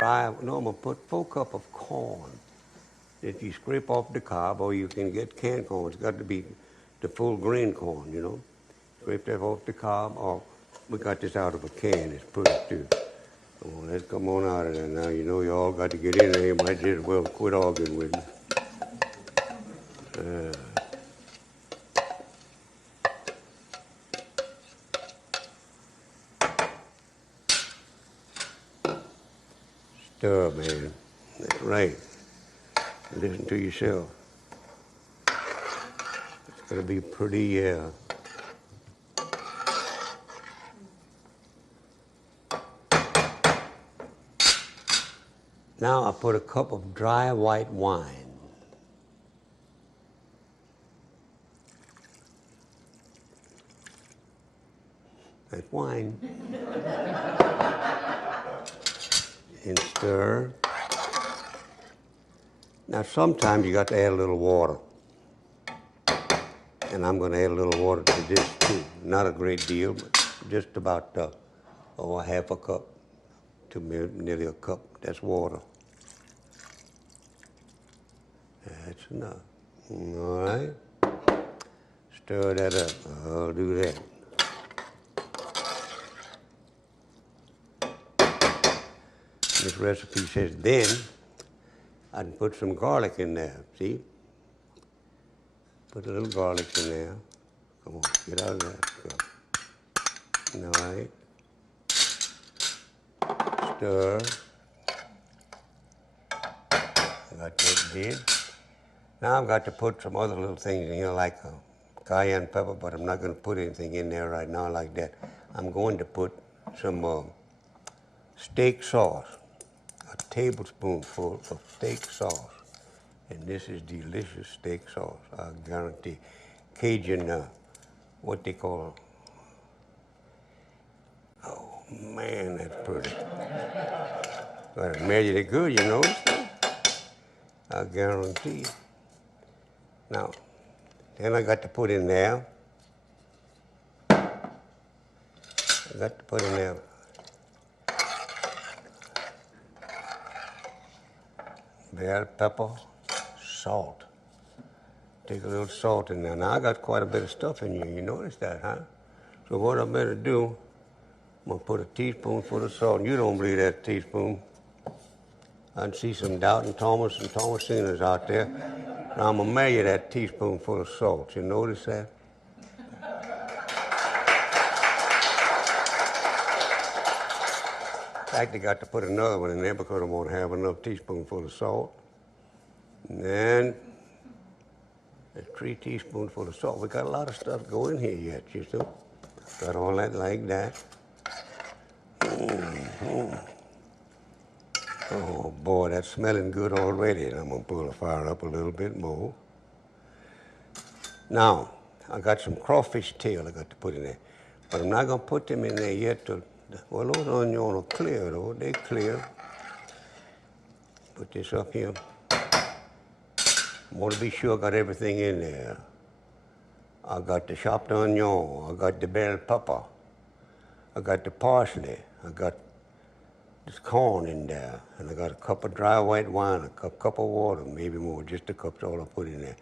No, I'm going to put 4 cups of corn that you scrape off the cob, or you can get canned corn. It's got to be the full grain corn, you know. Scrape that off the cob, or we got this out of a can. It's pretty too. Come on, let's come on out of there now. You know you all got to get in there. You might just well quit arguing with me. Stir, man. That's right. Listen to yourself. It's going to be pretty, yeah. Now I put a cup of dry white wine. That's wine. And stir. Now sometimes you got to add a little water. And I'm going to add a little water to this too. Not a great deal, but just about half a cup to nearly a cup. That's water. That's enough. All right. Stir that up. I'll do that. This recipe says then I can put some garlic in there. See? Put a little garlic in there. Come on, get out of that. All right. Stir. I got that did. Now I've got to put some other little things in here, like cayenne pepper, but I'm not going to put anything in there right now like that. I'm going to put some steak sauce, a tablespoonful of steak sauce. And this is delicious steak sauce, I guarantee. Cajun, what they call, oh man, that's pretty. Gotta measure it good, you know. I guarantee. Now, then I got to put in there, bell pepper, salt. Take a little salt in there. Now I got quite a bit of stuff in here. You notice that, huh? So what I better do, I'm gonna put a teaspoonful of salt. You don't believe that teaspoon. I'd see some doubting Thomas and Thomasiners out there. Now I'm gonna measure that teaspoonful of salt. You notice that? In fact, I got to put another one in there because I won't have enough teaspoonful of salt. And then 3 teaspoonfuls of salt. We got a lot of stuff going here yet, you see. Got all that like that. Oh boy, that's smelling good already. And I'm gonna pull the fire up a little bit more. Now, I got some crawfish tail I got to put in there. But I'm not gonna put them in there yet till, well, those onions are clear though, they're clear. Put this up here. I want to be sure I got everything in there. I got the chopped onion, I got the bell pepper, I got the parsley, I got this corn in there, and I got a cup of dry white wine, a cup of water, maybe more, just a cup's all I put in there.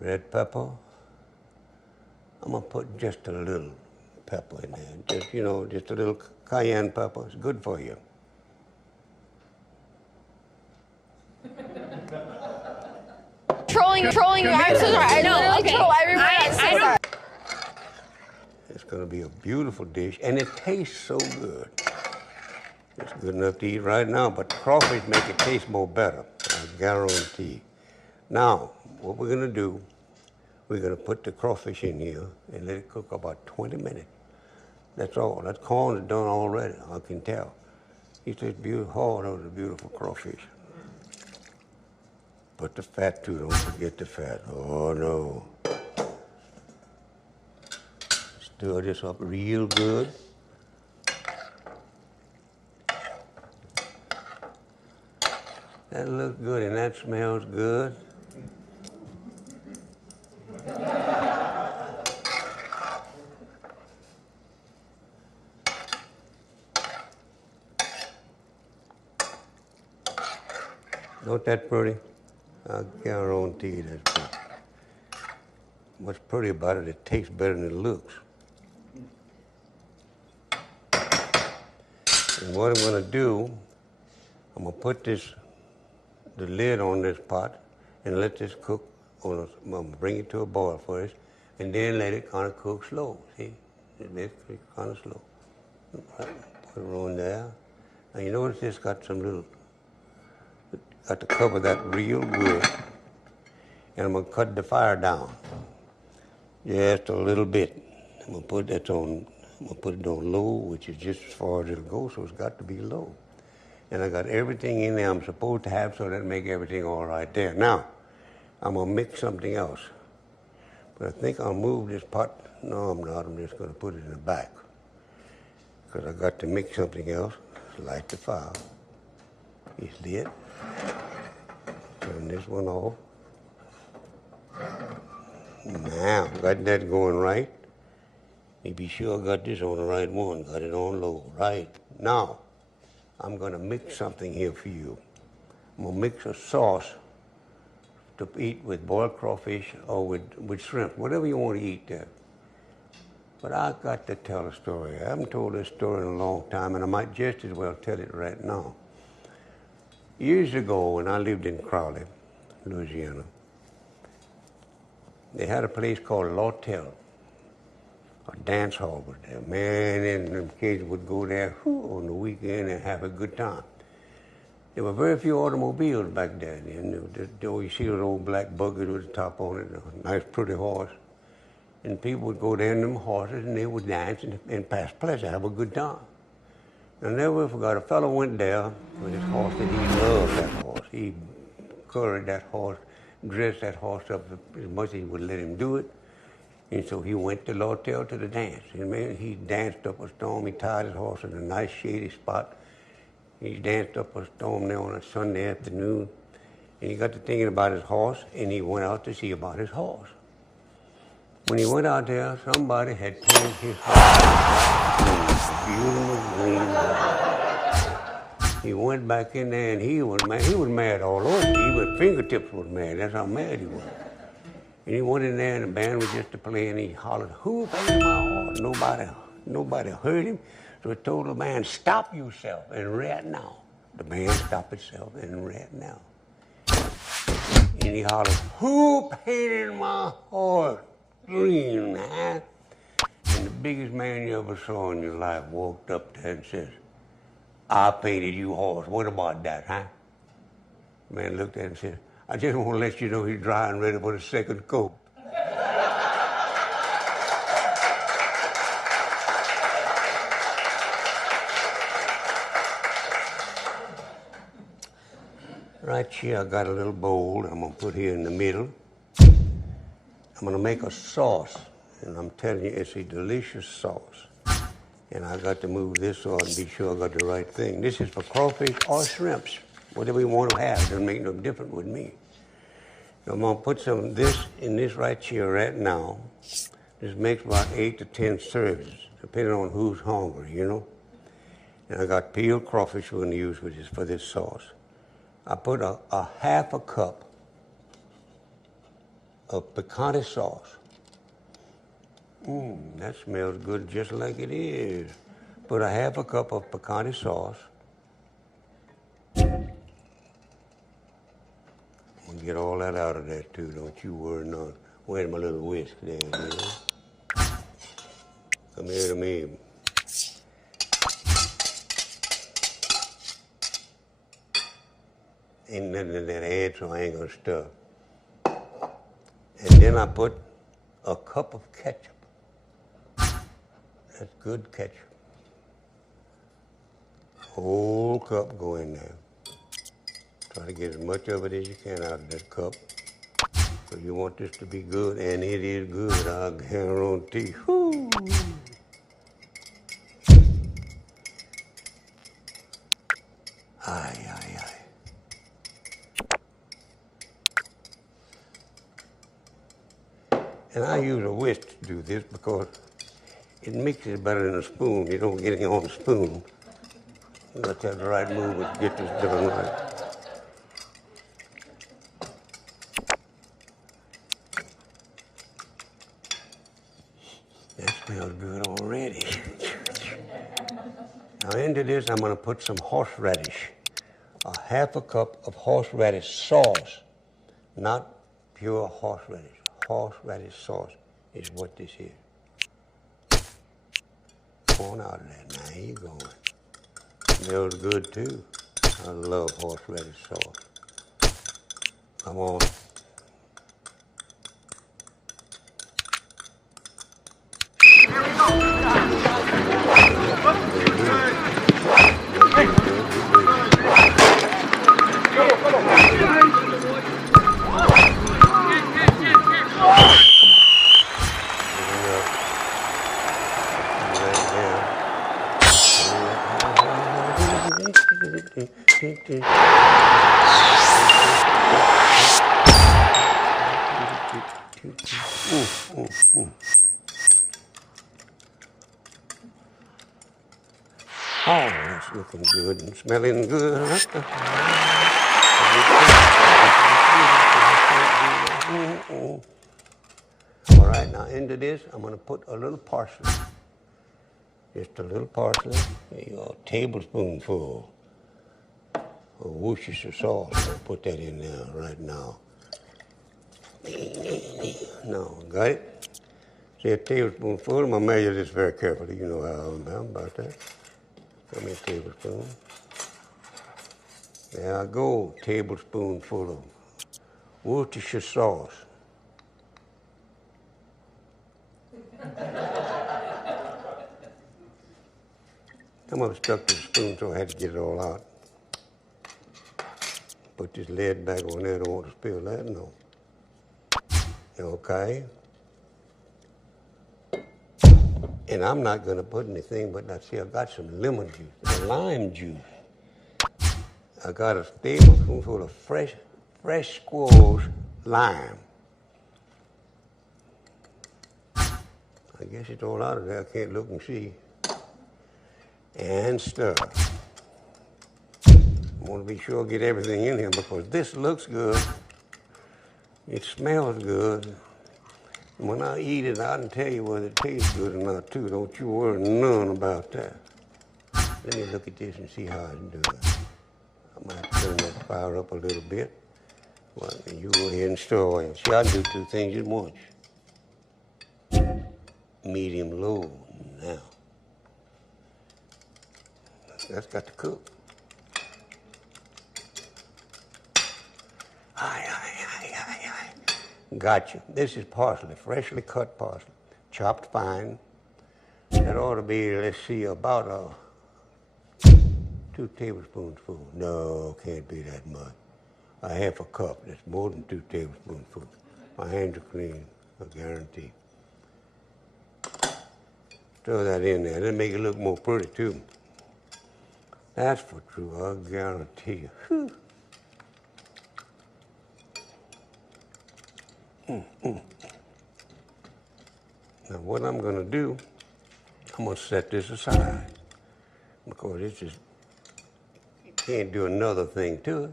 Red pepper, I'm gonna put just a little pepper in there, just, you know, just a little cayenne pepper, it's good for you. Trolling you. I'm so sorry. I know. Okay. Troll everybody. I'm so sorry. It's going to be a beautiful dish, and it tastes so good. It's good enough to eat right now, but crawfish make it taste more better, I guarantee. Now, what we're going to do, we're going to put the crawfish in here and let it cook about 20 minutes. That's all. That corn is done already, I can tell. It's just beautiful. Oh, that was a beautiful crawfish. Put the fat too, don't forget the fat. Oh no. Stir this up real good. That looks good and that smells good. Don't that pretty? I guarantee that's pretty. What's pretty about it, it tastes better than it looks. And what I'm going to do, I'm going to put the lid on this pot and let this cook. I'm going to bring it to a boil first, and then let it kind of cook slow. See? It's kind of slow. Right. Put it on there. Now you notice this got some little, got to cover that real good. And I'm going to cut the fire down. Just a little bit. I'm going to put it on low, which is just as far as it'll go, so it's got to be low. And I got everything in there I'm supposed to have, so that make everything all right there. Now, I'm going to mix something else. But I think I'll move this pot. No, I'm not. I'm just going to put it in the back. Because I got to mix something else. Light the fire. It's lit. Turn this one off. Now, got that going right. You be sure I got this on the right one. Got it on low. Right. Now, I'm going to mix something here for you. I'm going to mix a sauce to eat with boiled crawfish or with shrimp, whatever you want to eat there. But I got to tell a story. I haven't told this story in a long time, and I might just as well tell it right now. Years ago, when I lived in Crowley, Louisiana, they had a place called L'Hotel, a dance hall was there. Man, and them kids would go there on the weekend and have a good time. There were very few automobiles back then. You see those old black buggies with the top on it, a nice pretty horse. And people would go there in them horses and they would dance and pass pleasure, have a good time. I never forgot, a fellow went there with his horse and he loved that horse. He curried that horse, dressed that horse up as much as he would let him do it. And so he went to L'Hotel to the dance. And man, he danced up a storm. He tied his horse in a nice shady spot. He danced up a storm there on a Sunday afternoon. And he got to thinking about his horse, and he went out to see about his horse. When he went out there, somebody had painted his horse beautiful green. He went back in there, and he was mad. He was mad all over. Even fingertips was mad. That's how mad he was. And he went in there, and the band was just playing, and he hollered, "Who painted my horse?" Nobody heard him. So he told the band, "Stop yourself and right now." The band stopped itself and right now. And he hollered, "Who painted my horse green, huh?" And the biggest man you ever saw in your life walked up there and says, "I painted you horse. What about that, huh?" The man looked at him and said, "I just want to let you know he's dry and ready for the second coat." Right here, I got a little bowl that I'm going to put here in the middle. I'm going to make a sauce, and I'm telling you, it's a delicious sauce. And I got to move this on and be sure I got the right thing. This is for crawfish or shrimps, whatever you want to have. Doesn't make no difference with me. So I'm going to put some of this in this right here right now. This makes about 8 to 10 servings, depending on who's hungry, you know. And I got peeled crawfish we're going to use for this sauce. I put a half a cup of picante sauce. That smells good just like it is. Put a half a cup of picante sauce. I'm gonna get all that out of there too, don't you worry none. Where's my little whisk there, you know? Come here to me. Ain't nothing in that head, so I ain't gonna stuff. And then I put a cup of ketchup. That's good ketchup. Whole cup go in there. Try to get as much of it as you can out of that cup. So you want this to be good, and it is good, I guarantee. Whoo. Aye, aye, aye. And I use a whisk to do this because it mixes better than a spoon. You don't get it on a spoon. You got to have the right movement to get this done right. Smells good already. Now into this, I'm going to put some horseradish. A half a cup of horseradish sauce, not pure horseradish. Horseradish sauce is what this is. Come on out of there. Now you going. Smells good too. I love horseradish sauce. Come on. Oh, that's looking good and smelling good. All right, now into this, I'm going to put a little parsley. Just a little parsley. There you go, a tablespoonful of Worcestershire sauce. I'll put that in there right now. No, got it? See, a tablespoonful. I'm going to measure this very carefully. You know how I'm about that. How many tablespoons? There I go, tablespoonful of Worcestershire sauce. Some of it stuck to the spoon, so I had to get it all out. Put this lid back on there, don't want to spill that, no. Okay. And I'm not going to put anything, but I see I got some lemon juice, lime juice. I got a tablespoonful of fresh squeezed lime. I guess it's all out of there. I can't look and see. And stir. I want to be sure I get everything in here because this looks good. It smells good. When I eat it, I can tell you whether it tastes good or not, too. Don't you worry none about that. Let me look at this and see how it's doing. I might turn that fire up a little bit. Well, you go ahead and stir oil. See, I do two things at once. Medium low now. That's got to cook. Gotcha. This is parsley, freshly cut parsley, chopped fine. That ought to be, let's see, about 2 tablespoonfuls. No, can't be that much. A half a cup. That's more than 2 tablespoonfuls. My hands are clean, I guarantee. Throw that in there. That'll make it look more pretty, too. That's for true, I guarantee you. Whew. Now what I'm going to do, I'm going to set this aside because it's just, you can't do another thing to it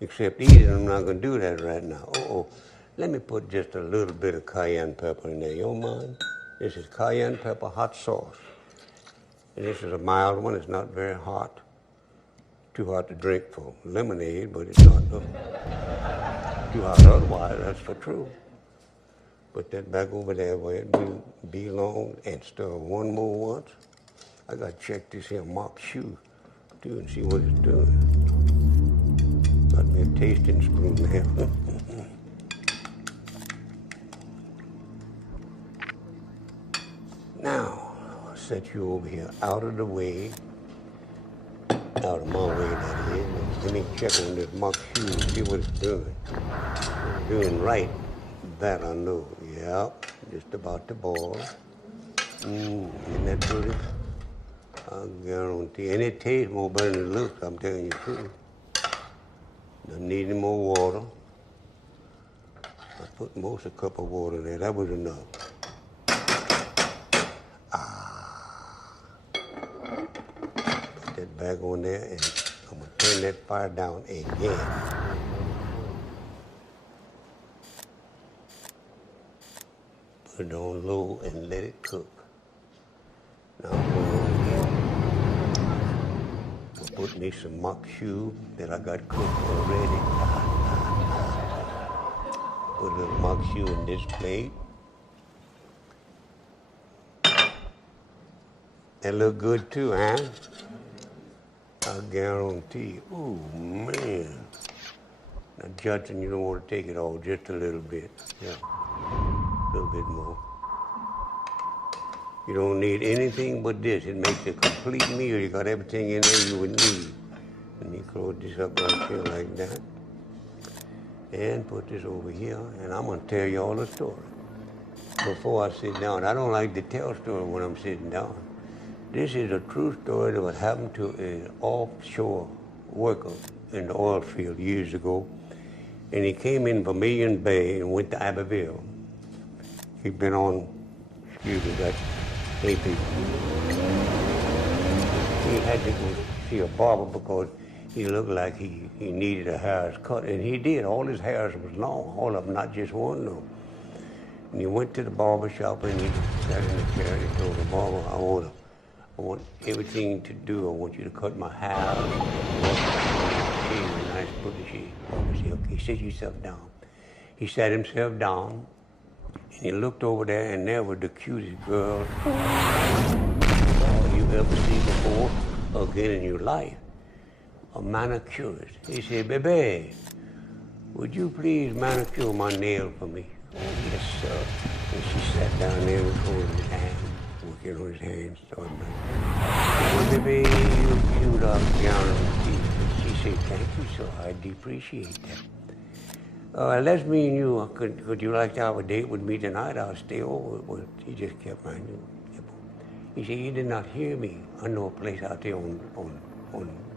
except eat it. I'm not going to do that right now. Let me put just a little bit of cayenne pepper in there. You don't mind? This is cayenne pepper hot sauce. And this is a mild one. It's not very hot. Too hot to drink for lemonade, but it's not too hot otherwise. That's for true. Put that back over there where it belongs and stir one more once. I got to check this here mop shoe too and see what it's doing. Got me a tasting spoon there. Now, I'll set you over here out of the way. Out of my way, that is. Let me check on this mop shoe and see what it's doing. It's doing right. That I know. Yep, just about to boil. Isn't that pretty? I guarantee. And it tastes more better than it looks, I'm telling you the truth. Doesn't need any more water. I put most of a cup of water in there. That was enough. Put that back on there, and I'm going to turn that fire down again. Put it on low and let it cook. put me some mock shoe that I got cooked already. Put a little mock shoe in this plate. That look good too, huh? I guarantee. Ooh, man. Now, Judson, you don't want to take it all, just a little bit. Yeah, a little bit more. You don't need anything but this. It makes a complete meal. You got everything in there you would need. And you close this up right here like that. And put this over here, and I'm going to tell you all a story. Before I sit down, I don't like to tell stories when I'm sitting down. This is a true story that what happened to an offshore worker in the oil field years ago. And he came in Vermilion Bay and went to Abbeville. He'd been on, excuse me, that's AP. He had to go see a barber because he looked like he needed a hair's cut. And he did. All his hairs was long, all of them, not just one, no. And he went to the barber shop and he sat in the chair and he told the barber, I want everything to do. I want you to cut my hair. Nice pretty shave. Barber said, okay, sit yourself down. He sat himself down and he looked over there and there was the cutest girl you ever seen before again in your life. A manicurist. He said, baby, would you please manicure my nail for me? Oh, yes, sir. And she sat down there and holding his hand, working on his hand, started manicure. Baby, you cute up, guarantee. She said, thank you, sir. I appreciate that. Let's me and you, could you like to have a date with me tonight? I'll stay over. Well, he just kept my name. He said, you did not hear me. I know a place out there on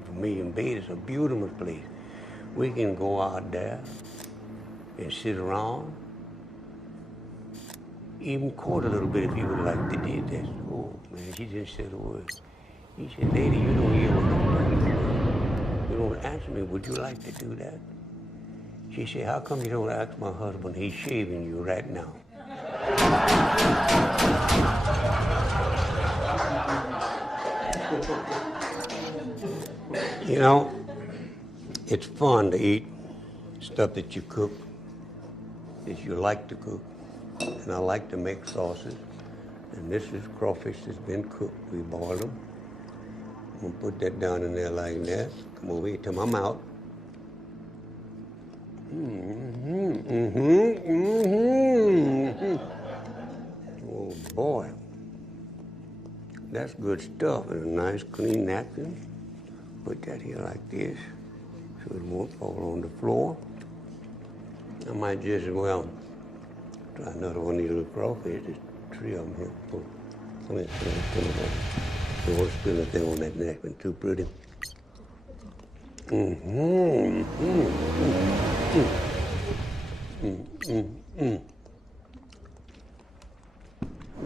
Vermilion Bay. It's a beautiful place. We can go out there and sit around, even court a little bit if you would like to do this. Oh, man, she didn't say a word. He said, lady, you don't hear what I'm talking about. You don't answer me. Would you like to do that? She said, how come you don't ask my husband? He's shaving you right now. You know, it's fun to eat stuff that you cook, that you like to cook. And I like to make sauces. And this is crawfish that's been cooked. We boil them. I'm going to put that down in there like that. Come over here to my mouth. Oh, boy. That's good stuff. And a nice clean napkin. Put that here like this so it won't fall on the floor. I might just as well try another one of these little crawfish. There's 3 of them here. Oh, come here. Don't want to spill anything on that napkin. Too pretty.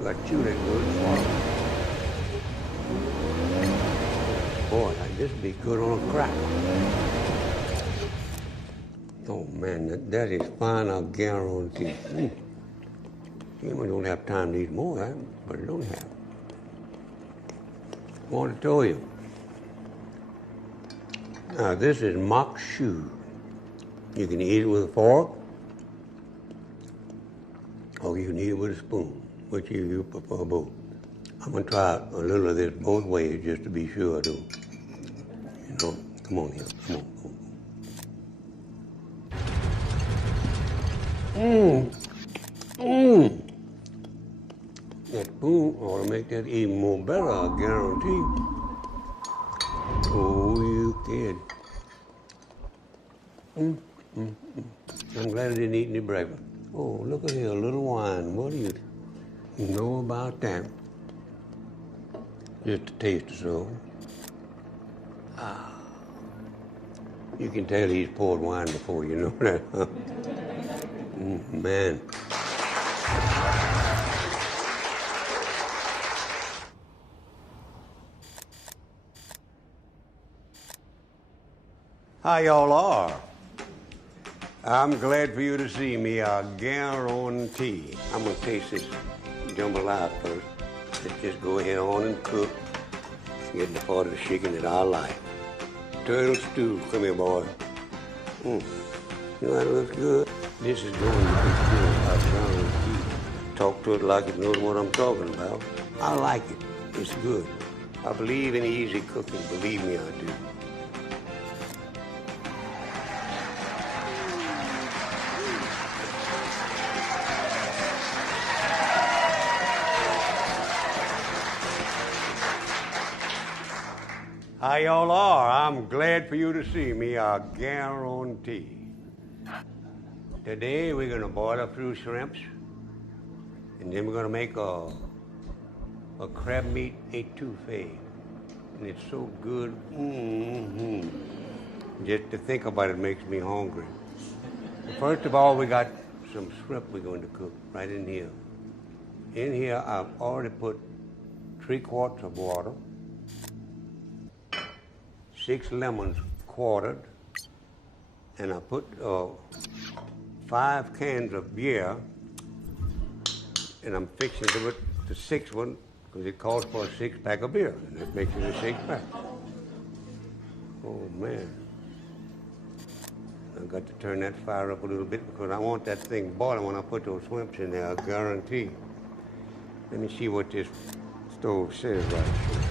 Got you that good. Boy, this would be good on a crack. Oh man, that is fine, I guarantee. We don't have time to eat more, huh? But I don't have. I want to tell you. Now, this is mock shoe. You can eat it with a fork, or you can eat it with a spoon, which you prefer both. I'm going to try a little of this both ways just to be sure I do. You know, come on here, come on. That spoon ought to make that even more better, I guarantee. Oh, you kid. I'm glad I didn't eat any breakfast. Oh, look at here, a little wine. What do you know about that? Just a taste or so. You can tell he's poured wine before, you know that, huh? Man. How y'all are? I'm glad for you to see me, I guarantee. I'm gonna taste this jambalaya first. Let's just go ahead on and cook. Get the part of the chicken that I like. turtle stew. Come here, boy. You know that looks good? This is going to be good. I promise you. Talk to it like it knows what I'm talking about. I like it. It's good. I believe in easy cooking. Believe me, I do. How y'all are? I'm glad for you to see me, I guarantee. Today we're gonna boil a few shrimps, and then we're gonna make a crab meat etouffee. And it's so good. Just to think about it makes me hungry. First of all, we got some shrimp we're going to cook right in here. In here, I've already put 3 quarts of water, 6 lemons quartered, and I put 5 cans of beer, and I'm fixing to put the 6th one because it calls for a 6-pack of beer, and that makes it a 6-pack. Oh man, I've got to turn that fire up a little bit because I want that thing boiling when I put those shrimps in there, I guarantee. Let me see what this stove says right here.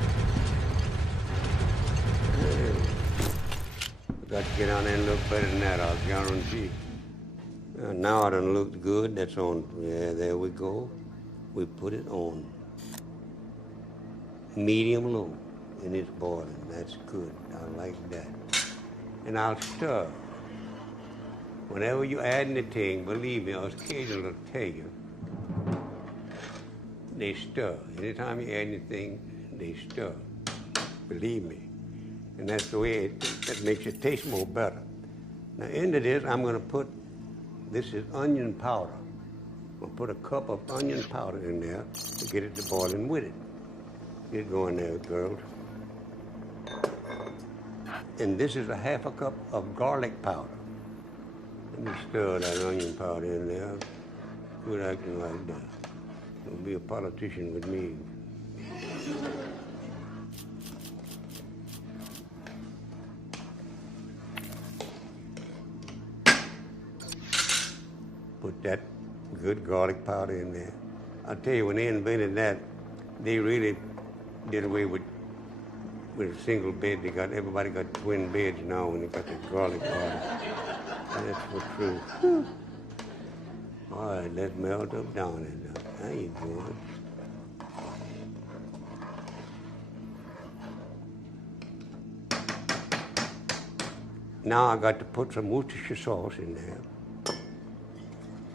Got to get on there and look better than that, I'll guarantee. Now it done looked good. That's on. Yeah, there we go. We put it on medium low, and it's boiling. That's good. I like that. And I'll stir. Whenever you add anything, believe me, us Cajuns will tell you, they stir. Anytime you add anything, they stir. Believe me. And that's the way that makes it taste more better. Now into this, I'm going to put, this is onion powder. I'm going to put a cup of onion powder in there to get it to boiling with it. Get it going there, girls. And this is a 1/2 cup of garlic powder. Let me stir that onion powder in there. Quit acting like that. Don't be a politician with me. Put that good garlic powder in there. I'll tell you, when they invented that, they really did away with a single bed. Everybody got twin beds now when they got the garlic powder. And that's for true. All right, let's melt up down in there. How you doing? Now I got to put some Worcestershire sauce in there.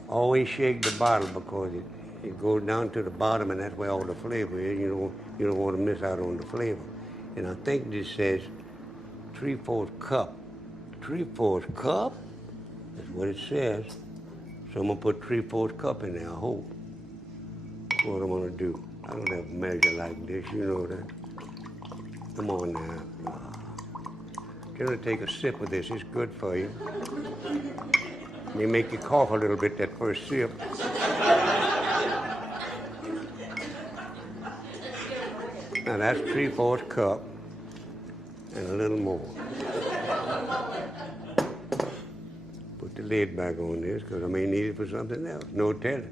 Always shake the bottle because it goes down to the bottom, and that's where all the flavor is. You don't want to miss out on the flavor. And I think this says 3/4 cup. 3/4 cup? That's what it says. So I'm gonna put 3/4 cup in there, I hope. That's what I'm gonna do. I don't have a measure like this, you know that. Come on now. You're gonna take a sip of this, it's good for you. May make you cough a little bit that first sip. Now that's 3/4 cup and a little more. Put the lid back on this because I may need it for something else. No telling.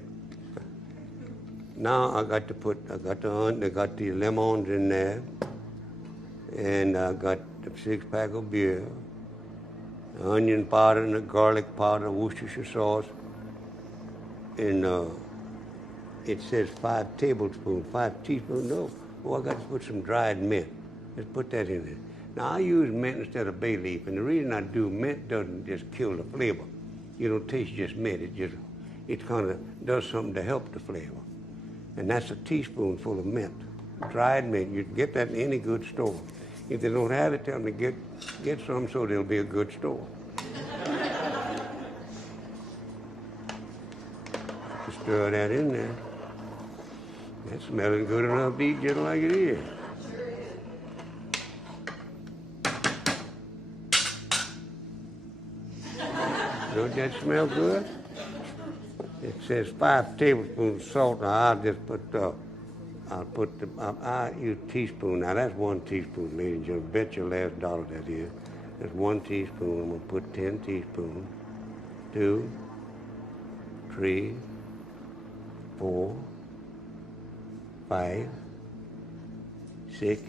Now I got the lemons in there, and I got the 6-pack of beer, the onion powder and the garlic powder, Worcestershire sauce, and it says 5 tablespoons, 5 teaspoons. No, I got to put some dried mint. Let's put that in there. Now I use mint instead of bay leaf, and the reason I do, mint doesn't just kill the flavor. You don't taste just mint. It kind of does something to help the flavor. And that's a teaspoonful of mint, dried mint. You can get that in any good store. If they don't have it, tell them to get some so they'll be a good store. Just stir that in there. That's smelling good enough to eat just like it is. Don't that smell good? It says 5 tablespoons of salt. Now I'll just put, I use teaspoon. Now that's 1 teaspoon, ladies and gentlemen. Bet your last dollar that is. That's 1 teaspoon. I'm gonna put 10 teaspoons. 2, 3, 4, 5, 6,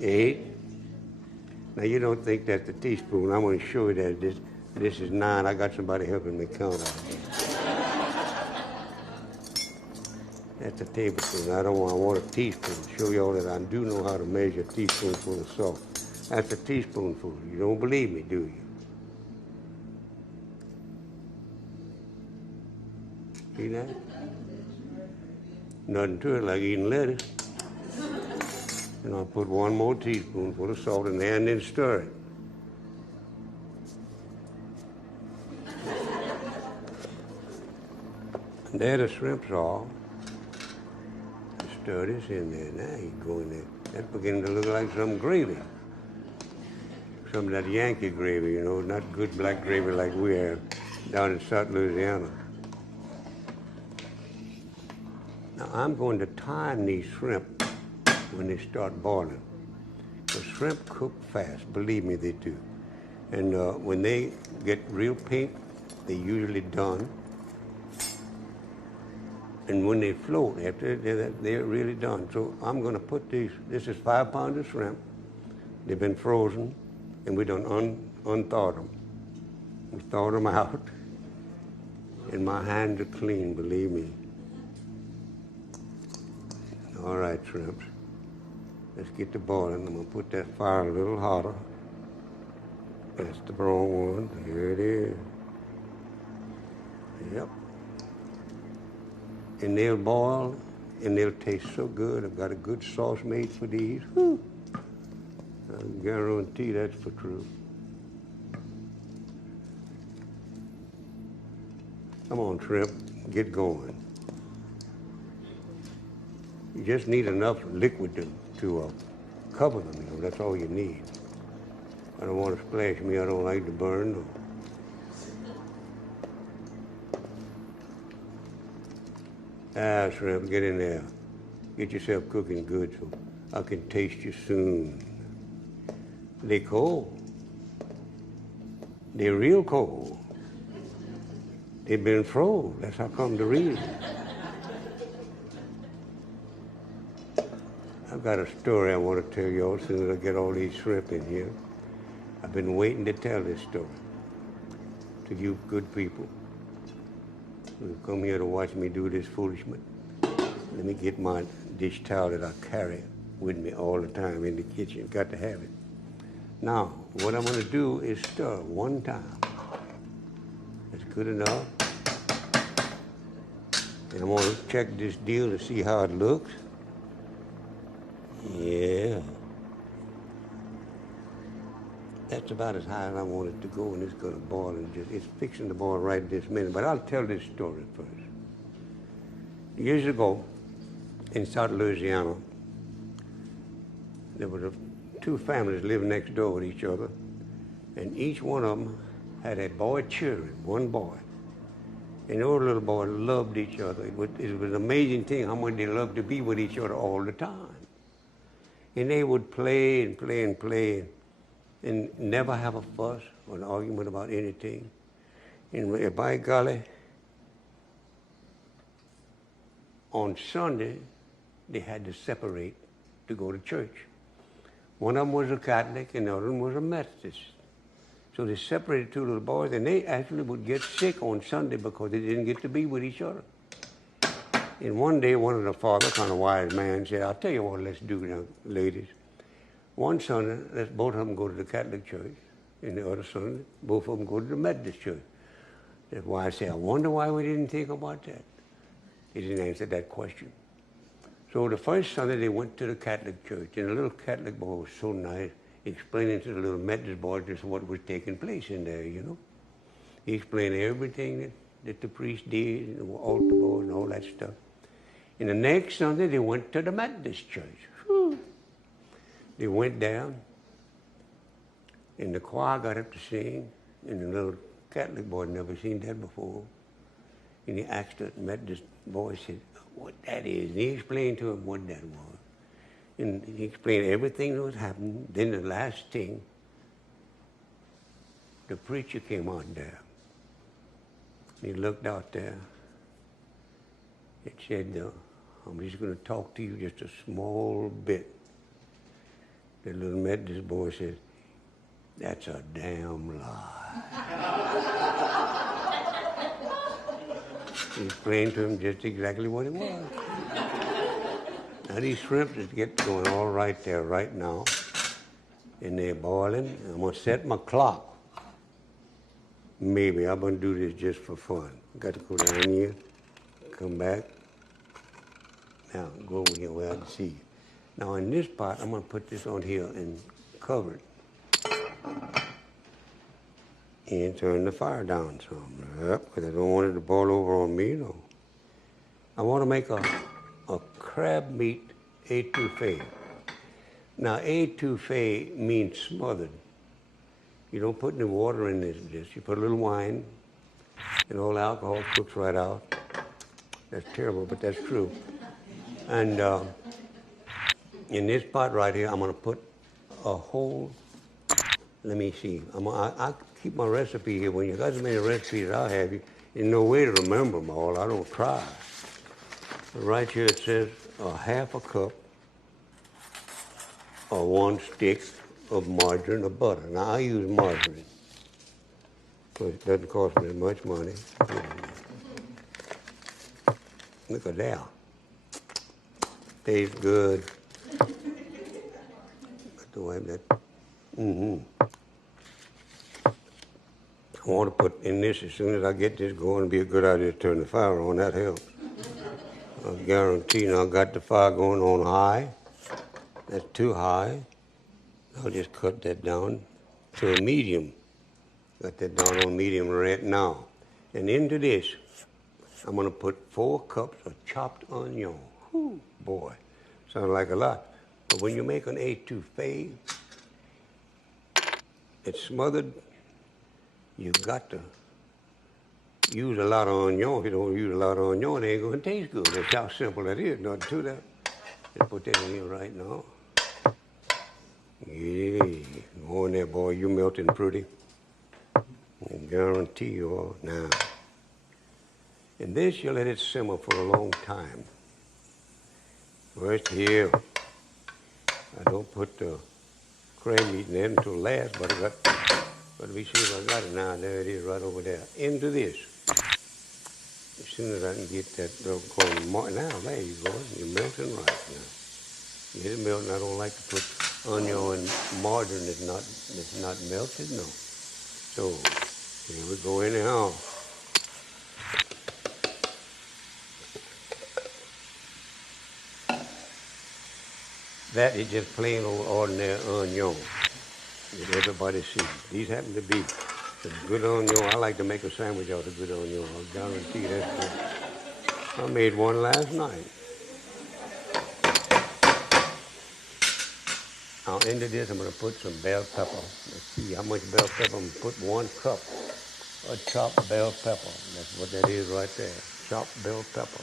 8. Now you don't think that's a teaspoon. I'm going to show you that this is 9. I got somebody helping me count out here. That's a tablespoon. I want a teaspoon. Show you all that I do know how to measure a teaspoonful of salt. That's a teaspoonful. You don't believe me, do you? See that? Nothing to it like eating lettuce. And I'll put 1 more teaspoonful of salt in there and then stir it. And there the shrimps are. Stir this in there. Now you go in there. That's beginning to look like some gravy. Some of that Yankee gravy, you know, not good black gravy like we have down in South Louisiana. Now I'm going to time these shrimp when they start boiling. The shrimp cook fast, believe me, they do. And when they get real pink, they're usually done. And when they float, after they're really done. So I'm going to put these, this is 5 pounds of shrimp. They've been frozen, and we done unthawed them. We thawed them out, and my hands are clean, believe me. All right, shrimps. Let's get to boiling. I'm going to put that fire a little hotter. That's the wrong one. Here it is. Yep. And they'll boil, and they'll taste so good. I've got a good sauce made for these. Whew. I guarantee that's for true. Come on, shrimp, get going. You just need enough liquid to cover them, you know, that's all you need. I don't want to splash me, I don't like to burn them. Ah, shrimp, get in there. Get yourself cooking good so I can taste you soon. They cold. They're real cold. They've been froze. That's how come to read. I've got a story I want to tell you as soon as I get all these shrimp in here. I've been waiting to tell this story to you good people who come here to watch me do this foolishness. Let me get my dish towel that I carry with me all the time in the kitchen. Got to have it. Now, what I'm going to do is stir 1 time. That's good enough. And I'm going to check this deal to see how it looks. Yeah. That's about as high as I want it to go, and it's going to boil, and it's fixing to boil right this minute. But I'll tell this story first. Years ago, in South Louisiana, there were 2 families living next door with each other, and each one of them had a boy children, 1 boy. And those little boys loved each other. It was an amazing thing how much they loved to be with each other all the time. And they would play and play and play and never have a fuss or an argument about anything. And by golly, on Sunday, they had to separate to go to church. One of them was a Catholic and the other one was a Methodist. So they separated 2 little boys, and they actually would get sick on Sunday because they didn't get to be with each other. And one day, one of the fathers, kind of wise man, said, I'll tell you what let's do now, ladies. One Sunday, let's both of them go to the Catholic church, and the other Sunday, both of them go to the Methodist church. That's why I say, I wonder why we didn't think about that. He didn't answer that question. So the first Sunday, they went to the Catholic church, and the little Catholic boy was so nice, explaining to the little Methodist boy just what was taking place in there, you know. He explained everything that the priest did, and the altar boy and all that stuff. And the next Sunday, they went to the Methodist church. Whew. They went down, and the choir got up to sing, and the little Catholic boy never seen that before. And he asked the Methodist boy, said, what that is. And he explained to him what that was. And he explained everything that was happening. Then the last thing, the preacher came out there. He looked out there. It said, I'm just going to talk to you just a small bit. The little Methodist boy said, that's a damn lie. He explained to him just exactly what it was. Now these shrimps is getting going all right there right now. And they're boiling. I'm going to set my clock. Maybe I'm going to do this just for fun. Got to go down here, come back. Now, go over here where I can see you. Now, in this part, I'm going to put this on here and cover it. And turn the fire down some. Yep, because I don't want it to boil over on me, though. I want to make a crab meat étouffée. Now, étouffée means smothered. You don't put any water in this dish. You put a little wine, and all the alcohol cooks right out. That's terrible, but that's true. And in this pot right here, I'm going to put a whole, let me see. I keep my recipe here. When you got as many recipes as I have, there's no way to remember them all. I don't try. But right here it says a half a cup or 1 stick of margarine or butter. Now, I use margarine, so it doesn't cost me much money. Look at that. Tastes good. Got to wipe that. I want to put in this as soon as I get this going. It'd be a good idea to turn the fire on. That helps. I guarantee now I got the fire going on high. That's too high. I'll just cut that down to a medium. Got that down on medium right now. And into this, I'm going to put 4 cups of chopped onion. Whew, boy, sounds like a lot. But when you make an étouffée, it's smothered. You got to use a lot of onion. If you don't use a lot of onion, it ain't going to taste good. That's how simple that is. Nothing to that. Let's put that in here right now. Yeah, go in there, boy. You melting pretty. I guarantee you all. Now, in this, you let it simmer for a long time. First here, I don't put the crab meat in there until last, but let me see if I got it now. There it is, right over there. Into this. As soon as I can get that going, now there you go. You're melting right now. Get it melting. I don't like to put onion and margarine that's not melted, no. So here we go anyhow. That is just plain old ordinary onion that everybody sees. These happen to be some good onion. I like to make a sandwich out of good onion. I guarantee that's good. I made one last night. Now into this, I'm going to put some bell pepper. Let's see how much bell pepper. I'm going to put 1 cup of chopped bell pepper. That's what that is right there. Chopped bell pepper.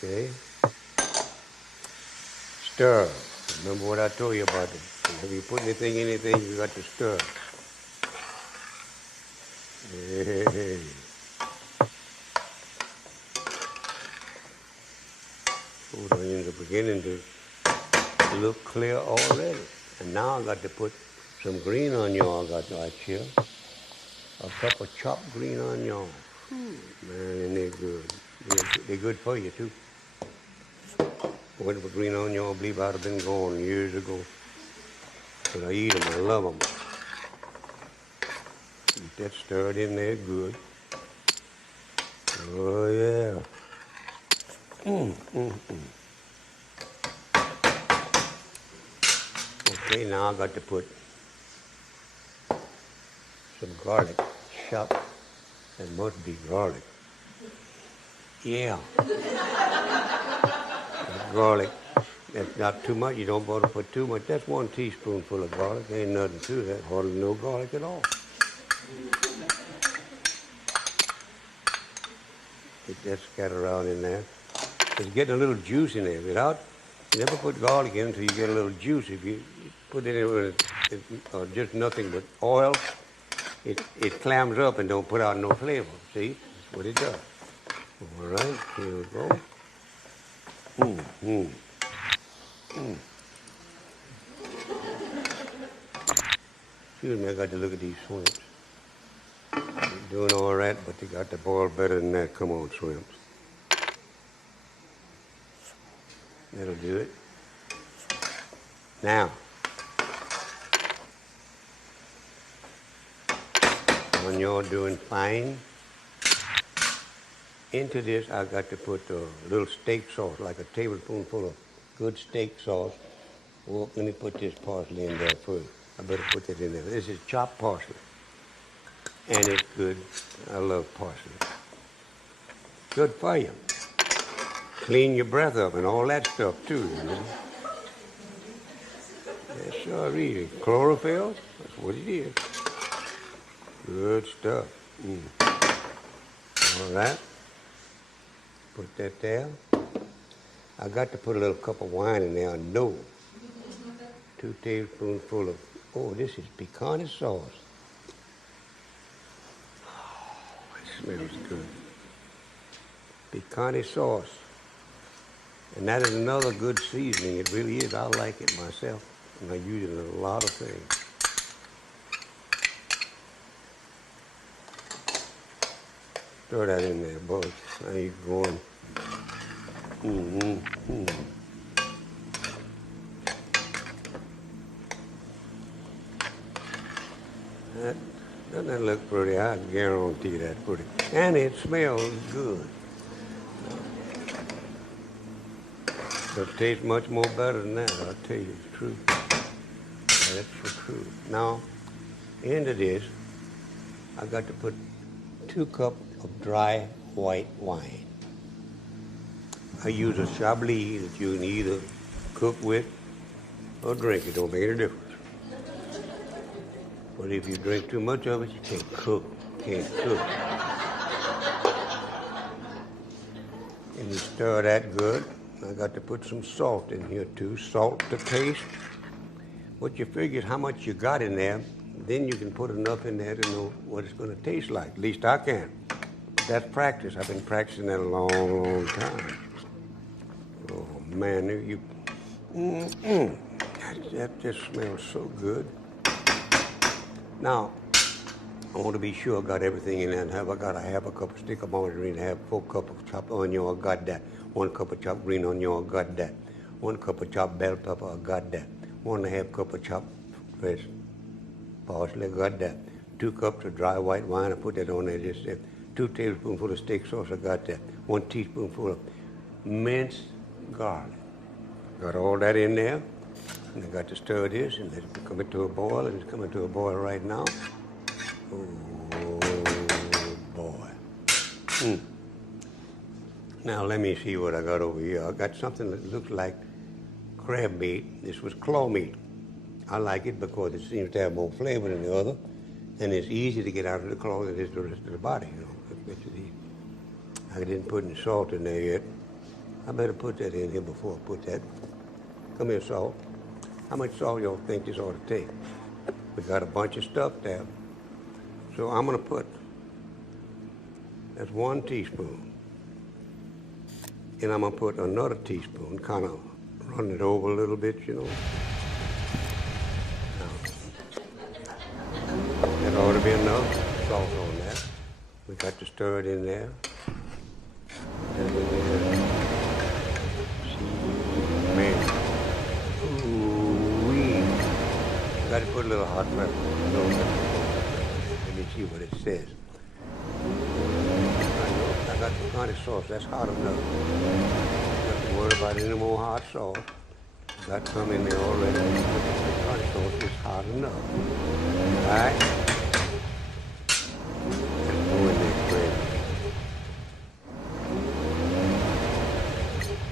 Okay. Stir. Remember what I told you about it. If you put anything, you got to stir. Hey. Food onions are beginning to look clear already. And now I got to put some green onion I got right here. A cup of chopped green onion. Man, and they're good. They're good for you, too. Went for green onion, I believe I'd have been gone years ago. But I eat them, I love them. Get that stirred in there good. Oh, yeah. Okay, now I got to put some garlic chopped. That must be garlic. Yeah. Garlic. That's not too much. You don't want to put too much. That's 1 teaspoonful of garlic. Ain't nothing to that. Hardly no garlic at all. Get that scattered around in there. It's getting a little juice in there. Without, you never put garlic in until you get a little juice. If you put it in with or just nothing but oil, it clams up and don't put out no flavor. See? That's what it does. All right, here we go. Excuse me, I got to look at these shrimps. They're doing all right, but they got to boil better than that. Come on, shrimps. That'll do it. Now, when you're doing fine, into this I got to put a little steak sauce, like a tablespoonful of good steak sauce. Oh, let me put this parsley in there first. I better put that in there. This is chopped parsley, and it's good. I love parsley. Good for you. Clean your breath up and all that stuff too, you know. That's sure easy. Chlorophyll, that's what it is. Good stuff. All right. Put that there. I got to put a little cup of wine in there, I know. 2 tablespoonfuls of, oh, this is pecani sauce. Oh, it smells good. Pecani sauce. And that is another good seasoning. It really is. I like it myself. And I use it in a lot of things. Throw that in there, boys. Now you're going. Doesn't that look pretty? I guarantee that's pretty. And it smells good. It'll taste much more better than that, I'll tell you the truth. That's the truth. Now, into this, I got to put 2 cups of dry white wine. I use a Chablis that you can either cook with or drink. It don't make any difference. But if you drink too much of it, you can't cook. Can't cook. And you stir that good. I got to put some salt in here too. Salt to taste. What you figure is how much you got in there. Then you can put enough in there to know what it's going to taste like. At least I can. But that's practice. I've been practicing that a long, long time. Oh man, you. That just smells so good. Now, I want to be sure I got everything in there. And I got a half a cup of stick of margarine, I have 4 cups of chopped onion, I got that. 1 cup of chopped green onion, I got that. 1 cup of chopped bell pepper, I got that. 1.5 cup of chopped fresh parsley, I got that. 2 cups of dry white wine, I put that on there just there. 2 tablespoonfuls of steak sauce, I got that. 1 teaspoonful of minced garlic. Got all that in there. And I got to stir this and let it come into a boil, and it's coming to a boil right now. Oh, boy. Now let me see what I got over here. I got something that looks like crab meat. This was claw meat. I like it because it seems to have more flavor than the other, and it's easy to get out of the claw than it is the rest of the body, you know. I didn't put any salt in there yet. I better put that in here before I put that. Come here, salt. How much salt y'all think this ought to take? We got a bunch of stuff there. So I'm gonna put, that's 1 teaspoon. And I'm gonna put another teaspoon, kind of run it over a little bit, you know. Now, that ought to be enough salt on that. We got to stir it in there. And then, man. Got to put a little hot pepper. Let me see what it says. I got the kind of sauce. That's hot enough. Don't have to worry about any more hot sauce. Got some in there already. The kind of sauce is hot enough. All right. Let's go in this bread.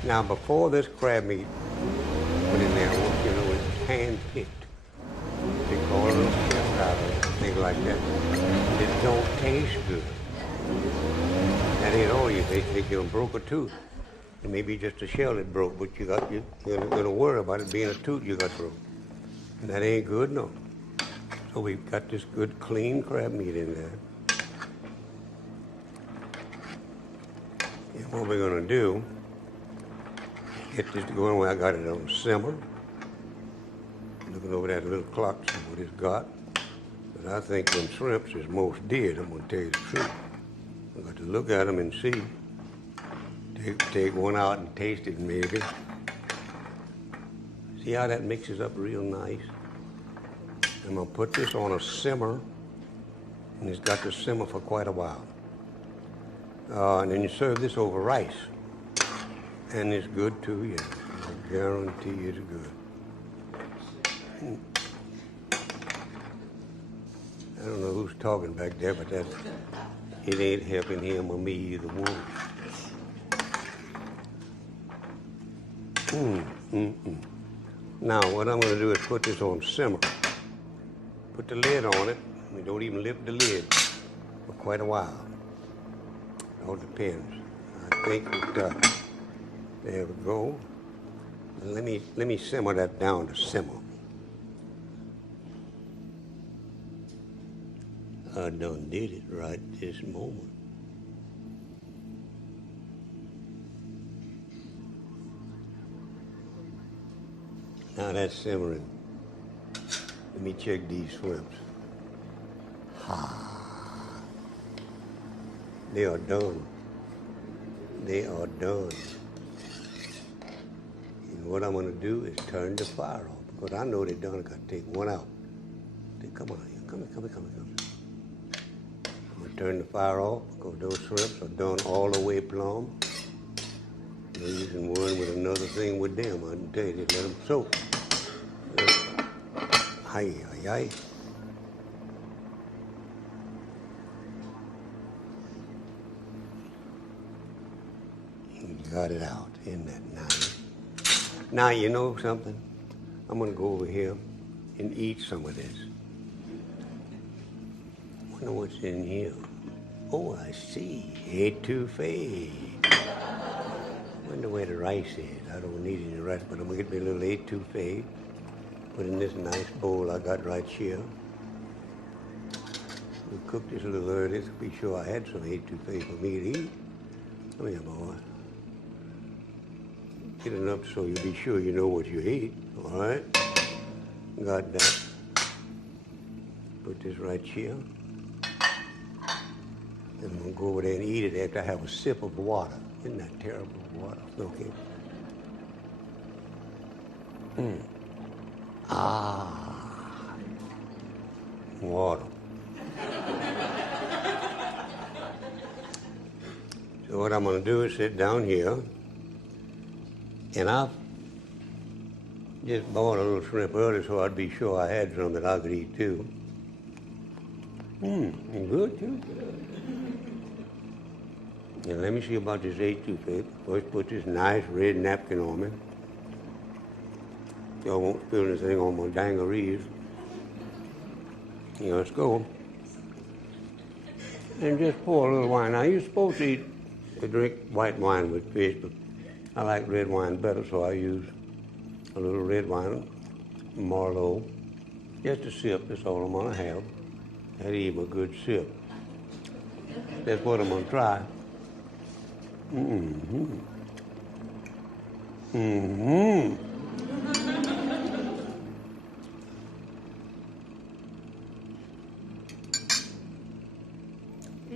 Now, before this crab meat put in there, I want you to know it's hand-picked. Take all those chips out of it, things like that. It don't taste good. That ain't all you think you broke a tooth. It may be just a shell that broke, but you're gonna worry about it being a tooth you got broke. And that ain't good, no. So we've got this good, clean crab meat in there. And what we're gonna do, get this going where I got it on simmer. Looking over that little clock, see what it's got. But I think them shrimps is most dead, I'm gonna tell you the truth. I got to look at them and see. Take one out and taste it maybe. See how that mixes up real nice? I'm gonna put this on a simmer, and it's got to simmer for quite a while. And then you serve this over rice, and it's good too, yeah. I guarantee it's good. I don't know who's talking back there, but it ain't helping him or me either one. Now, what I'm going to do is put this on simmer. Put the lid on it. We don't even lift the lid for quite a while. It all depends. I think that, there we go. Let me simmer that down to simmer. I done did it right this moment. Now that's simmering. Let me check these shrimps. They are done. They are done. And what I'm gonna do is turn the fire off because I know they're done. I gotta take one out. Come on here, come here. I'm gonna turn the fire off because those shrimps are done all the way plumb. No using one with another thing with them. I can tell you, just let them soak. Hi. You got it out. Isn't that nice? Now, you know something? I'm going to go over here and eat some of this. Wonder what's in here. Oh, I see. Etouffee. Wonder where the rice is. I don't need any rice, but I'm going to get me a little etouffee. Put in this nice bowl I got right here. We cooked this a little earlier to be sure I had some etouffee for me to eat. Come here, boy. Get it up so you'll be sure you know what you eat, all right? Got that. Put this right here. And I'm gonna go over there and eat it after I have a sip of water. Isn't that terrible, water? Okay. Water. So what I'm going to do is sit down here, and I've just bought a little shrimp earlier so I'd be sure I had some that I could eat too. And good too. Now let me see about this etouffee. First put this nice red napkin on me. Y'all won't spill anything on my dangarees. Yeah, let's go. And just pour a little wine. Now, you're supposed to drink white wine with fish, but I like red wine better, so I use a little red wine, Marlowe. Just a sip, that's all I'm gonna have. That even a good sip. That's what I'm gonna try.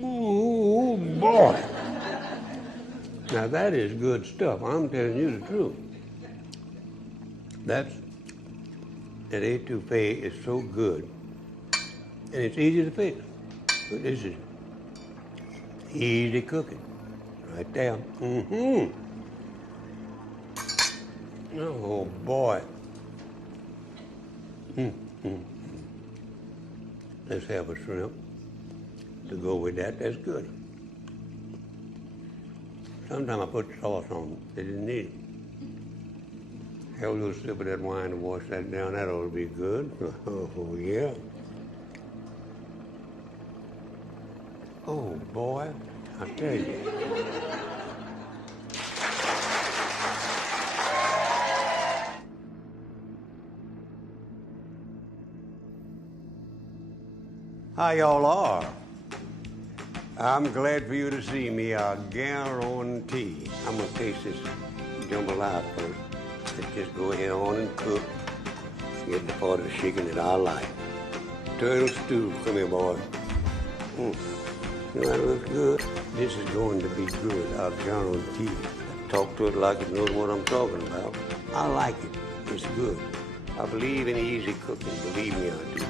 Oh, boy. Now, that is good stuff. I'm telling you the truth. That etouffee is so good. And it's easy to fix. This is easy cooking. Right there. Oh, boy. Let's have a shrimp to go with that. That's good. Sometimes I put sauce on. They didn't need it. Have a little sip of that wine to wash that down. That ought to be good. Oh, yeah. Oh, boy. I tell you. How y'all are? I'm glad for you to see me. I guarantee. I'm gonna taste this jambalaya first. Let's just go ahead on and cook. Get the part of the chicken that I like. Turtle stew. Come here, boy. You know that looks good? This is going to be good. I guarantee. Talk to it like it knows what I'm talking about. I like it. It's good. I believe in easy cooking. Believe me, I do.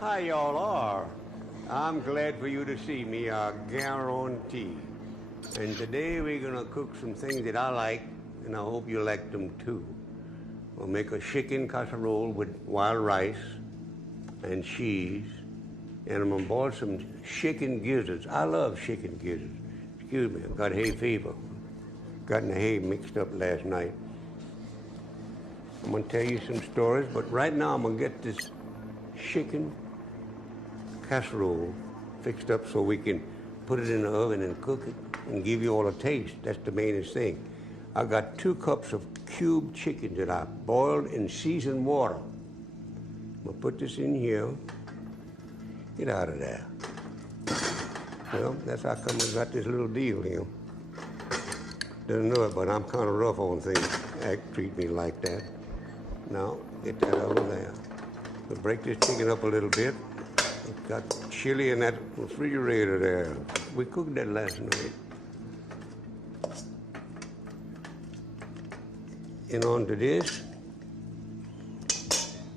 How y'all are? I'm glad for you to see me, I guarantee. And today we're gonna cook some things that I like, and I hope you like them too. We'll make a chicken casserole with wild rice and cheese, and I'm gonna boil some chicken gizzards. I love chicken gizzards. Excuse me, I've got hay fever. Got in the hay mixed up last night. I'm gonna tell you some stories, but right now I'm gonna get this chicken casserole fixed up so we can put it in the oven and cook it and give you all a taste. That's the mainest thing. I got 2 cups of cubed chicken that I boiled in seasoned water. I'm gonna put this in here. Get out of there. Well, that's how come I got this little deal here. Doesn't know it, but I'm kind of rough on things. Treat me like that. Now, get that over there. We'll break this chicken up a little bit. It's got chili in that refrigerator there. We cooked that last night. And onto this,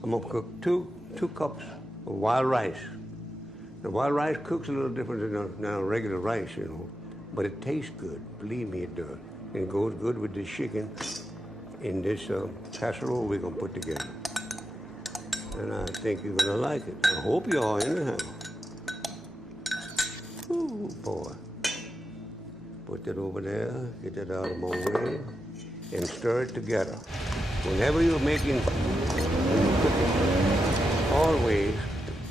I'm gonna cook two cups of wild rice. The wild rice cooks a little different than a regular rice, you know, but it tastes good. Believe me, it does. And it goes good with this chicken in this casserole we're gonna put together. And I think you're gonna like it. I hope you are, anyhow. Ooh, boy. Put that over there, get that out of my way, and stir it together. Whenever you're making cooking, always,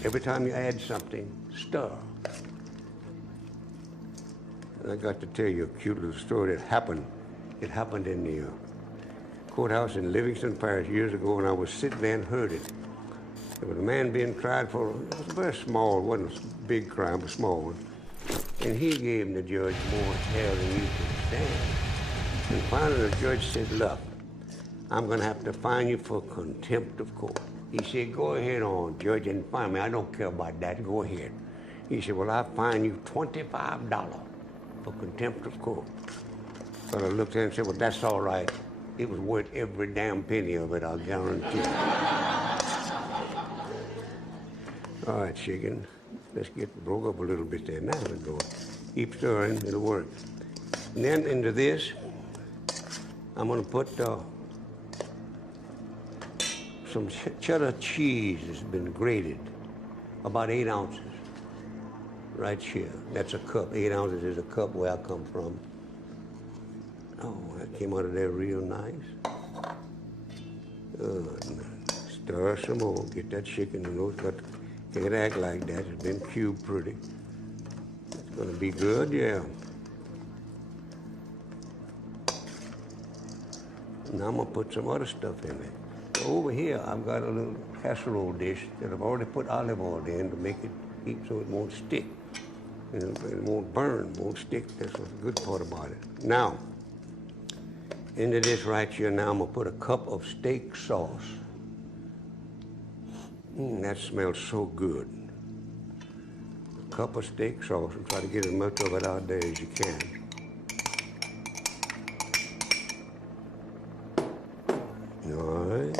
every time you add something, stir. And I got to tell you a cute little story that happened. It happened in the courthouse in Livingston Parish years ago, and I was sitting there and heard it. There was a man being tried for, it was very small, it wasn't a big crime, but a small one. And he gave the judge more hell than you could stand. And finally the judge said, look, I'm gonna have to fine you for contempt of court. He said, go ahead on, judge, and fine me. I don't care about that, go ahead. He said, well, I'll fine you $25 for contempt of court. So I looked at him and said, well, that's all right. It was worth every damn penny of it, I'll guarantee. All right, chicken. Let's get broke up a little bit there. Now we go. Keep stirring, it'll work. And then into this, I'm gonna put some cheddar cheese that's been grated, about 8 ounces, right here. That's a cup. 8 ounces is a cup where I come from. Oh, that came out of there real nice. Good. Stir some more. Get that chicken. You know, it's got. Can't act like that. It's been cubed pretty. It's gonna be good, yeah. Now I'm gonna put some other stuff in it. Over here, I've got a little casserole dish that I've already put olive oil in to make it heat so it won't stick. And it won't burn, won't stick. That's the good part about it. Now, into this right here now, I'm gonna put a cup of steak sauce. That smells so good. A cup of steak sauce, and try to get as much of it out there as you can. All right.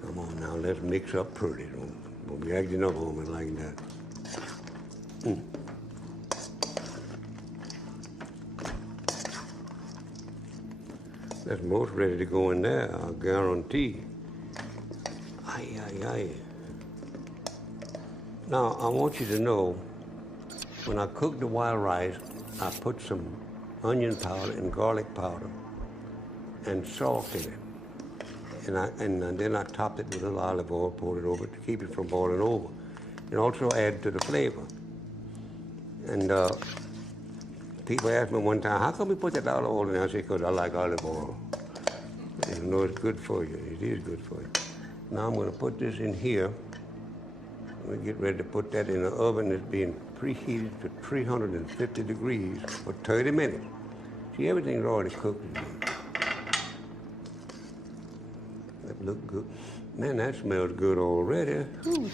Come on now, let's mix up pretty. Don't be acting up on me like that. That's most ready to go in there, I guarantee. Aye, aye, aye. Now, I want you to know When I cook the wild rice, I put some onion powder and garlic powder and salt in it. And then I topped it with a little olive oil, poured it over to keep it from boiling over. And also add to the flavor. And people asked me one time, how come we put that olive oil in there? I said, because I like olive oil. And you know it's good for you. It is good for you. Now I'm going to put this in here. We get ready to put that in the oven that's being preheated to 350 degrees for 30 minutes. See, everything's already cooked in here. That look good. Man, that smells good already. Whew.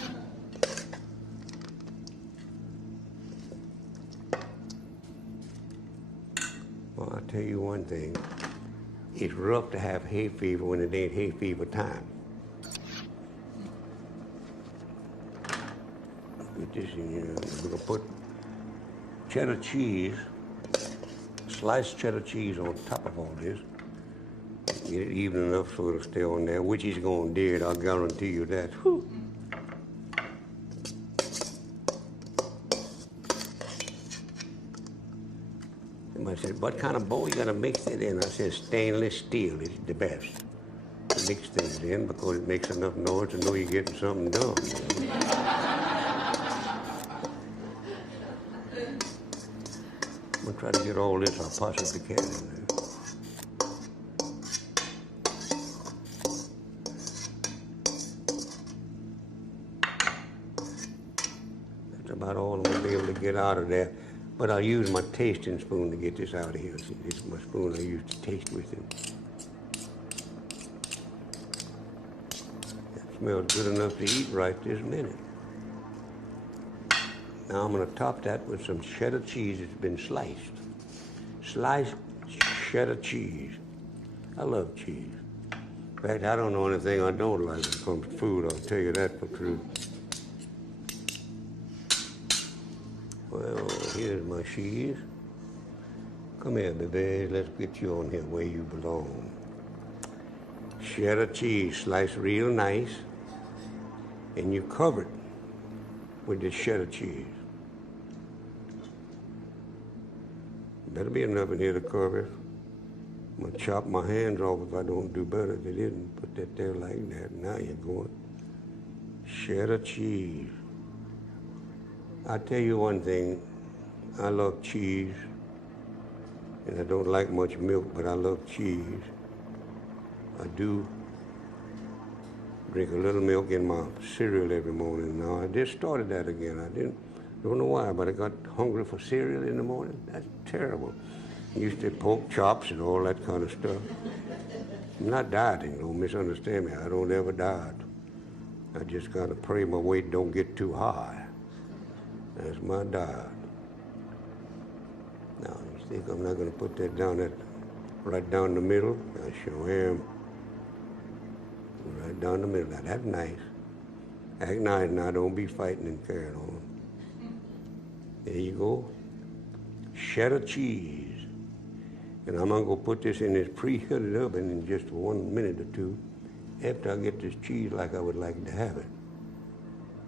Well, I'll tell you one thing. It's rough to have hay fever when it ain't hay fever time. Put this in here. We're gonna put cheddar cheese, sliced cheddar cheese on top of all this. Get it even enough so it'll stay on there, which is gonna do it, I'll guarantee you that. Whew. Somebody said, what kind of bowl you gonna mix it in? I said, stainless steel is the best. Mix things in because it makes enough noise to know you're getting something done. I'm gonna try to get all this I possibly can in there. That's about all I'm gonna be able to get out of there. But I'll use my tasting spoon to get this out of here. See, this is my spoon I use to taste with it. That smells good enough to eat right this minute. Now I'm gonna top that with some cheddar cheese that's been sliced. Sliced cheddar cheese. I love cheese. In fact, I don't know anything I don't like when it comes to food, I'll tell you that for truth. Well, here's my cheese. Come here, baby, let's get you on here where you belong. Cheddar cheese, sliced real nice, and you cover it with this cheddar cheese. Better be enough in here to cover it. I'm gonna chop my hands off if I don't do better. They didn't put that there like that. Now you're going. Cheddar cheese. I'll tell you one thing. I love cheese, and I don't like much milk, but I love cheese. I do drink a little milk in my cereal every morning. Now, I just started that again. Don't know why, but I got hungry for cereal in the morning. That's terrible. I used to pork chops and all that kind of stuff. I'm not dieting, don't misunderstand me. I don't ever diet. I just gotta pray my weight don't get too high. That's my diet. Now, you think I'm not gonna put that down right down the middle? I sure am. Right down the middle. Now, that's nice. Act nice now, don't be fighting and carrying on. There you go. Cheddar cheese. And I'm gonna go put this in this preheated oven in just 1 minute or two after I get this cheese like I would like to have it.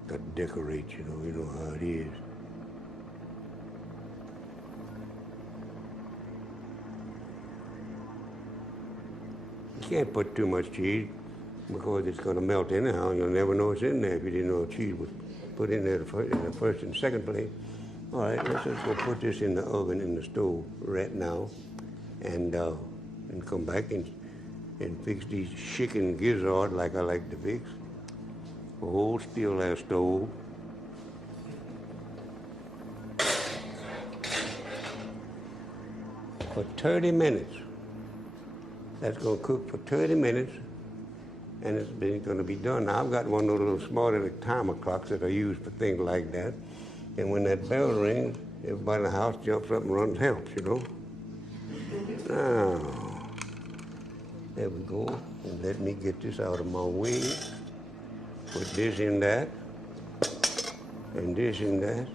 Got to decorate, you know how it is. You can't put too much cheese because it's gonna melt anyhow. You'll never know it's in there if you didn't know cheese was put in there in the first and second place. All right, let's just go put this in the oven, in the stove right now, and come back and fix these chicken gizzard like I like to fix. A whole steel air stove. For 30 minutes. That's gonna cook for 30 minutes, and it's gonna be done. Now, I've got one of those little smart little timer clocks that I use for things like that. And when that bell rings, everybody in the house jumps up and runs and helps, you know? Now, there we go. And let me get this out of my way. Put this in that, and this in that.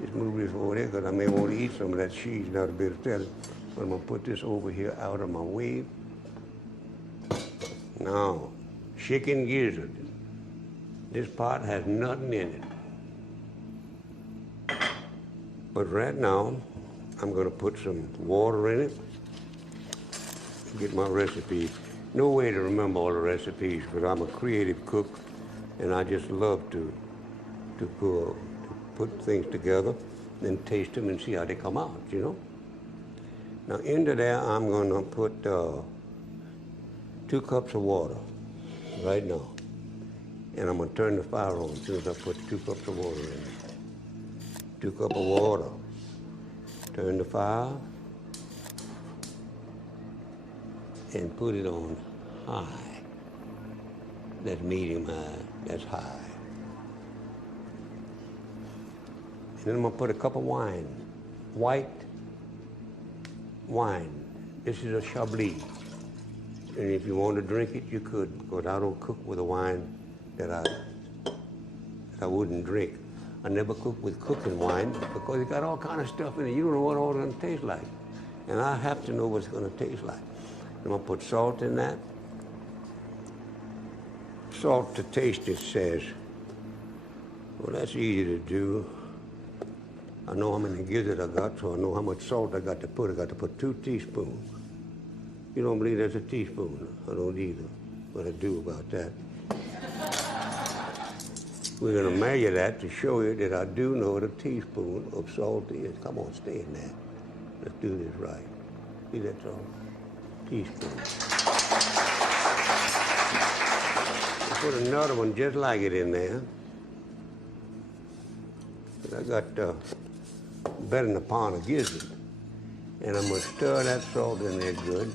Just move this over there, because I may want to eat some of that cheese, not a bit of that. But I'm going to put this over here out of my way. Now, chicken gizzard. This pot has nothing in it. But right now, I'm gonna put some water in it, get my recipe. No way to remember all the recipes, but I'm a creative cook, and I just love to put things together, then taste them and see how they come out, you know? Now into there, I'm gonna put 2 cups of water right now. And I'm gonna turn the fire on as soon as I put 2 cups of water in. 2 cups of water. Turn the fire and put it on high. That's medium high, that's high. And then I'm gonna put a cup of wine, white wine. This is a Chablis. And if you want to drink it, you could, because I don't cook with a wine that I wouldn't drink. I never cook with cooking wine because it got all kind of stuff in it. You don't know what all it's going to taste like. And I have to know what it's going to taste like. I'm going to put salt in that. Salt to taste, it says. Well, that's easy to do. I know how many gizzards I got, so I know how much salt I got to put. I got to put 2 teaspoons. You don't believe that's a teaspoon? I don't either, but I do about that. We're gonna measure that to show you that I do know what a teaspoon of salt is. Come on, stay in there. Let's do this right. See that salt? Teaspoon. I'll put another one just like it in there. I got better than a pound of gizzard. And I'm gonna stir that salt in there good.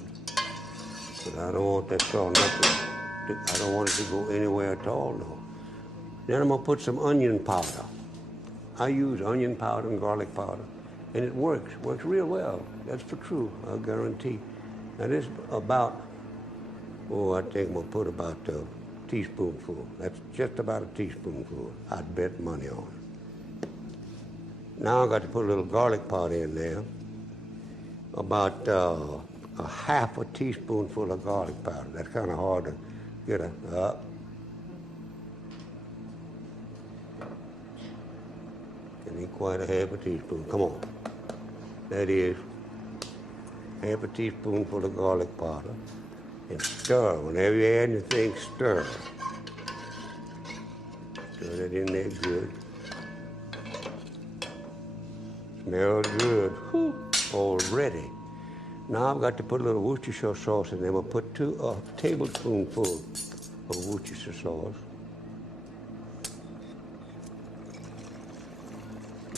But I don't want that salt, I don't want it to go anywhere at all, no. Then I'm gonna put some onion powder. I use onion powder and garlic powder, and it works real well. That's for true, I guarantee. Now this about, I think I'm gonna put about a teaspoonful. That's just about a teaspoonful. I'd bet money on it. Now I got to put a little garlic powder in there. About a half a teaspoonful of garlic powder. That's kind of hard to get up. And then quite a half a teaspoon. Come on. That is half a teaspoonful of garlic powder. And stir. Whenever you add anything, stir. Stir that in there good. Smells good. Whew. Already. Now I've got to put a little Worcestershire sauce in there. We'll put 2 tablespoonfuls of Worcestershire sauce.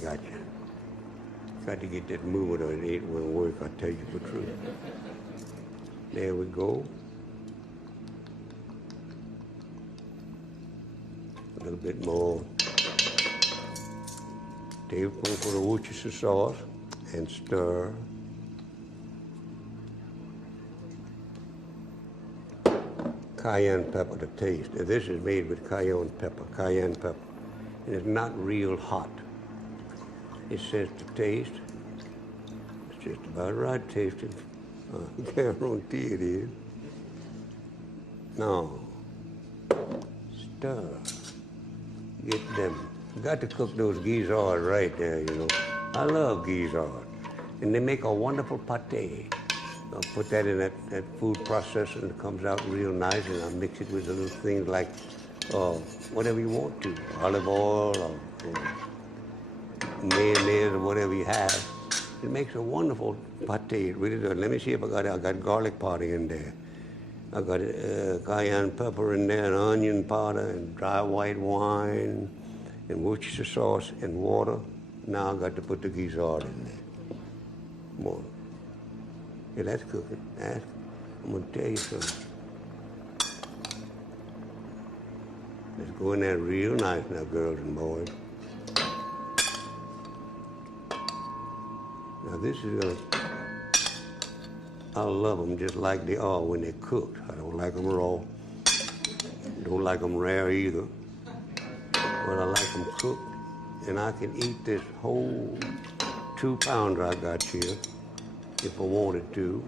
Gotcha. Got to get that moving or it ain't gonna work, I'll tell you the truth. There we go. A little bit more. Tablespoonful of Worcestershire sauce and stir. Cayenne pepper to taste. This is made with cayenne pepper, and it's not real hot. It says to taste. It's just about right tasting. Guarantee it is. Now, stir. Get them. You got to cook those gizzards right there, you know. I love gizzards, and they make a wonderful pate. I'll put that in that food processor and it comes out real nice, and I'll mix it with the little things like whatever you want to, olive oil or mayonnaise or whatever you have. It makes a wonderful pate. It really does. Let me see if I got garlic powder in there. I got cayenne pepper in there, and onion powder, and dry white wine, and Worcestershire sauce, and water. Now I got to put the gizzard in there. More. Yeah, that's cooking. I'm gonna tell you something. Let's go in there real nice now, girls and boys. Now this is gonna, I love them just like they are when they're cooked. I don't like them raw. Don't like them rare either. But I like them cooked. And I can eat this whole 2-pounder I got here, if I wanted to,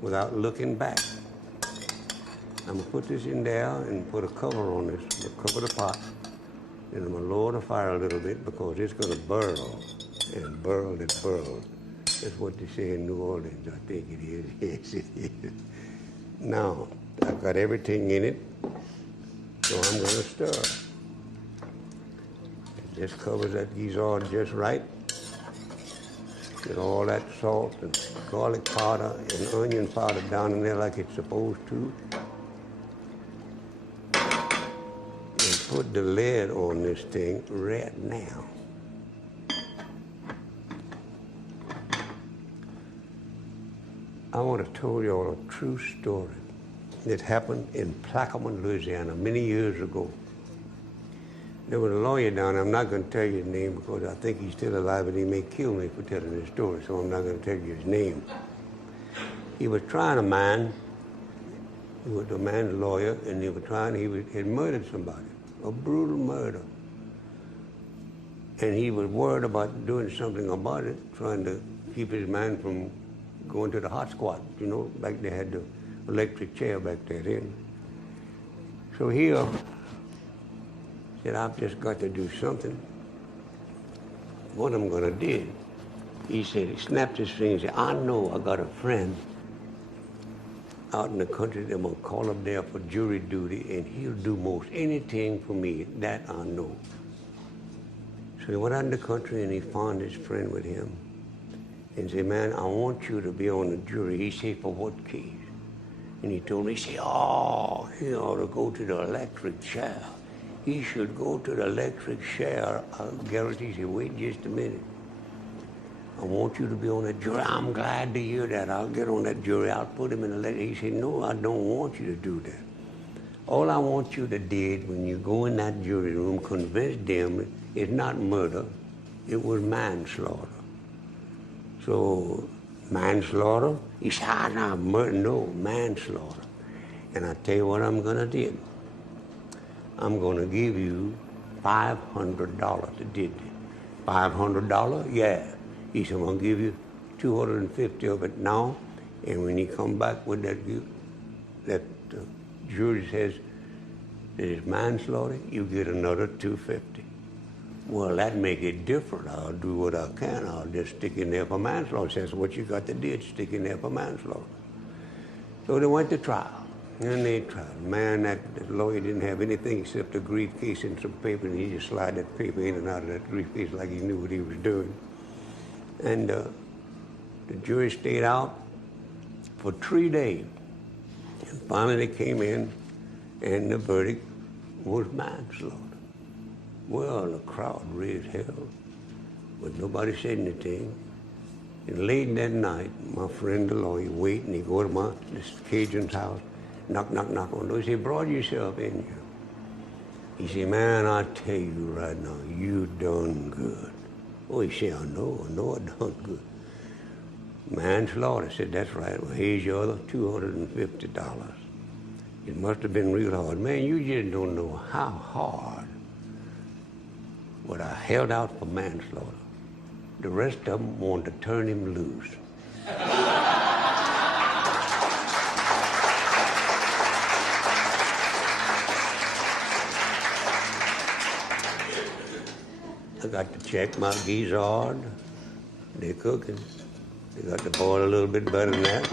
without looking back. I'm gonna put this in there and put a cover on this, cover the pot. Then I'm gonna lower the fire a little bit because it's gonna burn off. and burled and burled. That's what they say in New Orleans, I think it is. Yes, it is. Now, I've got everything in it, so I'm going to stir. Just cover that gizzard just right. Get all that salt and garlic powder and onion powder down in there like it's supposed to. And put the lid on this thing right now. I want to tell you all a true story that happened in Plaquemine, Louisiana, many years ago. There was a lawyer down there. I'm not going to tell you his name because I think he's still alive and he may kill me for telling this story, so I'm not going to tell you his name. He was trying a man. He was a man's lawyer, and he had murdered somebody, a brutal murder. And he was worried about doing something about it, trying to keep his man from going to the hot squat. You know, back they had the electric chair back there then. So he said, I've just got to do something. What I'm going to do, he said, he snapped his fingers and said, I know I got a friend out in the country that I'm going to call up there for jury duty, and he'll do most anything for me. That I know. So he went out in the country and he found his friend with him and said, man, I want you to be on the jury. He said, for what case? And he told me, he said, oh, he ought to go to the electric chair. He should go to the electric chair. I'll guarantee. He said, wait just a minute. I want you to be on that jury. I'm glad to hear that. I'll get on that jury. I'll put him in the electric. He said, no, I don't want you to do that. All I want you to do when you go in that jury room, convince them it's not murder, it was manslaughter. So, manslaughter? He said, not murder, no, manslaughter. And I tell you what I'm going to do. I'm going to give you $500 to do it. $500? Yeah. He said, I'm going to give you 250 of it now, and when you come back with that jury says that it's manslaughter, you get another 250. Well, that make it different. I'll do what I can. I'll just stick in there for manslaughter. Says what you got to do is stick in there for manslaughter. So they went to trial, and they tried. Man, that lawyer didn't have anything except a briefcase and some paper, and he just slid that paper in and out of that briefcase like he knew what he was doing. And the jury stayed out for 3 days. And finally they came in, and the verdict was manslaughter. Well, the crowd raised hell, but nobody said anything. And late that night, my friend the lawyer wait, and he go to this Cajun's house, knock, knock, knock on the door. He said, brought yourself in here. He said, man, I tell you right now, you done good. Oh, he said, I know I done good. Manslaughter. I said, that's right. Well, here's your other $250. It must have been real hard. Man, you just don't know how hard what I held out for manslaughter. The rest of them wanted to turn him loose. I got to check my gizzard. They're cooking. They got to boil a little bit better than that.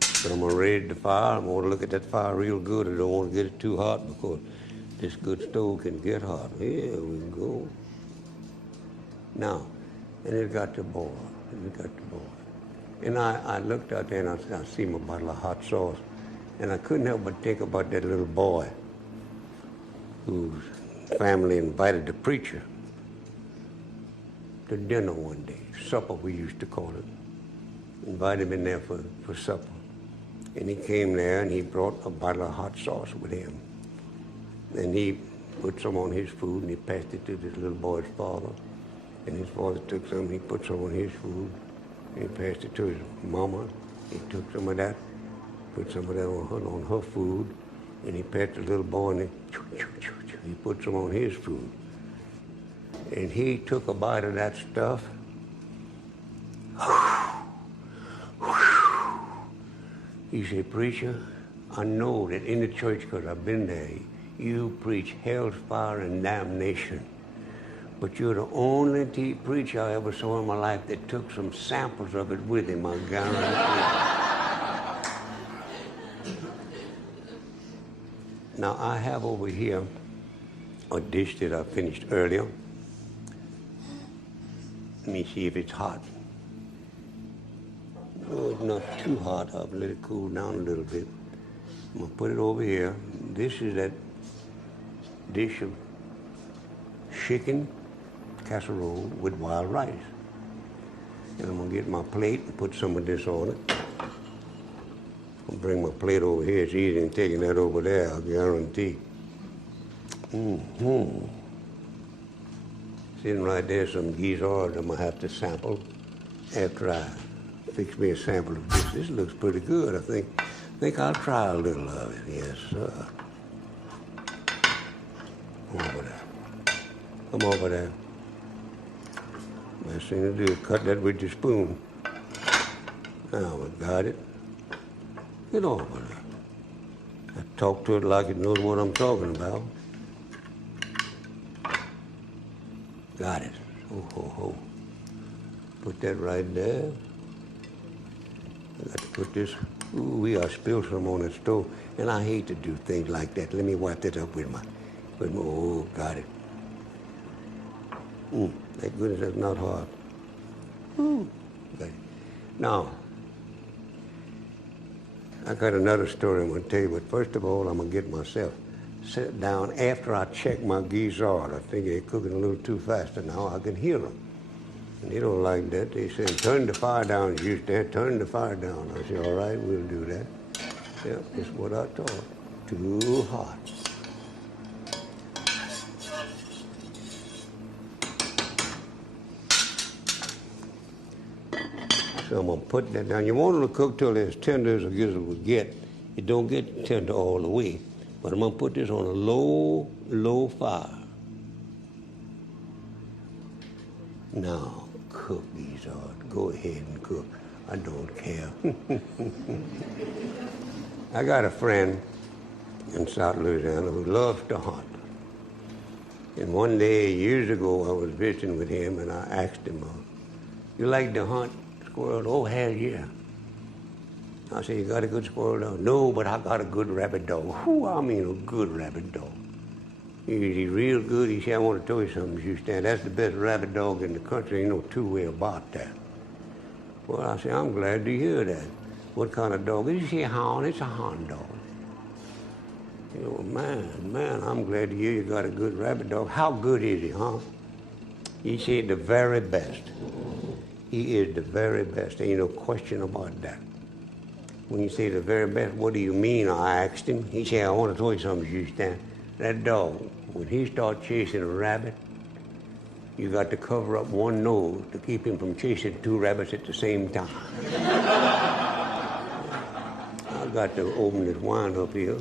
But I'm going to raise the fire. I'm going to look at that fire real good. I don't want to get it too hot because this good stove can get hot. Here we go. Now, and it got to boil. And I looked out there and I see my bottle of hot sauce. And I couldn't help but think about that little boy whose family invited the preacher to dinner one day. Supper, we used to call it. Invited him in there for supper. And he came there and he brought a bottle of hot sauce with him. And he put some on his food and he passed it to this little boy's father. And his father took some, he put some on his food. And he passed it to his mama. He took some of that, put some of that on her food. And he passed the little boy and he put some on his food. And he took a bite of that stuff. He said, preacher, I know that in the church, because I've been there, you preach hell's fire and damnation. But you're the only preacher I ever saw in my life that took some samples of it with him, I guarantee. Now, I have over here a dish that I finished earlier. Let me see if it's hot. No, it's not too hot. I'll let it cool down a little bit. I'm gonna put it over here. This is that dish of chicken casserole with wild rice. And I'm gonna get my plate and put some of this on it. I'll bring my plate over here. It's easier than taking that over there, I guarantee. Sitting right there, some gizzard I'm gonna have to sample after I fix me a sample of this. This looks pretty good. I think I'll try a little of it. Yes, sir. Come over there. Come over there. Best thing to do is cut that with your spoon. Now we got it. Get over there. I talk to it like it knows what I'm talking about. Got it. Oh, ho, ho. Put that right there. I got to put this. Ooh, I spilled some on the stove. And I hate to do things like that. Let me wipe that up with my oh, got it. Thank goodness that's not hard. Got it. Now, I got another story I'm going to tell you, but first of all, I'm going to get myself sit down after I check my gizzard. I think they're cooking a little too fast now. I can hear them. And they don't like that. They say, turn the fire down, Houston. Turn the fire down. I say, all right, we'll do that. Yeah, that's what I thought. Too hot. So I'm going to put that down. You want them to cook till they're as tender as a gizzard will get. It don't get tender all the way. But I'm going to put this on a low, low fire. Now, cook these out. Go ahead and cook. I don't care. I got a friend in South Louisiana who loves to hunt. And one day, years ago, I was visiting with him, and I asked him, you like to hunt squirrel? Oh, hell yeah. I said, you got a good squirrel dog? No, but I got a good rabbit dog. Whew, I mean a good rabbit dog. He's real good. He said, I want to tell you something, Houston. That's the best rabbit dog in the country. Ain't no two way about that. Well, I said, I'm glad to hear that. What kind of dog is he? He said, hound. It's a hound dog. You know, man, I'm glad to hear you got a good rabbit dog. How good is he, huh? He said the very best. He is the very best. Ain't no question about that. When you say the very best, what do you mean? I asked him. He said, I want to tell you something, Houston. That dog, when he starts chasing a rabbit, you got to cover up one nose to keep him from chasing two rabbits at the same time. I got to open this wine up here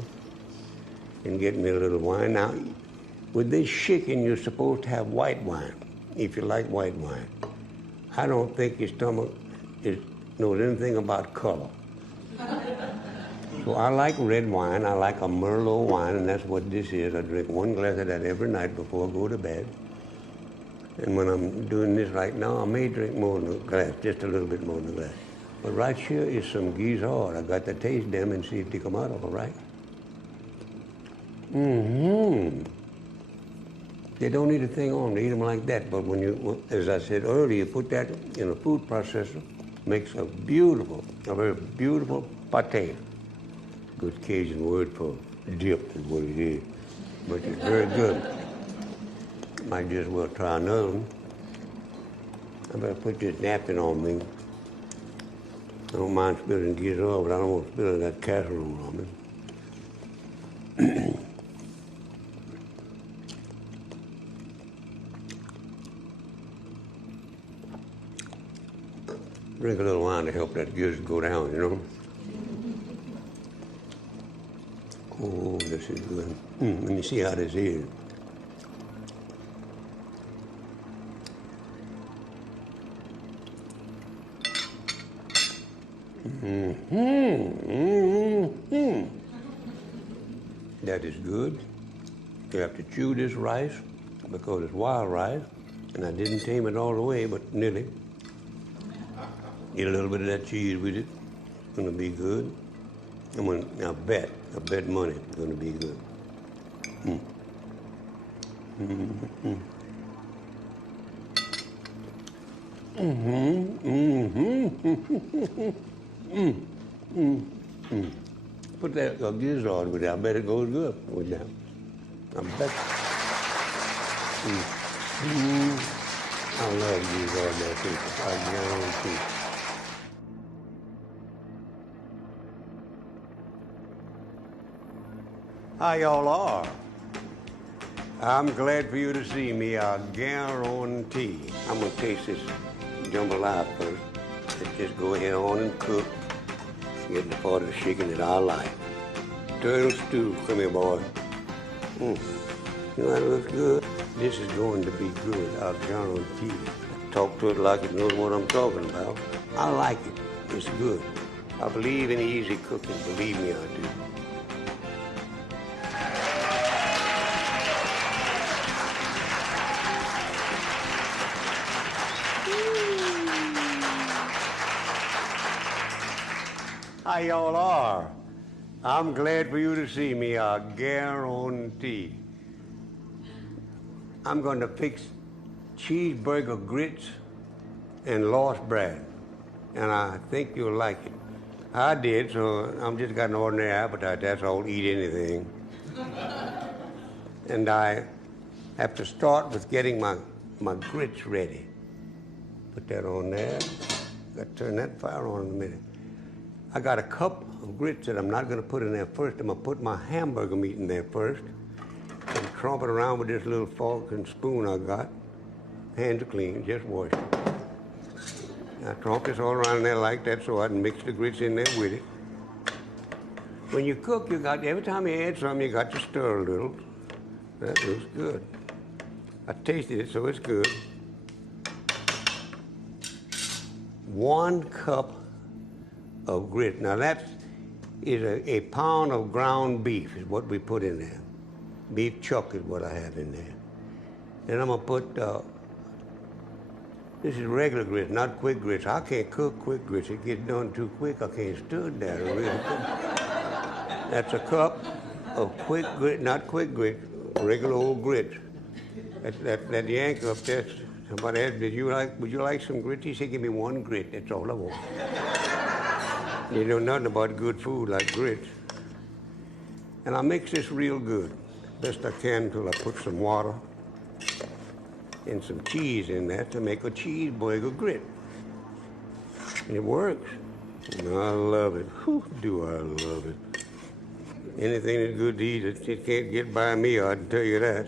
and get me a little wine. Now, with this chicken, you're supposed to have white wine, if you like white wine. I don't think your stomach knows anything about color. So I like red wine. I like a Merlot wine, and that's what this is. I drink one glass of that every night before I go to bed. And when I'm doing this right now, I may drink more than a glass, just a little bit more than a glass. But right here is some gizzard. I got to taste them and see if they come out all right. They don't need a thing on. They eat them like that. But when you, as I said earlier, you put that in a food processor, makes a very beautiful pate. Good Cajun word for dip is what it is. But it's very good. Might just well try another one. I better put this napkin on me. I don't mind spilling gizzard, but I don't want to spill that casserole on me. Drink a little wine to help that gizzard go down, you know. Oh, this is good. Let me see how this is. That is good. You have to chew this rice because it's wild rice. And I didn't tame it all the way, but nearly. Get a little bit of that cheese with it. It's gonna be good. I'm gonna, I bet money it's gonna be good. Put that gizzard with it. I bet it goes good with that. I bet. I love gizzard there, people. I guarantee. How y'all are? I'm glad for you to see me. I guarantee. I'm gonna taste this jambalaya first. Let's just go ahead on and cook. Get the part of the chicken that I like. Turtle stew, come here, boy. You know that looks good? This is going to be good, I guarantee. Talk to it like it knows what I'm talking about. I like it. It's good. I believe in easy cooking. Believe me, I do. How y'all are? I'm glad for you to see me, I guarantee. I'm going to fix cheeseburger grits and lost bread, and I think you'll like it. I did, so I'm just got an ordinary appetite. That's all, eat anything. And I have to start with getting my grits ready. Put that on there. Got to turn that fire on in a minute. I got a cup of grits that I'm not going to put in there first. I'm going to put my hamburger meat in there first and tromp it around with this little fork and spoon I got. Hands are clean, just wash it. I tromp this all around in there like that so I can mix the grits in there with it. When you cook, you got, every time you add something, you got to stir a little. That looks good. I tasted it, so it's good. 1 cup of grits. Now that is a pound of ground beef is what we put in there. Beef chuck is what I have in there. Then I'm gonna put, this is regular grits, not quick grits. I can't cook quick grits. It gets done too quick. I can't stir that really quick. That's a cup of quick grit, not quick grit, regular old grits. That yank up there, somebody asked, would you like some grits? He said, give me 1 grit, that's all I want. You know nothing about good food like grits. And I mix this real good, best I can until I put some water and some cheese in there to make a cheeseburger grit. And it works. And I love it. Whew, do I love it. Anything that's good to eat, it can't get by me, I can tell you that.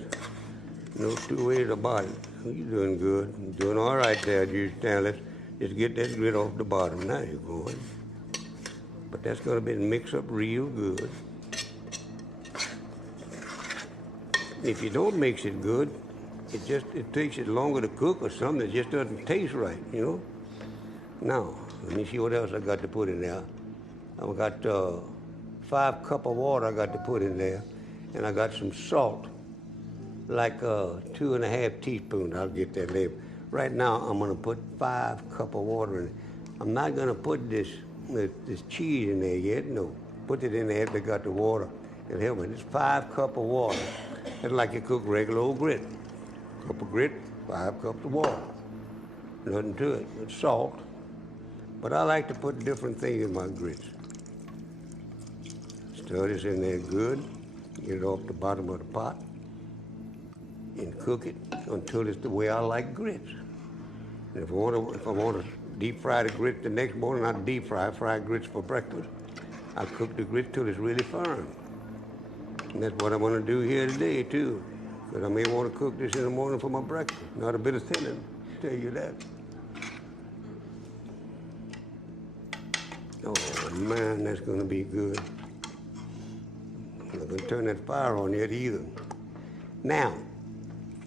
No 2 ways about it. You're doing good. You're doing all right there, Juice. Now let's just get that grit off the bottom. Now you're going. But that's going to be mixed up real good. If you don't mix it good, it takes it longer to cook or something. It just doesn't taste right, you know. Now, let me see what else I got to put in there. I've got 5 cups of water I got to put in there, and I got some salt, like 2½ teaspoons. I'll get that later. Right now, I'm going to put 5 cups of water in it. I'm not going to put this cheese in there yet. No, put it in there after I got the water. It'll help me. It's 5 cups of water. It's like you cook regular old grit. Cup of grit, 5 cups of water. Nothing to it. It's salt. But I like to put different things in my grits. Stir this in there good. Get it off the bottom of the pot. And cook it until it's the way I like grits. And if I want to deep fry the grits the next morning, I deep fry grits for breakfast. I cook the grits till it's really firm. And that's what I'm going to do here today too. Because I may want to cook this in the morning for my breakfast. Not a bit of thinning, I'll tell you that. Oh man, that's going to be good. I'm not going to turn that fire on yet either. Now,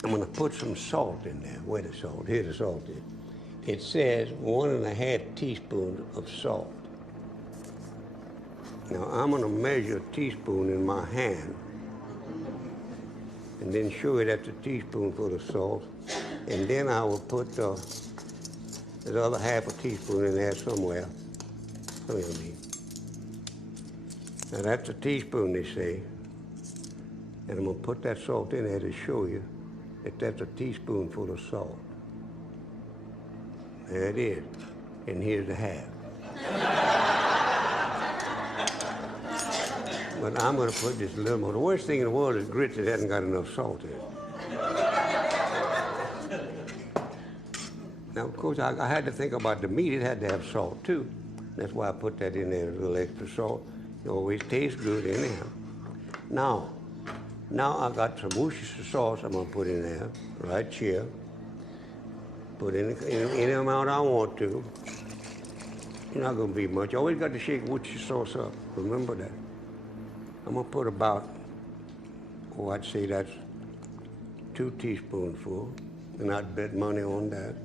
I'm going to put some salt in there. Where's the salt? Here's the salt is. It says 1½ teaspoons of salt. Now I'm going to measure a teaspoon in my hand and then show you that's a teaspoon for the salt. And then I will put the other half a teaspoon in there somewhere. Come here, me. Now that's a teaspoon, they say. And I'm gonna put that salt in there to show you that that's a teaspoonful of salt. There it is. And here's the half. But I'm gonna put just a little more. The worst thing in the world is grits that hasn't got enough salt in it. Now, of course, I had to think about the meat. It had to have salt, too. That's why I put that in there, a little extra salt. It always tastes good anyhow. Now I got some Worcestershire sauce I'm going to put in there, right here. Put in any amount I want to. It's not going to be much. You always got to shake Worcestershire sauce up. Remember that. I'm going to put about, I'd say that's 2 teaspoonfuls. And I'd bet money on that.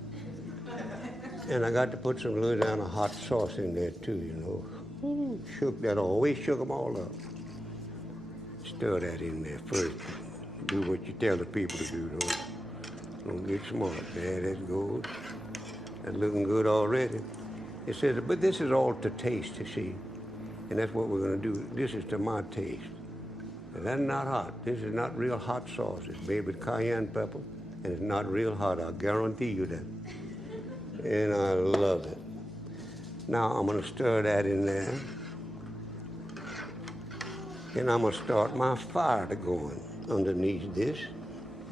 And I got to put some Louisiana hot sauce in there too, you know. Ooh, shook that all, always shook them all up. Stir that in there first. Do what you tell the people to do, though. Don't get smart. There that goes. That's looking good already. It says, but this is all to taste, you see. And that's what we're gonna do. This is to my taste. And that's not hot. This is not real hot sauce. It's made with cayenne pepper, and it's not real hot. I'll guarantee you that. And I love it. Now I'm gonna stir that in there. And I'm gonna start my fire to going underneath this.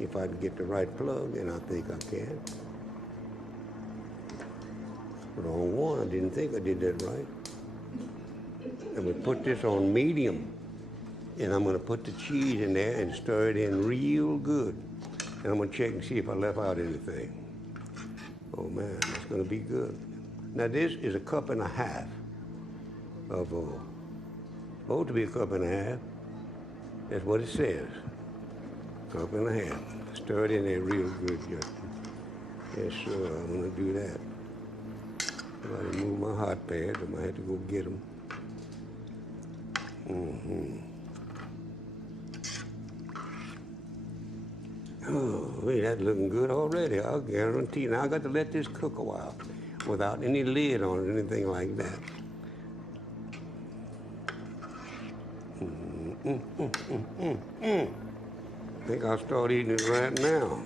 If I can get the right plug, and I think I can. Wrong one, I didn't think I did that right. And we put this on medium. And I'm gonna put the cheese in there and stir it in real good. And I'm gonna check and see if I left out anything. Oh man, it's gonna be good. Now this is 1.5 cups of oil. Supposed to be 1.5 cups. That's what it says. 1.5 cups. Stir it in there real good, Justin. Yes, sir, I'm gonna do that. I gotta move my hot pads. I might have to go get them. Oh, wait, that's looking good already. I'll guarantee. Now I got to let this cook a while without any lid on it or anything like that. I think I'll start eating it right now.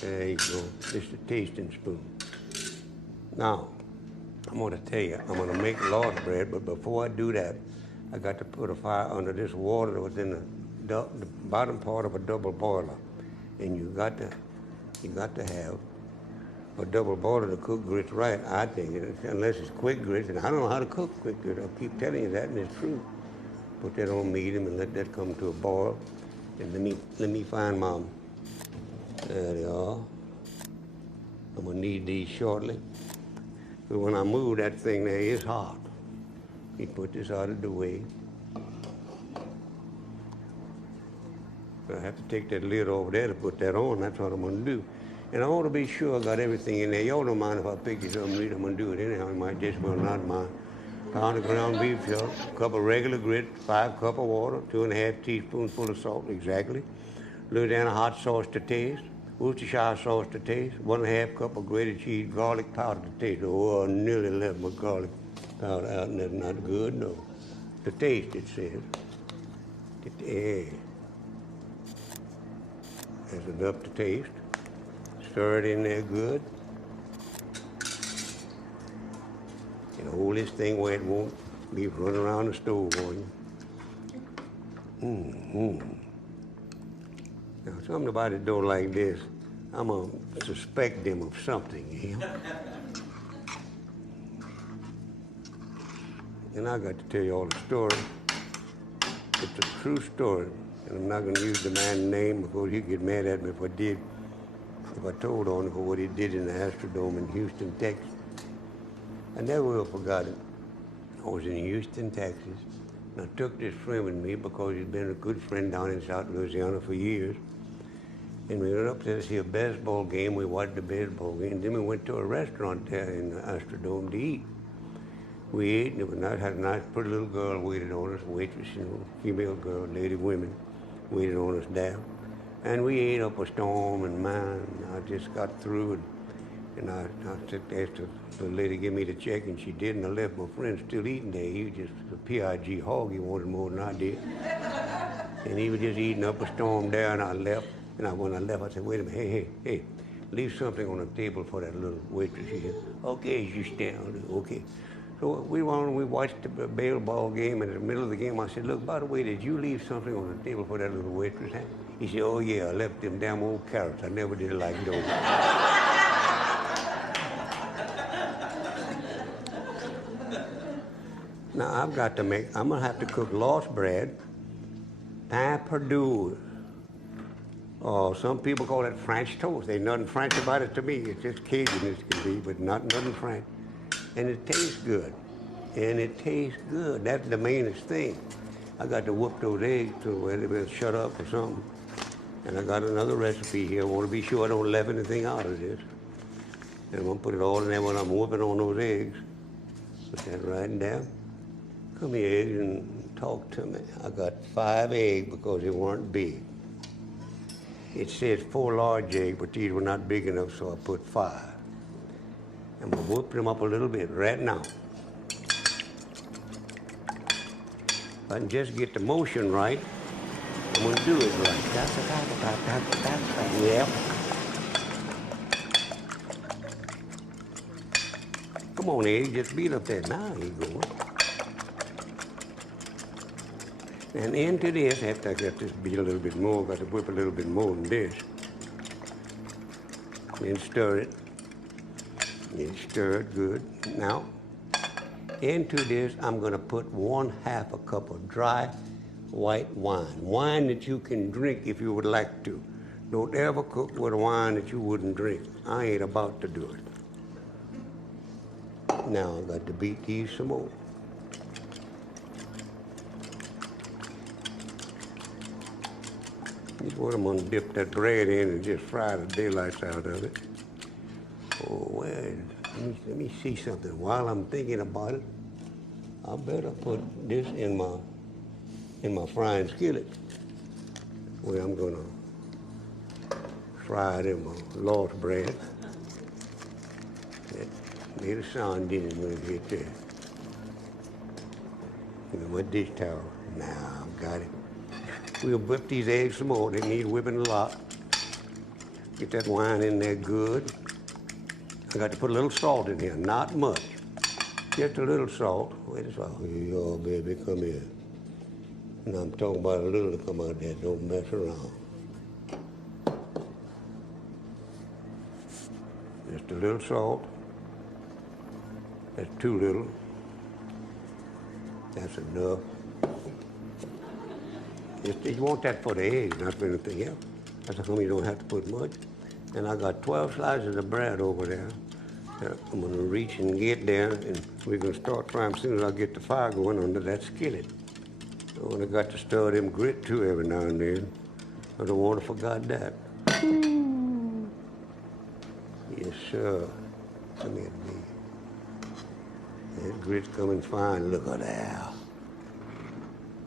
There you go. This is the tasting spoon. Now, I'm going to tell you, I'm going to make large bread, but before I do that, I got to put a fire under this water that was in the bottom part of a double boiler. And you got to have a double boiler to cook grits right, I think, unless it's quick grits. And I don't know how to cook quick grits. I'll keep telling you that, and it's true. Put that on medium and let that come to a boil. And let me find my, there they are. I'm gonna need these shortly. But when I move that thing there, it's hot. You put this out of the way. I have to take that lid over there to put that on. That's what I'm gonna do. And I want to be sure I got everything in there. Y'all don't mind if I pick you something meat. I'm gonna do it anyhow. You might just well not mind. Pound of ground beef, a cup of regular grits, 5 cups of water, 2.5 teaspoonfuls of salt, exactly. Louisiana hot sauce to taste. Worcestershire sauce to taste. 1.5 cups of grated cheese, garlic powder to taste. Oh, I nearly left my garlic powder out, and that's not good, no. To taste, it says. That's enough to taste. Stir it in there good. And hold this thing where it won't be running around the stove on you. Now, something about it don't like this. I'm gonna suspect them of something, you know? And I got to tell you all the story. It's a true story. And I'm not gonna use the man's name because he'd get mad at me if I did. If I told on him for what he did in the Astrodome in Houston, Texas. I never will forgot it. I was in Houston, Texas, and I took this friend with me because he'd been a good friend down in South Louisiana for years. And we went up to see a baseball game. We watched the baseball game. Then we went to a restaurant there in the Astrodome to eat. We ate, and it was nice. Had a nice, pretty little girl waited on us, waitress, you know, female girl, lady, women. waited on us down. And we ate up a storm, and man, I just got through, and I asked the lady to give me the check, and she did, and I left my friend still eating there. He was just a PIG hog. He wanted more than I did. And he was just eating up a storm there, and I left. And when I left, I said, wait a minute, hey, leave something on the table for that little waitress. She said, okay, you stand, okay. So we watched the baseball game, and in the middle of the game, I said, look, by the way, did you leave something on the table for that little waitress? He said, oh yeah, I left them damn old carrots. I never did like those. Now I'm gonna have to cook lost bread, pain perdu. Oh, some people call it French toast. There's nothing French about it to me. It's just Cajun as can be, but nothing French. And it tastes good. And it tastes good. That's the mainest thing. I got to whoop those eggs to where they will shut up or something. And I got another recipe here. I want to be sure I don't leave anything out of this. And I'm going to put it all in there when I'm whooping on those eggs. Put that right down. Come here, eggs, and talk to me. I got 5 eggs because they weren't big. It says 4 large eggs, but these were not big enough, so I put 5. I'm going to whoop them up a little bit right now. If I can just get the motion right, I'm going to do it right. Yep. Come on, egg, just beat up there. Now you go. And into this, after I got this beat a little bit more, got to whip a little bit more than this. Then stir it. Then stir it good. Now, into this, I'm going to put 1/2 cup of dry white wine. Wine that you can drink if you would like to. Don't ever cook with wine that you wouldn't drink. I ain't about to do it. Now, I've got to beat these some more. This is what I'm going to dip that bread in and just fry the daylights out of it. Oh, well, let me see something. While I'm thinking about it, I better put this in my frying skillet where I'm going to fry it in my lost bread. That made a sound, didn't it, when it hit there? Give me my dish towel. Now, I've got it. We'll whip these eggs some more. They need whipping a lot. Get that wine in there good. I got to put a little salt in here, not much. Just a little salt. Wait a second. Here you are, baby, come here. And I'm talking about a little to come out there. Don't mess around. Just a little salt. That's too little. That's enough. You want that for the eggs, not for anything else. That's how come you don't have to put much. And I got 12 slices of bread over there. I'm going to reach and get there, and we're going to start frying as soon as I get the fire going under that skillet. Oh, and I got to stir them grit too every now and then. I don't want to forget that. Yes, sir. Come here, baby. That grit's coming fine. Look at that.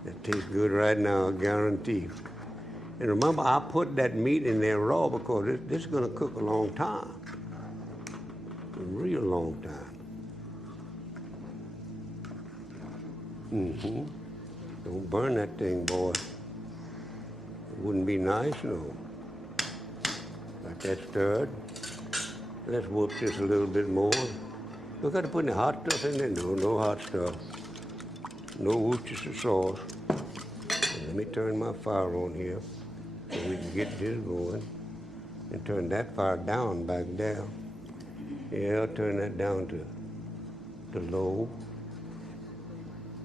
That tastes good right now, I guarantee. And remember, I put that meat in there raw because this is going to cook a long time. A real long time. Don't burn that thing, boy. It wouldn't be nice, no. Got that stirred. Let's whoop this a little bit more. We got to put any hot stuff in there? No hot stuff. No Worcestershire sauce. Let me turn my fire on here so we can get this going. And turn that fire down back there. Yeah, I'll turn that down to low.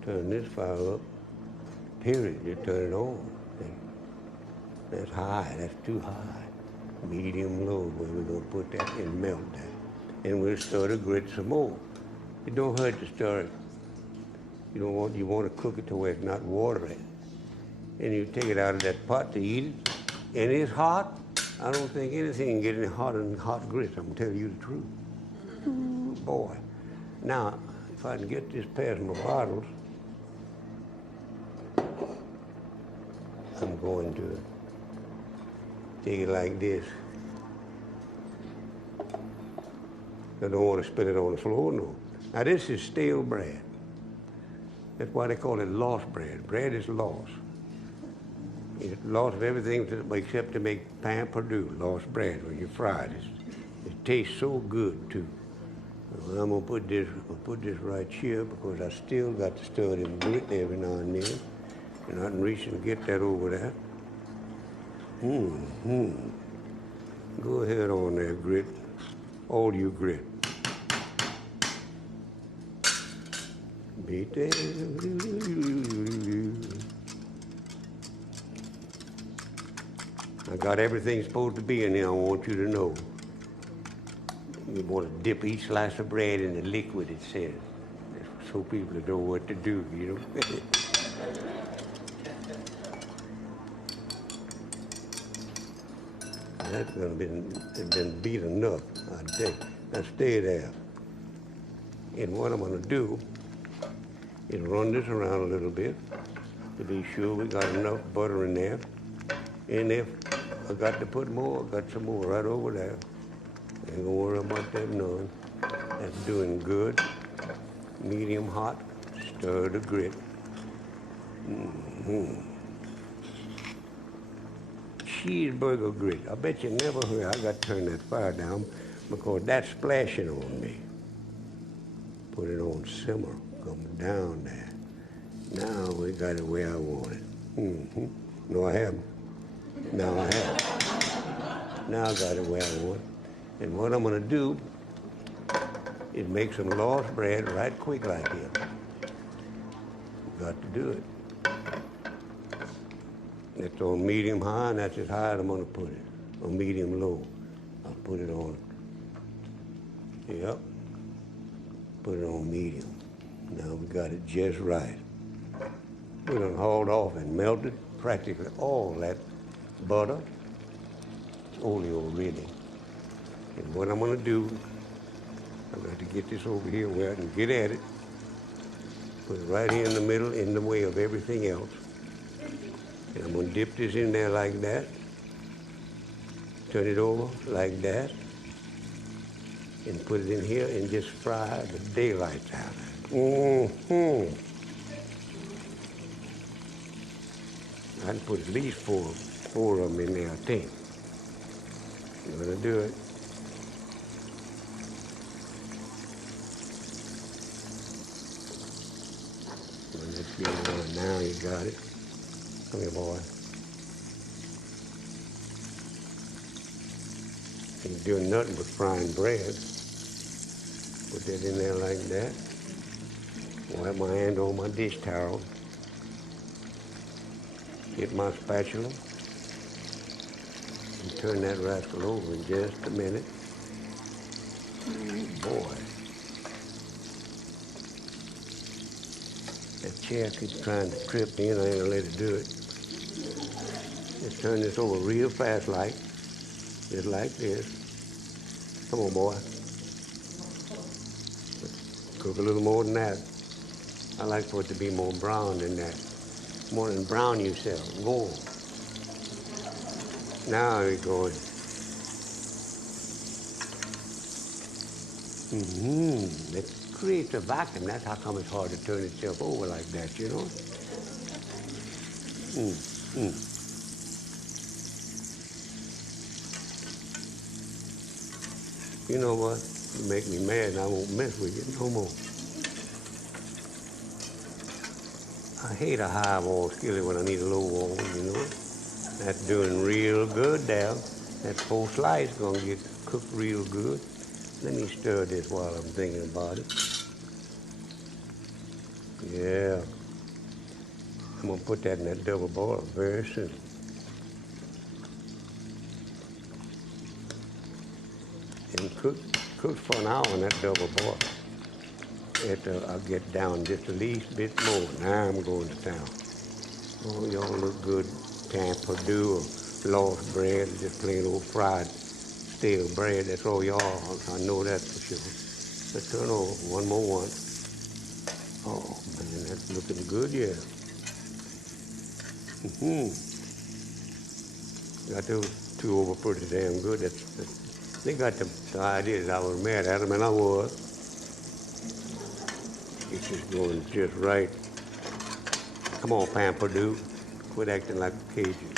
Turn this fire up. Period. Just turn it on. That's high. That's too high. Medium low, where we're going to put that and melt that. And we'll stir the grit some more. It don't hurt to stir it. You want to cook it to where it's not watery. And you take it out of that pot to eat it. And it's hot. I don't think anything can get any hotter than hot grits. I'm going to tell you the truth. Ooh, boy. Now, if I can get this past my bottles, I'm going to take it like this. I don't want to spill it on the floor, no. Now this is stale bread. That's why they call it lost bread. Bread is lost. It's lost of everything except to make pain Purdue, lost bread when you fry it. It tastes so good too. Well, I'm gonna put this right here because I still got to stir it in grit every now and then. And I can reach and get that over there. Go ahead on there, grit. All you grit. Beat that. I got everything supposed to be in there, I want you to know. You want to dip each slice of bread in the liquid, it says. So people know what to do, you know. That's gonna been beat enough, I think. Now stay there. And what I'm gonna do is run this around a little bit to be sure we got enough butter in there. And if I got to put more, I got some more right over there. Ain't gonna worry about that none. That's doing good. Medium hot, stir the grit. Cheeseburger grit. I bet you never heard. I got to turn that fire down because that's splashing on me. Put it on simmer. Come down there. Now we got it where I want it. No, I haven't. Now I have. Now I got it where I want it. And what I'm gonna do is make some lost bread right quick like this. Got to do it. It's on medium high, and that's as high as I'm gonna put it. On medium low. I'll put it on. Yep. Put it on medium. Now we got it just right. We done hauled off and melted practically all that butter. It's oleo really. And what I'm gonna do, I've got to get this over here where I can get at it. Put it right here in the middle, in the way of everything else. And I'm gonna dip this in there like that. Turn it over like that. And put it in here and just fry the daylights out of it. I can put at least four of them in there, I think. I'm gonna do it. Let's get it on now, you got it. Come here, boy. Ain't doing nothing but frying bread. Put that in there like that. Wipe my hand on my dish towel. Get my spatula. And turn that rascal over in just a minute. Boy. That chair keeps trying to trip me and I ain't gonna let it do it. Just turn this over real fast like. Just like this. Come on, boy. Cook a little more than that. I like for it to be more brown than that. More than brown yourself. Go on. Now you're going. It creates a vacuum. That's how come it's hard to turn itself over like that, you know? You know what? You make me mad and I won't mess with you no more. I hate a high wall skillet when I need a low wall, you know? That's doing real good there. That whole slice gonna get cooked real good. Let me stir this while I'm thinking about it. Yeah. I'm gonna put that in that double boiler very soon. And cook for an hour in that double boiler. I'll get down just a least bit more. Now I'm going to town. Oh, y'all look good. Pan Purdue or lost bread, just plain old fried stale bread. That's all y'all. I know that for sure. Let's turn over one more one. Oh man, that's looking good, yeah. Got those two over pretty damn good. They got the idea that I was mad at them, and I was. It's just going just right. Come on, Pamperdo. Quit acting like a Cajun.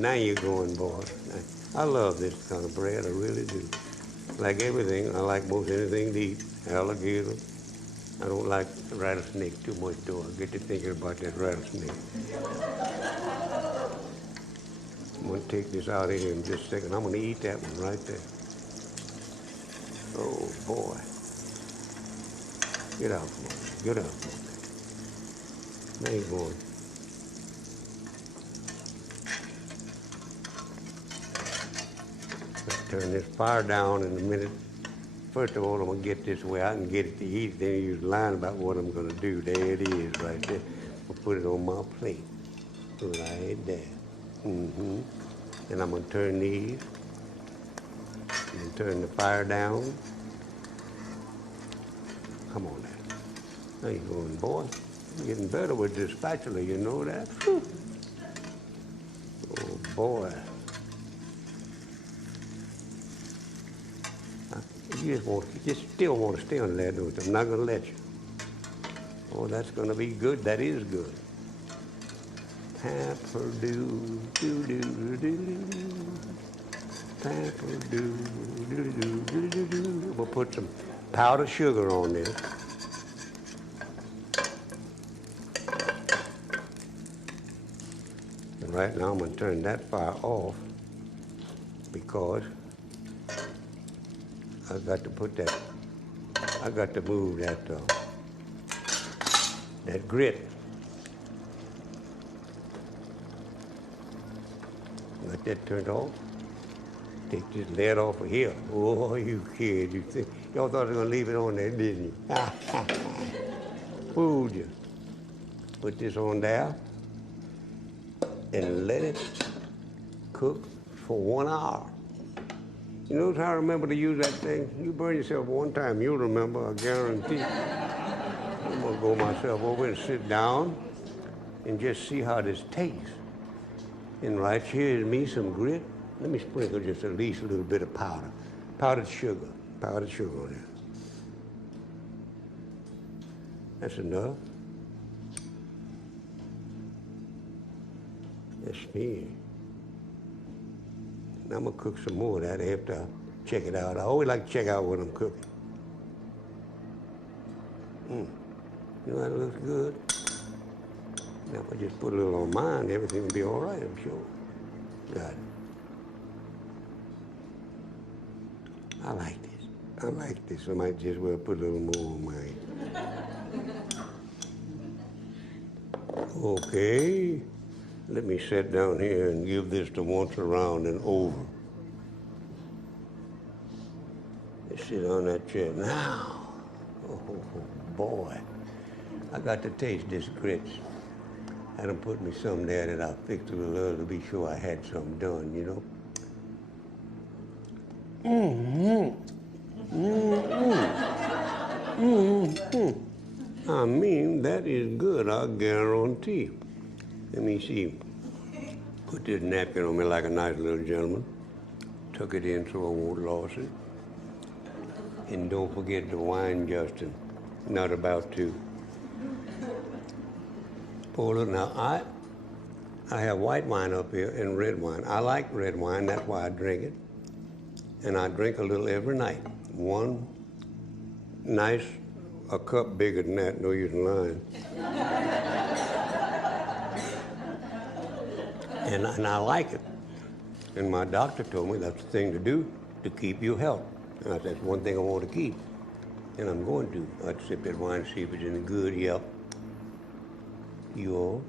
Now you're going, boy. I love this kind of bread, I really do. Like everything, I like most anything to eat. Alligator. I don't like rattlesnake too much, though. I get to thinking about that rattlesnake. I'm gonna take this out of here in just a second. I'm gonna eat that one right there. Oh, boy. Get out from under. Get out from under. Now you're going. Turn this fire down in a minute. First of all, I'm gonna get this way I can get it to eat. Then you lying about what I'm gonna do. There it is, right there. I'll put it on my plate, right there. And I'm gonna turn these and turn the fire down. Come on now. How you going, boy? You're getting better with this spatula, you know that? Whew. Oh boy. You just still want to stay on that, don't you? I'm not gonna let you. Oh, that's gonna be good. That is good. Pamperdo, do do do do do. Pamperdo, do do do do do. We'll put some powdered sugar on this. And right now I'm gonna turn that fire off because I got to put that. I got to move that that grit. Got that turned off. Take this lid off of here. Oh, you kid. You think y'all thought I was gonna leave it on there, didn't you? Fooled you. Put this on there and let it cook for 1 hour. You notice how I remember to use that thing? You burn yourself one time, you'll remember, I guarantee. I'm gonna go myself over and sit down and just see how this tastes. And right here is me some grit. Let me sprinkle just at least a little bit of powdered sugar on there. That's enough. That's me. Now I'm gonna cook some more of that after I check it out. I always like to check out what I'm cooking. You know that looks good. Now if I just put a little on mine, everything will be all right, I'm sure. Got it. I like this. I like this. I might just well put a little more on mine. Okay. Let me sit down here and give this to once around and over. Let's sit on that chair now. Oh, boy. I got to taste this grits. I done put me some there that I fixed a little early to be sure I had something done, you know? I mean, that is good, I guarantee. Let me see. Put this napkin on me like a nice little gentleman. Tuck it in so I won't lose it. And don't forget the wine, Justin. Not about to. Pour it. Now, I have white wine up here and red wine. I like red wine, that's why I drink it. And I drink a little every night. One nice, a cup bigger than that, no use in lying. And I like it. And my doctor told me that's the thing to do to keep you healthy. And I said, that's one thing I want to keep. And I'm going to. I'd sip that wine, see if it's any good. Yep. You all?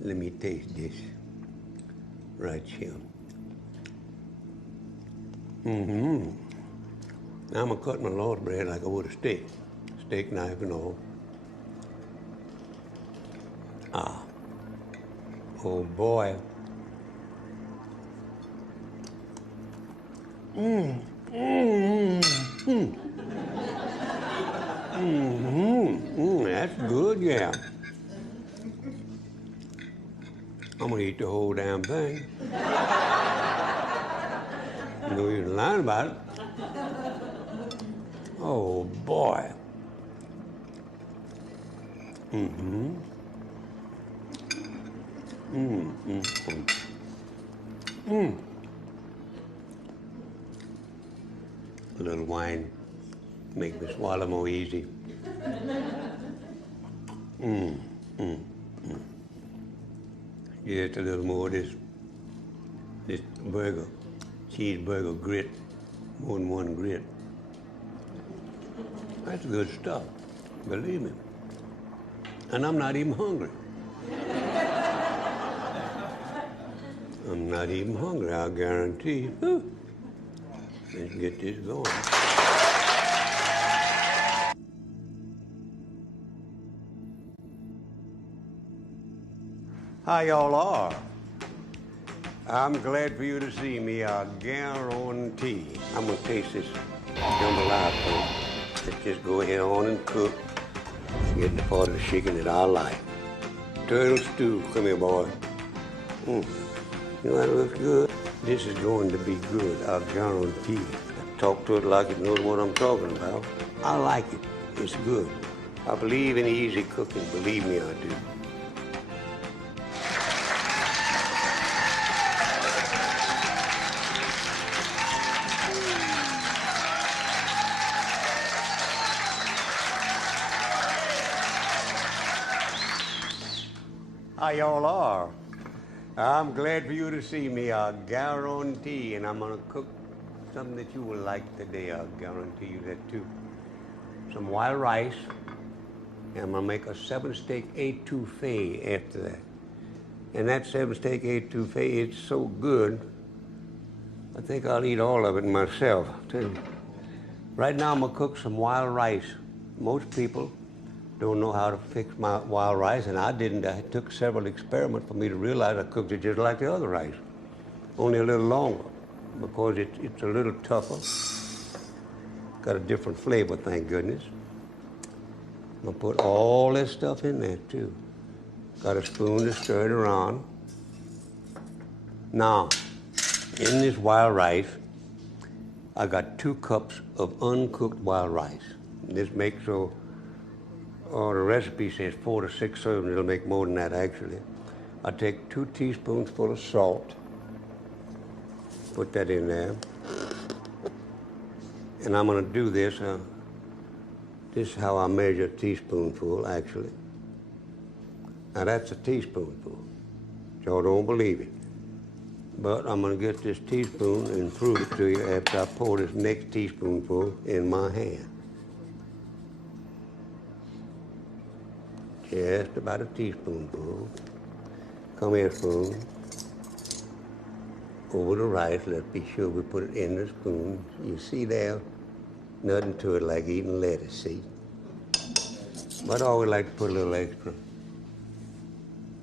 Let me taste this right here. Now I'm gonna cut my loaf bread like I would a steak. Steak knife and all. Oh boy. That's good, yeah. I'm gonna eat the whole damn thing. No use lying about it. Oh boy. Mm-hmm. A little wine make me swallow more easy. Just a little more of this burger, cheeseburger grit, more than one grit. That's good stuff, believe me. And I'm not even hungry. I'm not even hungry, I guarantee. Whew. Let's get this going. How y'all are? I'm glad for you to see me, I guarantee. I'm gonna taste this jambalaya thing. Let's just go ahead on and cook. Get the part of the chicken that I like. Turtle stew, come here, boy. You know that looks good? This is going to be good, I guarantee. I talk to it like it knows what I'm talking about. I like it, it's good. I believe in easy cooking, believe me, I do. How y'all are? I'm glad for you to see me, I guarantee, and I'm gonna cook something that you will like today, I guarantee you that too. Some wild rice, and I'm gonna make a 7-steak etouffee after that. And that 7-steak etouffee, it's so good, I think I'll eat all of it myself. Tell you. Right now I'm gonna cook some wild rice. Most people don't know how to fix my wild rice, and I didn't. It took several experiments for me to realize I cooked it just like the other rice, only a little longer, because it's a little tougher. Got a different flavor, thank goodness. I'm gonna put all this stuff in there too. Got a spoon to stir it around. Now, in this wild rice, I got 2 cups of uncooked wild rice. This makes so. Oh, the recipe says 4 to 6 servings. It'll make more than that, actually. I take 2 teaspoons full of salt. Put that in there. And I'm gonna do this. This is how I measure a teaspoonful, actually. Now that's a teaspoonful. Y'all don't believe it. But I'm gonna get this teaspoon and prove it to you after I pour this next teaspoonful in my hand. Just about a teaspoonful. Come here, spoon. Over the rice, let's be sure we put it in the spoon. You see there? Nothing to it like eating lettuce, see? But I always like to put a little extra.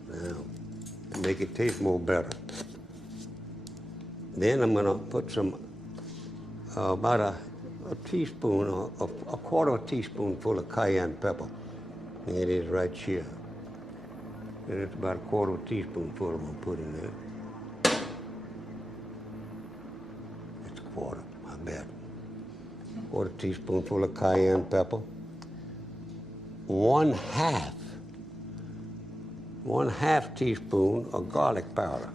Now, to make it taste more better. Then I'm gonna put some, about a teaspoon, or a quarter of a teaspoonful of cayenne pepper. It is right here. And it's about a quarter of a teaspoonful I'm gonna put in there. It's a quarter, my bad. Quarter teaspoonful of cayenne pepper. 1/2 teaspoon of garlic powder.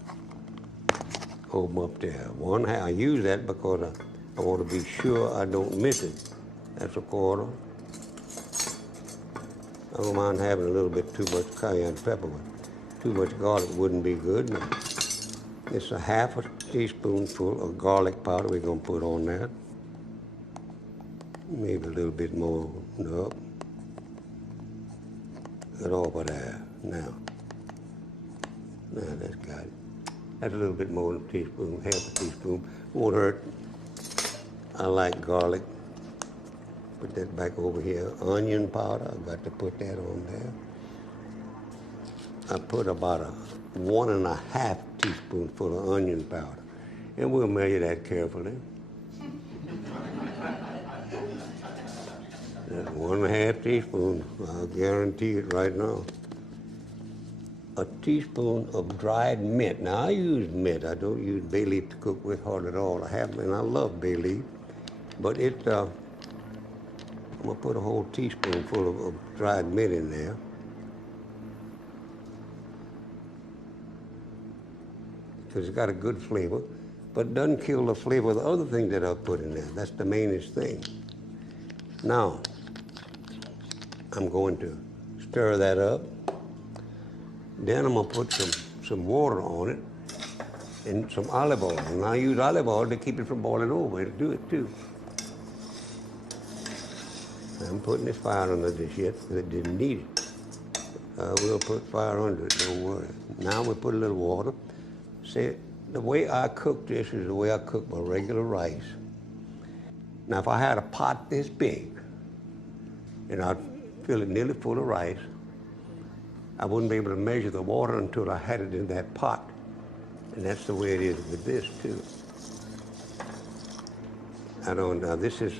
Hold them up there. 1/2. I use that because I want to be sure I don't miss it. That's a quarter. I don't mind having a little bit too much cayenne pepper, but too much garlic wouldn't be good. It's a 1/2 teaspoonful of garlic powder we're gonna put on that. Maybe a little bit more. Nope. Get over there. Now that's got it. That's a little bit more than a teaspoon, 1/2 teaspoon. Won't hurt. I like garlic. Put that back over here. Onion powder, I got to put that on there. I put about a 1.5 teaspoonful of onion powder. And we'll measure that carefully. That's 1.5 teaspoons. I'll guarantee it right now. A teaspoon of dried mint. Now I use mint. I don't use bay leaf to cook with hardly at all. I have, and I love bay leaf, but I'm gonna put a whole teaspoonful of dried mint in there. Because it's got a good flavor, but it doesn't kill the flavor of the other thing that I've put in there. That's the mainest thing. Now, I'm going to stir that up. Then I'm gonna put some water on it and some olive oil. And I use olive oil to keep it from boiling over. It'll do it too. I'm putting this fire under this yet because it didn't need it. We'll put fire under it, don't worry. Now we put a little water. See, the way I cook this is the way I cook my regular rice. Now, if I had a pot this big, and I'd fill it nearly full of rice, I wouldn't be able to measure the water until I had it in that pot. And that's the way it is with this, too. Now this is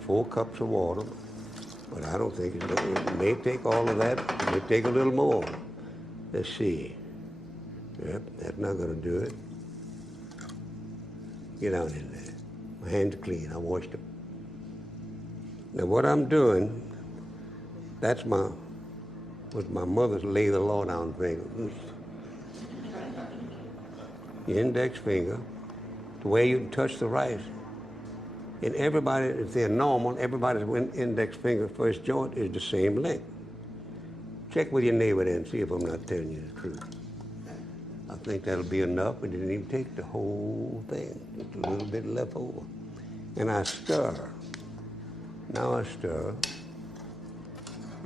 4 cups of water, but I don't think it may take all of that. It may take a little more. Let's see. Yep, that's not gonna do it. Get on in there. My hands are clean, I washed them. Now what I'm doing, was my mother's lay the law down finger. Your index finger, the way you touch the rice. And everybody, if they're normal, everybody's index finger first joint is the same length. Check with your neighbor then and see if I'm not telling you the truth. I think that'll be enough. It didn't even take the whole thing, just a little bit left over. And I stir. Now I stir,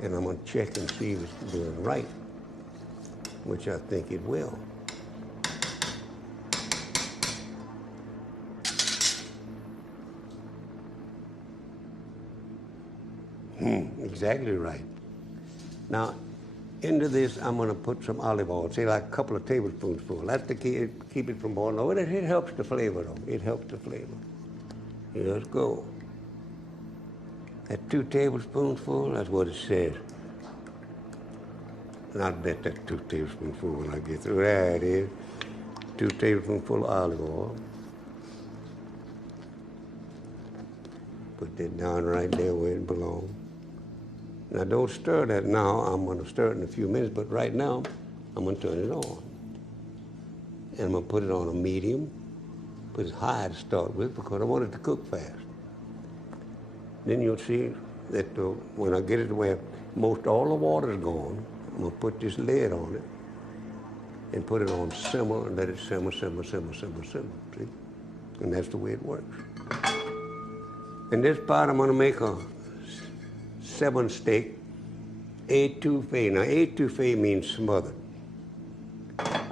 and I'm gonna check and see if it's doing right, which I think it will. Exactly right. Now, into this, I'm gonna put some olive oil, say like a couple of tablespoons full. That's to keep it from boiling over. It helps the flavor though, it helps the flavor. Here, let's go. At 2 tablespoons full, that's what it says. And I'll bet that's 2 tablespoons full when I get through. There it is. 2 tablespoons full of olive oil. Put that down right there where it belongs. Now don't stir that now. I'm gonna stir it in a few minutes, but right now, I'm gonna turn it on. And I'm gonna put it on a medium. Put it high to start with because I want it to cook fast. Then you'll see that when I get it to where most all the water's gone, I'm gonna put this lid on it and put it on simmer and let it simmer, simmer, simmer, simmer, simmer, see? And that's the way it works. In this pot, I'm gonna make a 7-steak étouffée. Now, étouffée means smothered.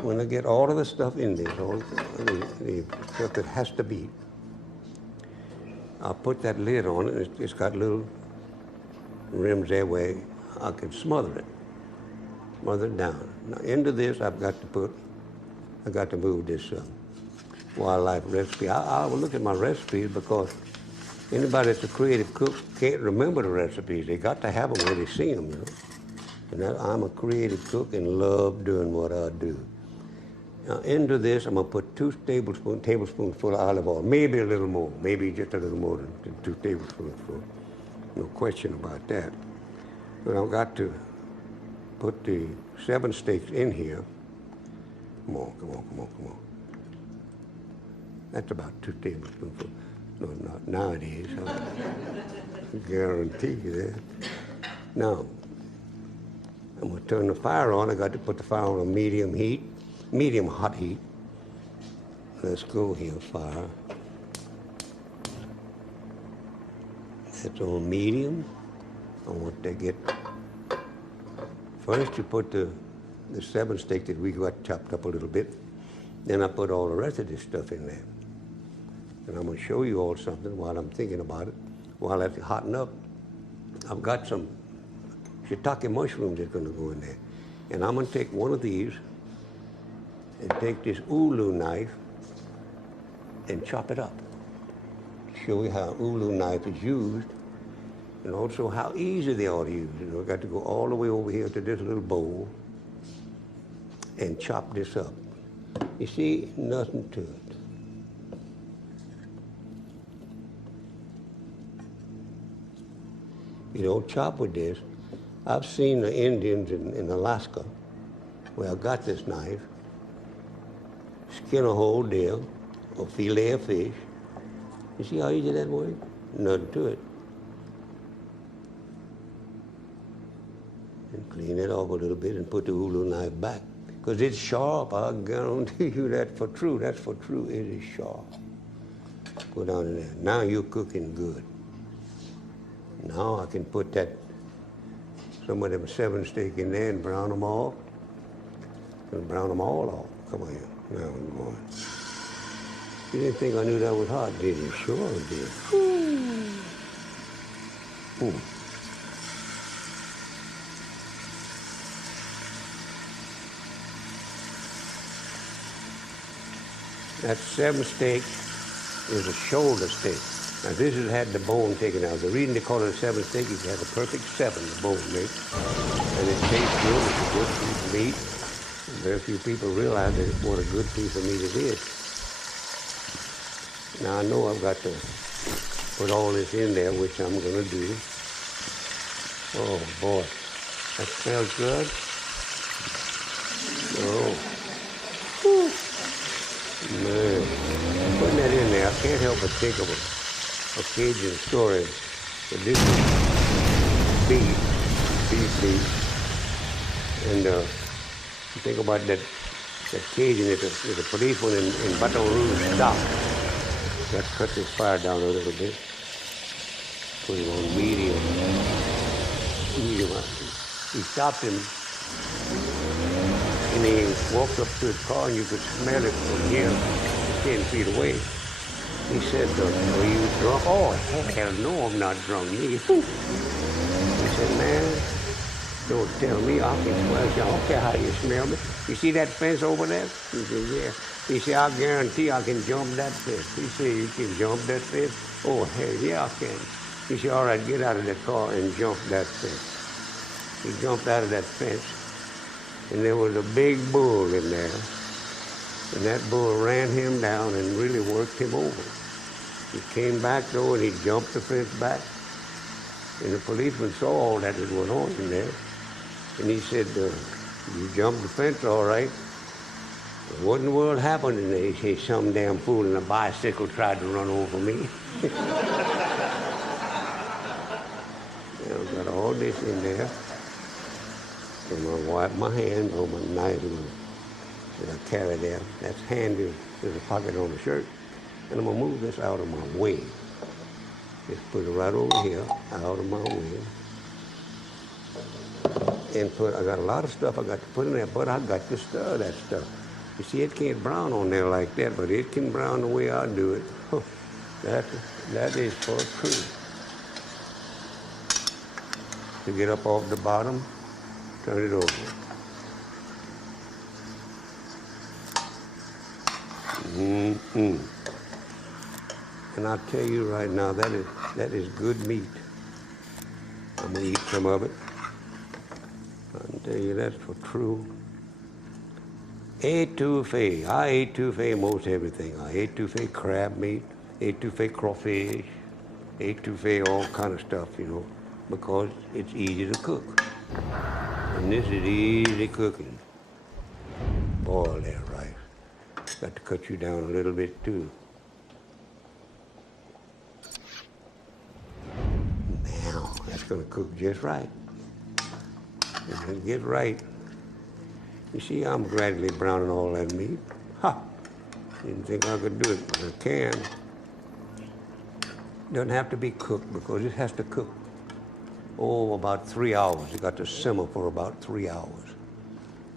When I get all of the stuff in there, all the stuff that has to be, I'll put that lid on it. It's got little rims that way. I can smother it down. Now, into this, I got to move this wildlife recipe. I will look at my recipes because anybody that's a creative cook can't remember the recipes. They got to have them where they see them, you know. And I'm a creative cook and love doing what I do. Now, into this, I'm gonna put 2 tablespoons full of olive oil, maybe a little more, maybe just a little more than 2 tablespoons full. No question about that. But I've got to put the 7 steaks in here. Come on, come on, come on, come on. That's about 2 tablespoons full. No, not nowadays. I guarantee you that. Now, I'm gonna turn the fire on. I got to put the fire on a medium hot heat. Let's go here, fire. That's on medium. I want to get, first you put the 7 steak that we got chopped up a little bit. Then I put all the rest of this stuff in there. And I'm gonna show you all something while I'm thinking about it. While that's hotting up, I've got some shiitake mushrooms that's gonna go in there. And I'm gonna take one of these and take this ulu knife and chop it up. Show you how ulu knife is used and also how easy they are to use. You know, I got to go all the way over here to this little bowl and chop this up. You see, nothing to it. You don't chop with this. I've seen the Indians in Alaska where I got this knife, skin a whole deer, or fillet of fish. You see how easy that works? Nothing to it. And clean it off a little bit and put the hulu knife back. Because it's sharp, I guarantee you that for true. That's for true, it is sharp. Put down in there. Now you're cooking good. Now I can put some of them 7 steak in there and brown them off. And brown them all off. Come on here. Now I'm going. You didn't think I knew that was hot, did you? Sure I did. That 7 steak is a shoulder steak. Now this has had the bone taken out. The reason they call it a 7 steak is it has a perfect 7, the bone makes. And it tastes good, it's a good piece of meat. Very few people realize that what a good piece of meat it is. Now I know I've got to put all this in there, which I'm gonna do. Oh boy, that smells good. Oh, whew. Man, putting that in there, I can't help but think of a Cajun story. But this is beef. And you think about that Cajun, there's a policeman in Baton Rouge stop. Let's cut this fire down a little bit. Put it on medium. He stopped him, and he walked up to his car, and you could smell it from here, 10 feet away. He said, are you drunk? Oh, hell no, I'm not drunk. He said, man, don't tell me. I can smell you. I don't care how you smell me. You see that fence over there? He said, yeah. He said, I guarantee I can jump that fence. He said, you can jump that fence? Oh, hell yeah, I can. He said, all right, get out of that car and jump that fence. He jumped out of that fence, and there was a big bull in there. And that bull ran him down and really worked him over. He came back though, and he jumped the fence back. And the policeman saw all that was going on in there. And he said, you jumped the fence all right. What in the world happened? And they say, some damn fool in a bicycle tried to run over me. I've got all this in there. And I'll wipe my hands on my knife that I carry there. That's handy. There's a pocket on the shirt. And I'm going to move this out of my way. Just put it right over here, out of my way. And I got a lot of stuff I got to put in there, but I got to stir that stuff. You see, it can't brown on there like that, but it can brown the way I do it. That is for true. To get up off the bottom, turn it over. And I'll tell you right now, that is good meat. I'm gonna eat some of it. I'll tell you that's for true. Étouffée. I étouffée most everything. I étouffée crab meat, étouffée crawfish, étouffée all kind of stuff, you know, because it's easy to cook. And this is easy cooking. Boil that rice. Got to cut you down a little bit too. Now, that's gonna cook just right. It's gonna get right. You see, I'm gradually browning all that meat. Ha! Didn't think I could do it, but I can. Doesn't have to be cooked because it has to cook, about 3 hours. It got to simmer for about 3 hours.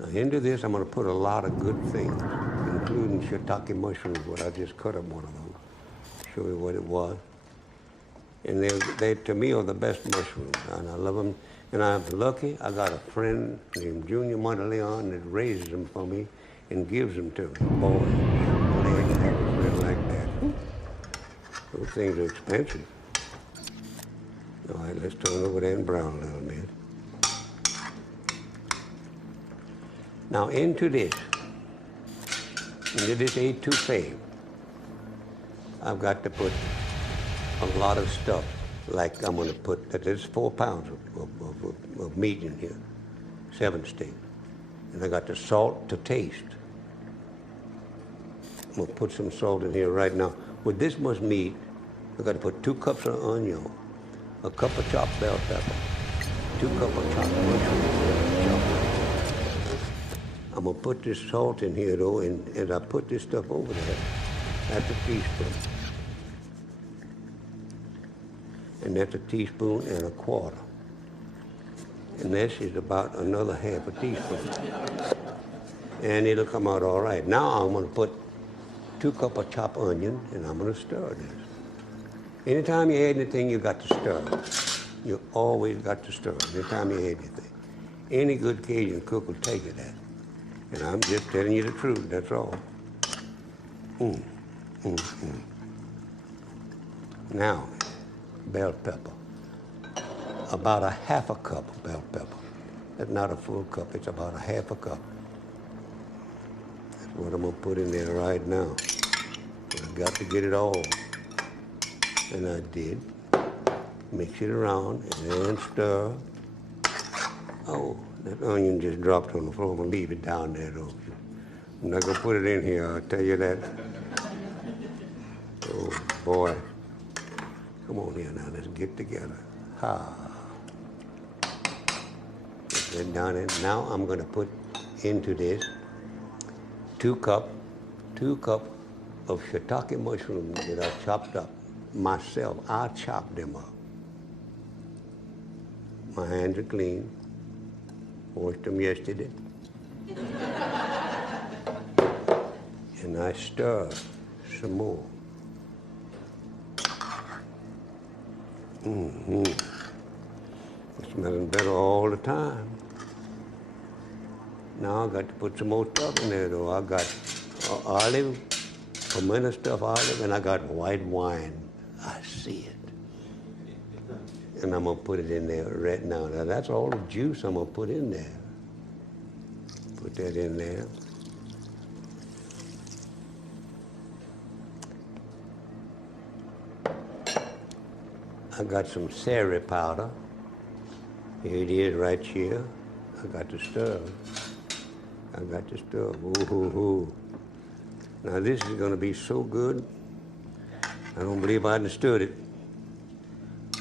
Now into this, I'm gonna put a lot of good things, including shiitake mushrooms, what I just cut up one of them. Show you what it was. And they to me, are the best mushrooms, and I love them. And I'm lucky, I got a friend named Junior Monteleon that raises them for me and gives them to me. Boy, I'm glad to have a friend like that. Those things are expensive. All right, let's turn over there and brown a little bit. Now into this etouffee, I've got to put a lot of stuff. Like I'm going to put, there's 4 pounds of meat in here, 7 steaks. And I got the salt to taste. I'm going to put some salt in here right now. With this much meat, I've got to put 2 cups of onion, a cup of chopped bell pepper, 2 cups of chopped mushrooms. I'm going to put this salt in here, though, and as I put this stuff over there, that's a teaspoon. And that's a teaspoon and a quarter. And this is about another half a teaspoon. And it'll come out all right. Now I'm going to put 2 cups of chopped onion, and I'm going to stir this. Anytime you add anything, you got to stir. You always got to stir anytime you add anything. Any good Cajun cook will take it that. And I'm just telling you the truth, that's all. Now, bell pepper. About a half a cup of bell pepper. That's not a full cup, it's about a half a cup. That's what I'm gonna put in there right now. I've got to get it all. And I did. Mix it around and then stir. Oh, that onion just dropped on the floor. I'm gonna leave it down there though. I'm not gonna put it in here, I'll tell you that. Oh boy. Come on here now, let's get together. Ha. Put that down there. Now I'm gonna put into this 2 cups of shiitake mushrooms that I chopped up myself. I chopped them up. My hands are clean. Washed them yesterday. And I stir some more. It's smelling better all the time. Now I got to put some more stuff in there though. I got olive, pimento stuffed olive, and I got white wine. I see it. And I'm gonna put it in there right now. Now that's all the juice I'm gonna put in there. Put that in there. I got some celery powder. Here it is right here. I got to stir. I got to stir. Ooh. Now this is gonna be so good. I don't believe I understood it.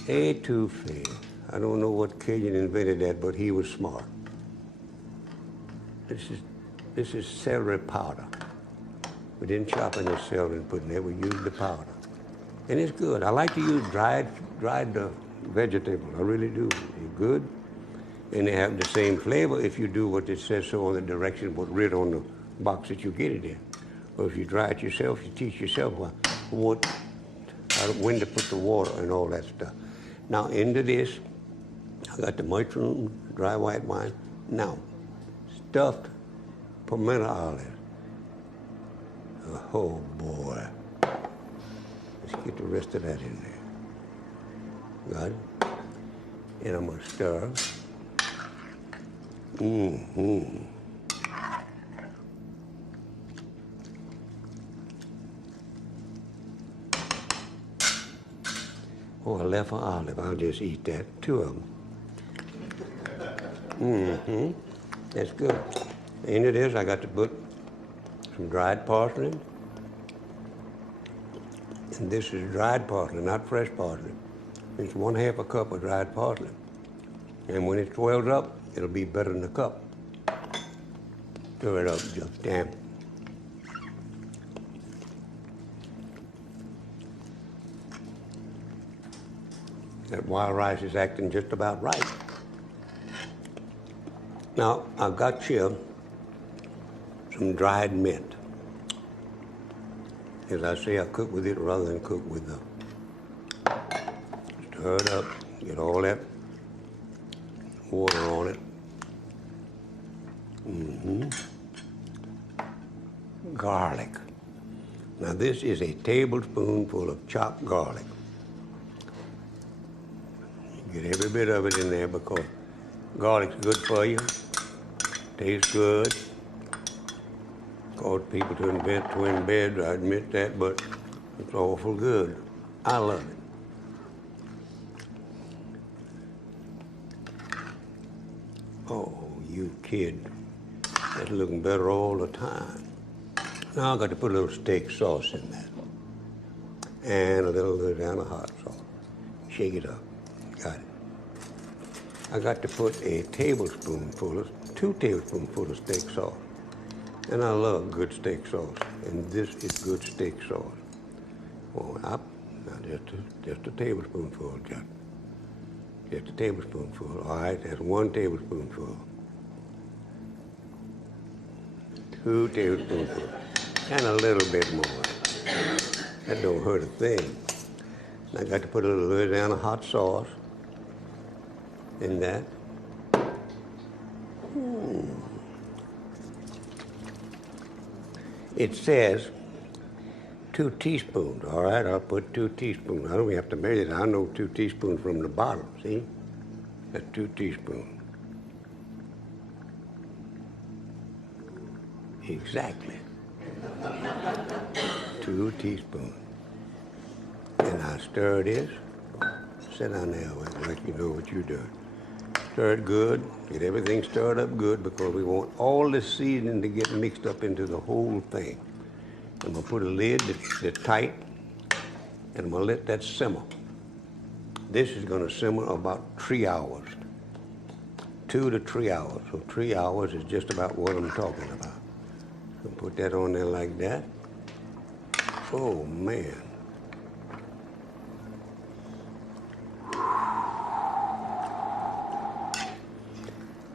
Etouffee. I don't know what Cajun invented that, but he was smart. This is celery powder. We didn't chop any celery and put in there. We used the powder, and it's good. I like to use dried vegetables. I really do. They're good, and they have the same flavor if you do what it says so on the direction, what's written on the box that you get it in. Or if you dry it yourself, you teach yourself when to put the water and all that stuff. Now into this, I got the mushroom, dry white wine. Now, stuffed pimento olive. Oh boy. Let's get the rest of that in there. Got it? And I'm gonna stir. Oh, I left an olive. I'll just eat that. 2 of them. That's good. Into this, I got to put some dried parsley. And this is dried parsley, not fresh parsley. It's 1/2 a cup of dried parsley. And when it swells up, it'll be better than a cup. Stir it up, just damn. That wild rice is acting just about right. Now, I've got here some dried mint. As I say, I cook with it rather than cook with the... Stir it up, get all that water on it. Garlic. Now, this is a tablespoonful of chopped garlic. Get every bit of it in there because garlic's good for you. Tastes good. Caused people to invent twin beds, I admit that, but it's awful good. I love it. Oh, you kid. That's looking better all the time. Now I got to put a little steak sauce in that. And a little Louisiana hot sauce. Shake it up. Got it. I got to put a tablespoonful, 2 tablespoonfuls of steak sauce. And I love good steak sauce. And this is good steak sauce. Oh, now just a tablespoonful, Jack. Just a tablespoonful. All right, that's 1 tablespoonful. 2 tablespoonfuls. And a little bit more. That don't hurt a thing. I got to put a little Louisiana hot sauce in that. It says 2 teaspoons. All right, I'll put 2 teaspoons. I don't even have to measure it. I know 2 teaspoons from the bottle, see? That's 2 teaspoons. Exactly. 2 teaspoons. And I stir this. Sit down there like you know what you're doing. Stir it good. Get everything stirred up good because we want all the seasoning to get mixed up into the whole thing. I'm going to put a lid that's tight, and I'm going to let that simmer. This is going to simmer about 3 hours. 2 to 3 hours. So 3 hours is just about what I'm talking about. So put that on there like that. Oh, man.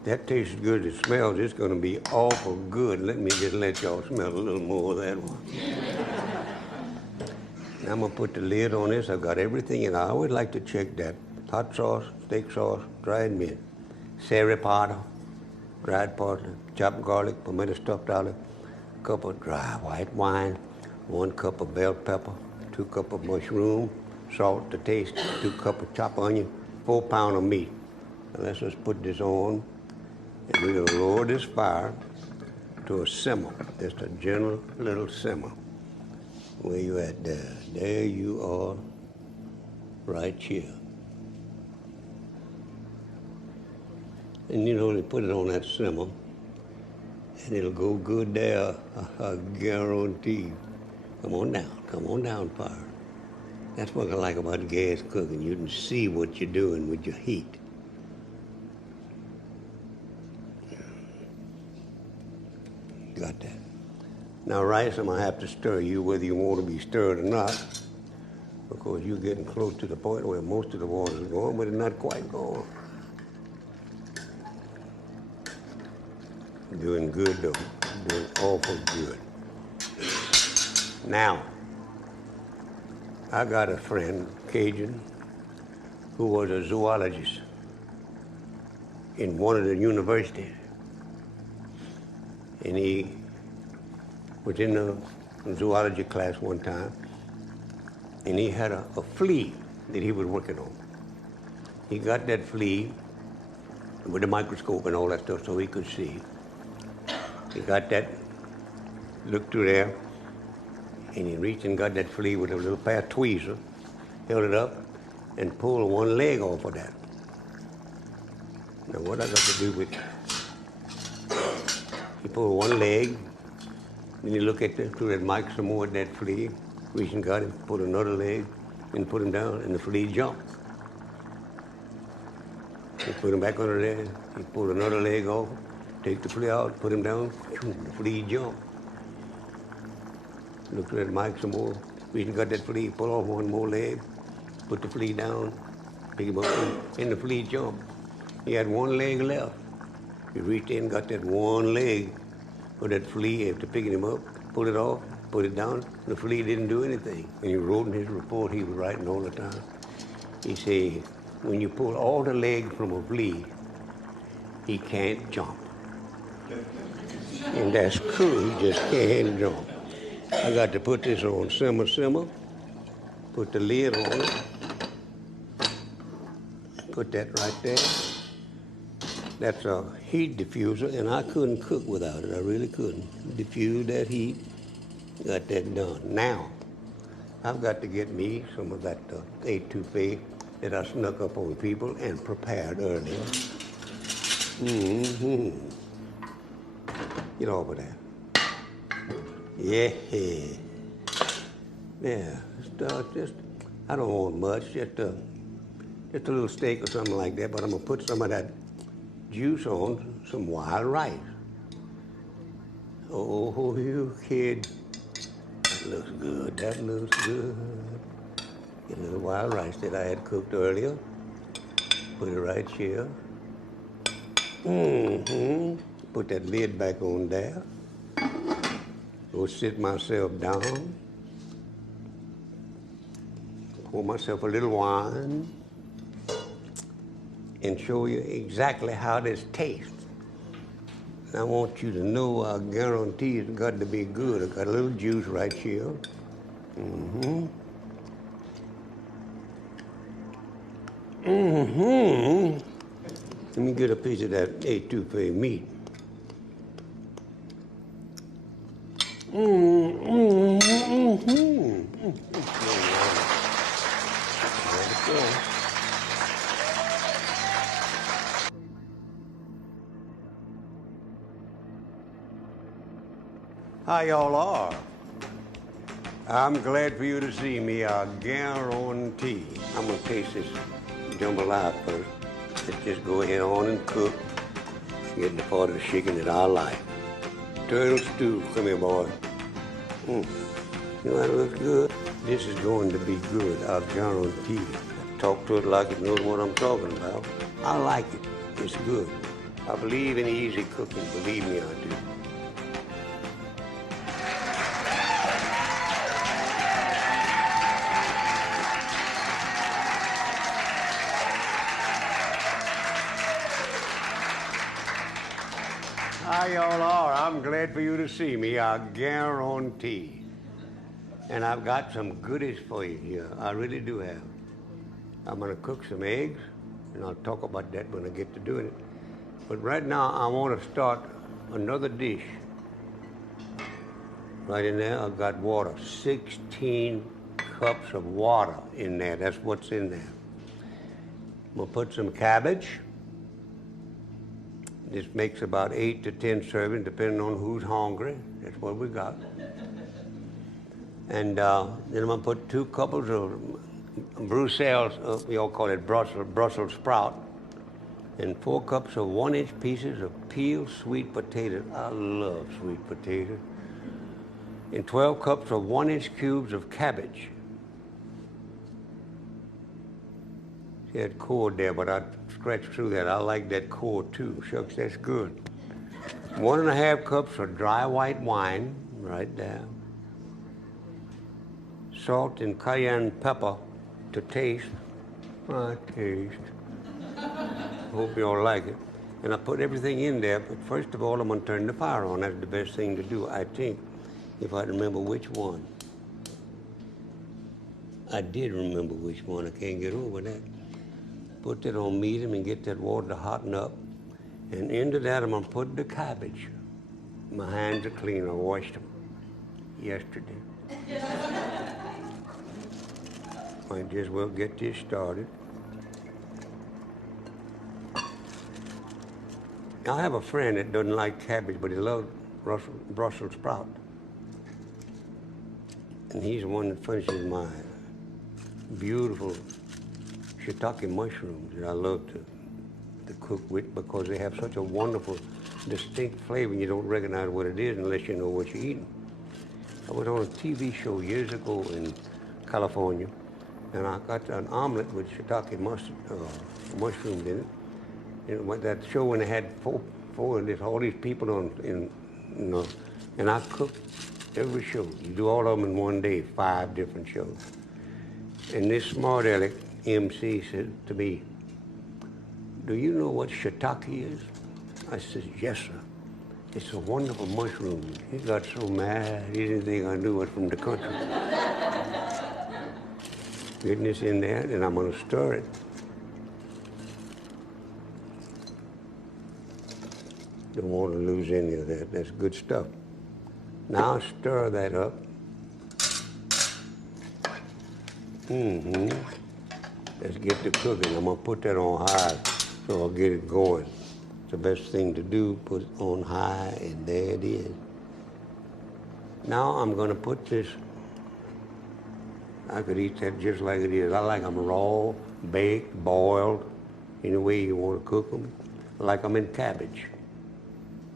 That tastes good. It smells. It's going to be awful good. Let me just let y'all smell a little more of that one. Now I'm going to put the lid on this. I've got everything in. I always like to check that. Hot sauce, steak sauce, dried mint, seri powder, dried parsley, chopped garlic, pimento stuffed olive, a cup of dry white wine, 1 cup of bell pepper, 2 cups of mushroom, salt to taste, 2 cups of chopped onion, 4 pounds of meat. Now let's just put this on. And we're going to lower this fire to a simmer, just a gentle little simmer. Where you at there? There you are, right here. And you know, they put it on that simmer, and it'll go good there, I guarantee. Come on down, fire. That's what I like about gas cooking. You can see what you're doing with your heat. Got that. Now, rice, I'm going to have to stir you whether you want to be stirred or not, because you're getting close to the point where most of the water is gone, but it's not quite gone. Doing good, though. Doing awful good. Now, I got a friend, Cajun, who was a zoologist in one of the universities. And he was in a zoology class one time, and he had a flea that he was working on. He got that flea with a microscope and all that stuff so he could see. He got that, looked through there, and he reached and got that flea with a little pair of tweezers, held it up, and pulled 1 leg off of that. Now what I got to do with it? He pulled 1 leg, then he looked at through that mic some more at that flea, reached and got him, put another leg, and put him down, and the flea jumped. He put him back under there, he pulled another leg off, take the flea out, put him down, the flea jumped. Looked at that mic some more, reached and got that flea, pulled off 1 more leg, put the flea down, pick him up, and the flea jumped. He had 1 leg left. He reached in, got that 1 leg for that flea after picking him up, pulled it off, put it down. The flea didn't do anything. And he wrote in his report, he was writing all the time. He said, when you pull all the legs from a flea, he can't jump. And that's true, he just can't jump. I got to put this on simmer, put the lid on it. Put that right there. That's a heat diffuser, and I couldn't cook without it. I really couldn't. Diffuse that heat, got that done. Now, I've got to get me some of that etouffee that I snuck up on people and prepared earlier. Mm-hmm. Get over there. Yeah. Yeah. Just, I don't want much. Just a little steak or something like that. But I'm gonna put some of that juice on some wild rice. Oh, you kid. That looks good. That looks good. Get a little wild rice that I had cooked earlier. Put it right here. Mm-hmm. Put that lid back on there. Go sit myself down. Pour myself a little wine and show you exactly how this tastes. And I want you to know I guarantee it's got to be good. I got a little juice right here. Mm-hmm. Mm-hmm. Let me get a piece of that etouffee meat. Mm-hmm. Mm-hmm. There it goes. How y'all are? I'm glad for you to see me, I guarantee. I'm gonna taste this jambalaya first. Let's just go ahead on and cook. Get the part of the chicken that I like. Turtle stew, come here, boy. You know that looks good? This is going to be good, I guarantee. Talk to it like it knows what I'm talking about. I like it. It's good. I believe in easy cooking. Believe me, I do. How y'all are? I'm glad for you to see me, I guarantee. And I've got some goodies for you here. I really do have. I'm gonna cook some eggs, and I'll talk about that when I get to doing it. But right now, I want to start another dish. Right in there, I've got water. 16 cups of water in there. That's what's in there. I'm gonna put some cabbage. This makes about 8 to 10 servings, depending on who's hungry. That's what we got. And then I'm gonna put 2 cups of Brussels, we all call it Brussels sprout, and 4 cups of 1-inch pieces of peeled sweet potatoes. I love sweet potatoes. And 12 cups of 1-inch cubes of cabbage. See that core there, but I scratched through that. I like that core too. Shucks, that's good. 1.5 cups of dry white wine, right there. Salt and cayenne pepper to taste. I taste. Hope you all like it. And I put everything in there, but first of all, I'm gonna turn the fire on. That's the best thing to do, I think, if I remember which one. I did remember which one. I can't get over that. Put that on medium and get that water to hotten up. And into that, I'm gonna put the cabbage. My hands are clean. I washed them yesterday. Might just well get this started. I have a friend that doesn't like cabbage, but he loves Brussels sprout. And he's the one that furnishes my beautiful shiitake mushrooms that I love to cook with, because they have such a wonderful, distinct flavor, and you don't recognize what it is unless you know what you're eating. I was on a TV show years ago in California, and I got an omelet with shiitake mushrooms in it. And what that show, when they had all these people on, and I cooked every show. You do all of them in one day, 5 different shows. And this smart aleck MC said to me, "Do you know what shiitake is?" I said, "Yes, sir. It's a wonderful mushroom." He got so mad, he didn't think I knew it from the country. Getting this in there, and I'm gonna stir it. Don't want to lose any of that. That's good stuff. Now stir that up. Let's get to cooking. I'm gonna put that on high so I'll get it going. It's the best thing to do, put it on high, and there it is. Now I'm gonna put this, I could eat that just like it is. I like them raw, baked, boiled, any way you want to cook them. I like them in cabbage.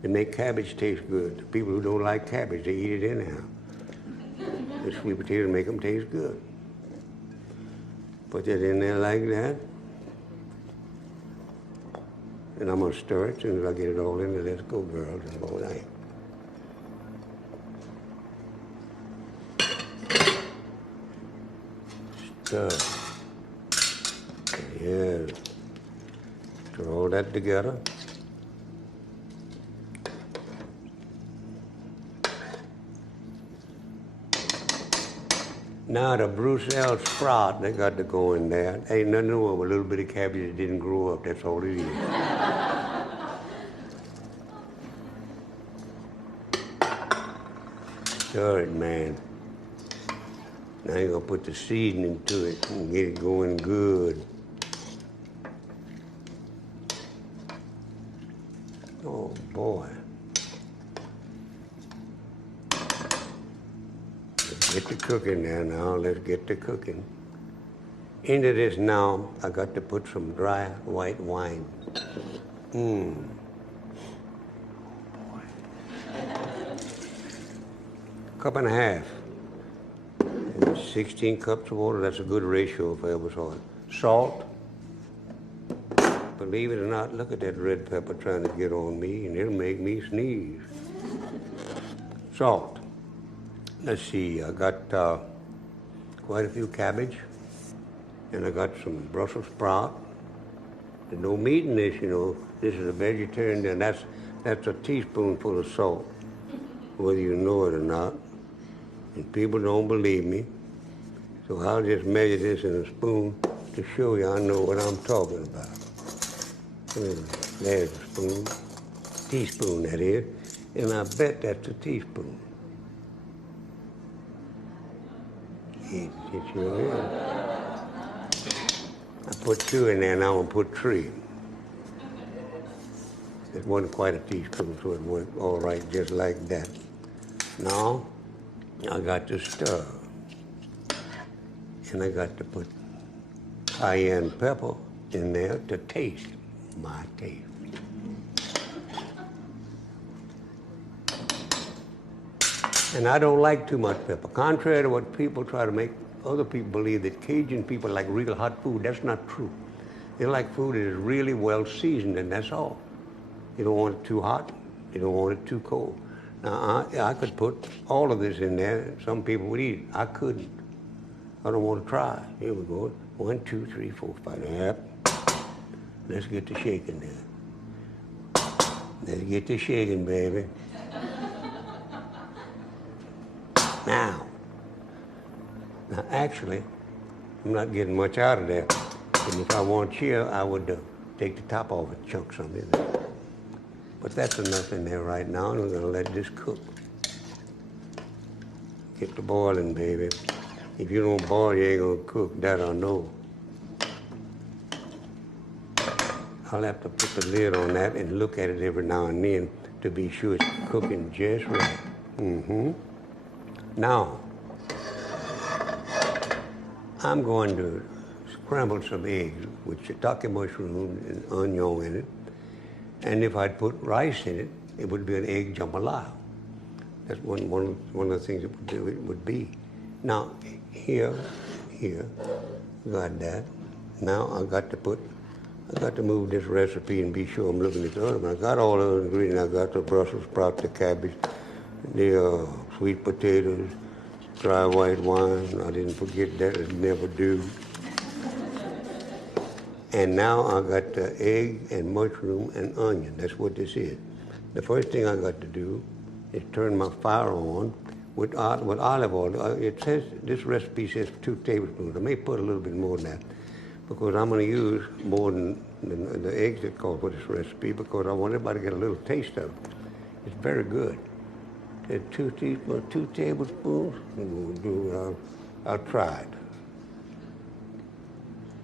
They make cabbage taste good. The people who don't like cabbage, they eat it anyhow. The sweet potatoes make them taste good. Put that in there like that. And I'm gonna stir it as soon as I get it all in there. Let's go, girls and boys. Stir. Yeah. Stir all that together. Now the Brussels sprout, they got to go in there. Ain't nothing wrong with a little bit of cabbage that didn't grow up. That's all it is. Stir it, man. Now you're gonna put the seasoning to it and get it going good. Oh boy. Get to cooking there now. Let's get to cooking. Into this now, I got to put some dry white wine. Cup and a half. And 16 cups of water. That's a good ratio if I ever saw it. Salt. Believe it or not, look at that red pepper trying to get on me, and it'll make me sneeze. Salt. Let's see, I got quite a few cabbage, and I got some Brussels sprout. There's no meat in this, you know. This is a vegetarian, and that's a teaspoonful of salt, whether you know it or not. And people don't believe me, so I'll just measure this in a spoon to show you I know what I'm talking about. There's a spoon, teaspoon that is, and I bet that's a teaspoon. It sure is. I put 2 in there, now I'm gonna put 3. It wasn't quite a teaspoon, so it went all right just like that. Now, I got to stir. And I got to put cayenne pepper in there to taste my taste. And I don't like too much pepper. Contrary to what people try to make other people believe that Cajun people like real hot food, that's not true. They like food that is really well seasoned, and that's all. You don't want it too hot, you don't want it too cold. Now, I could put all of this in there. Some people would eat it. I couldn't. I don't want to try. Here we go. 1, 2, 3, 4, 5. Yep. Let's get to shaking there. Let's get to shaking, baby. Now, actually, I'm not getting much out of there. And if I want chill, I would take the top off and chunk some in there. But that's enough in there right now, and we're gonna let this cook. Get to boiling, baby. If you don't boil, you ain't gonna cook, that I know. I'll have to put the lid on that and look at it every now and then to be sure it's cooking just right. Now, I'm going to scramble some eggs with shiitake mushroom and onion in it. And if I'd put rice in it, it would be an egg jambalaya. That's one of the things it would be. Now, here, got that. Now I got to move this recipe and be sure I'm looking at the other one. I got all the ingredients. I got the Brussels sprout, the cabbage, the sweet potatoes, dry white wine. I didn't forget that, it never do. And now I got the egg and mushroom and onion. That's what this is. The first thing I got to do is turn my fire on with olive oil. It says, this recipe says 2 tablespoons. I may put a little bit more than that. because I'm going to use more than the eggs that call for this recipe because I want everybody to get a little taste of it. It's very good. Add 2 tablespoons. I'll try it.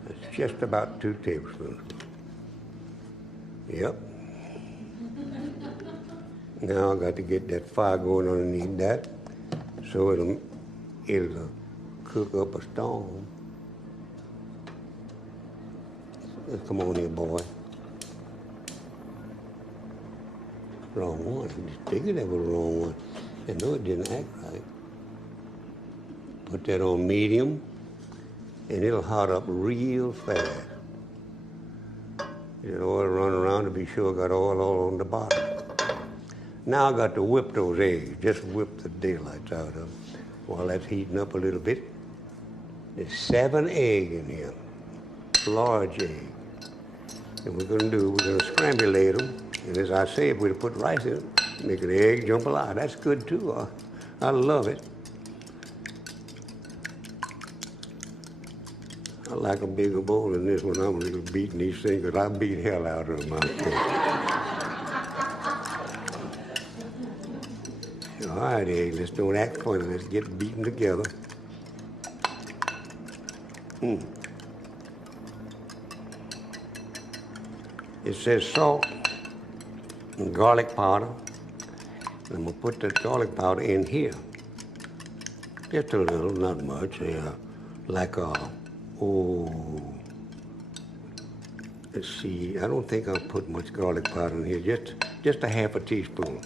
It's just about 2 tablespoons. Yep. Now I got to get that fire going underneath that so it'll cook up a storm. Come on here, boy. Wrong one. I just figured that was the wrong one. I know it didn't act right. Put that on medium, and it'll hot up real fast. Let oil run around to be sure I got oil all on the bottom. Now I got to whip those eggs. Just whip the daylights out of them. While that's heating up a little bit, there's 7 eggs in here. Large egg. And we're going to scramblate them. And as I say, if we'd put rice in it, make the egg jump alive. That's good too. I love it. I like a bigger bowl than this one. I'm really beating these things because I beat hell out of them. All right, egg, let's don't act funny. Let's get beaten together. It says salt and garlic powder. And I'm going to put that garlic powder in here. Just a little, not much. Yeah, like let's see. I don't think I'll put much garlic powder in here. Just a half a teaspoon.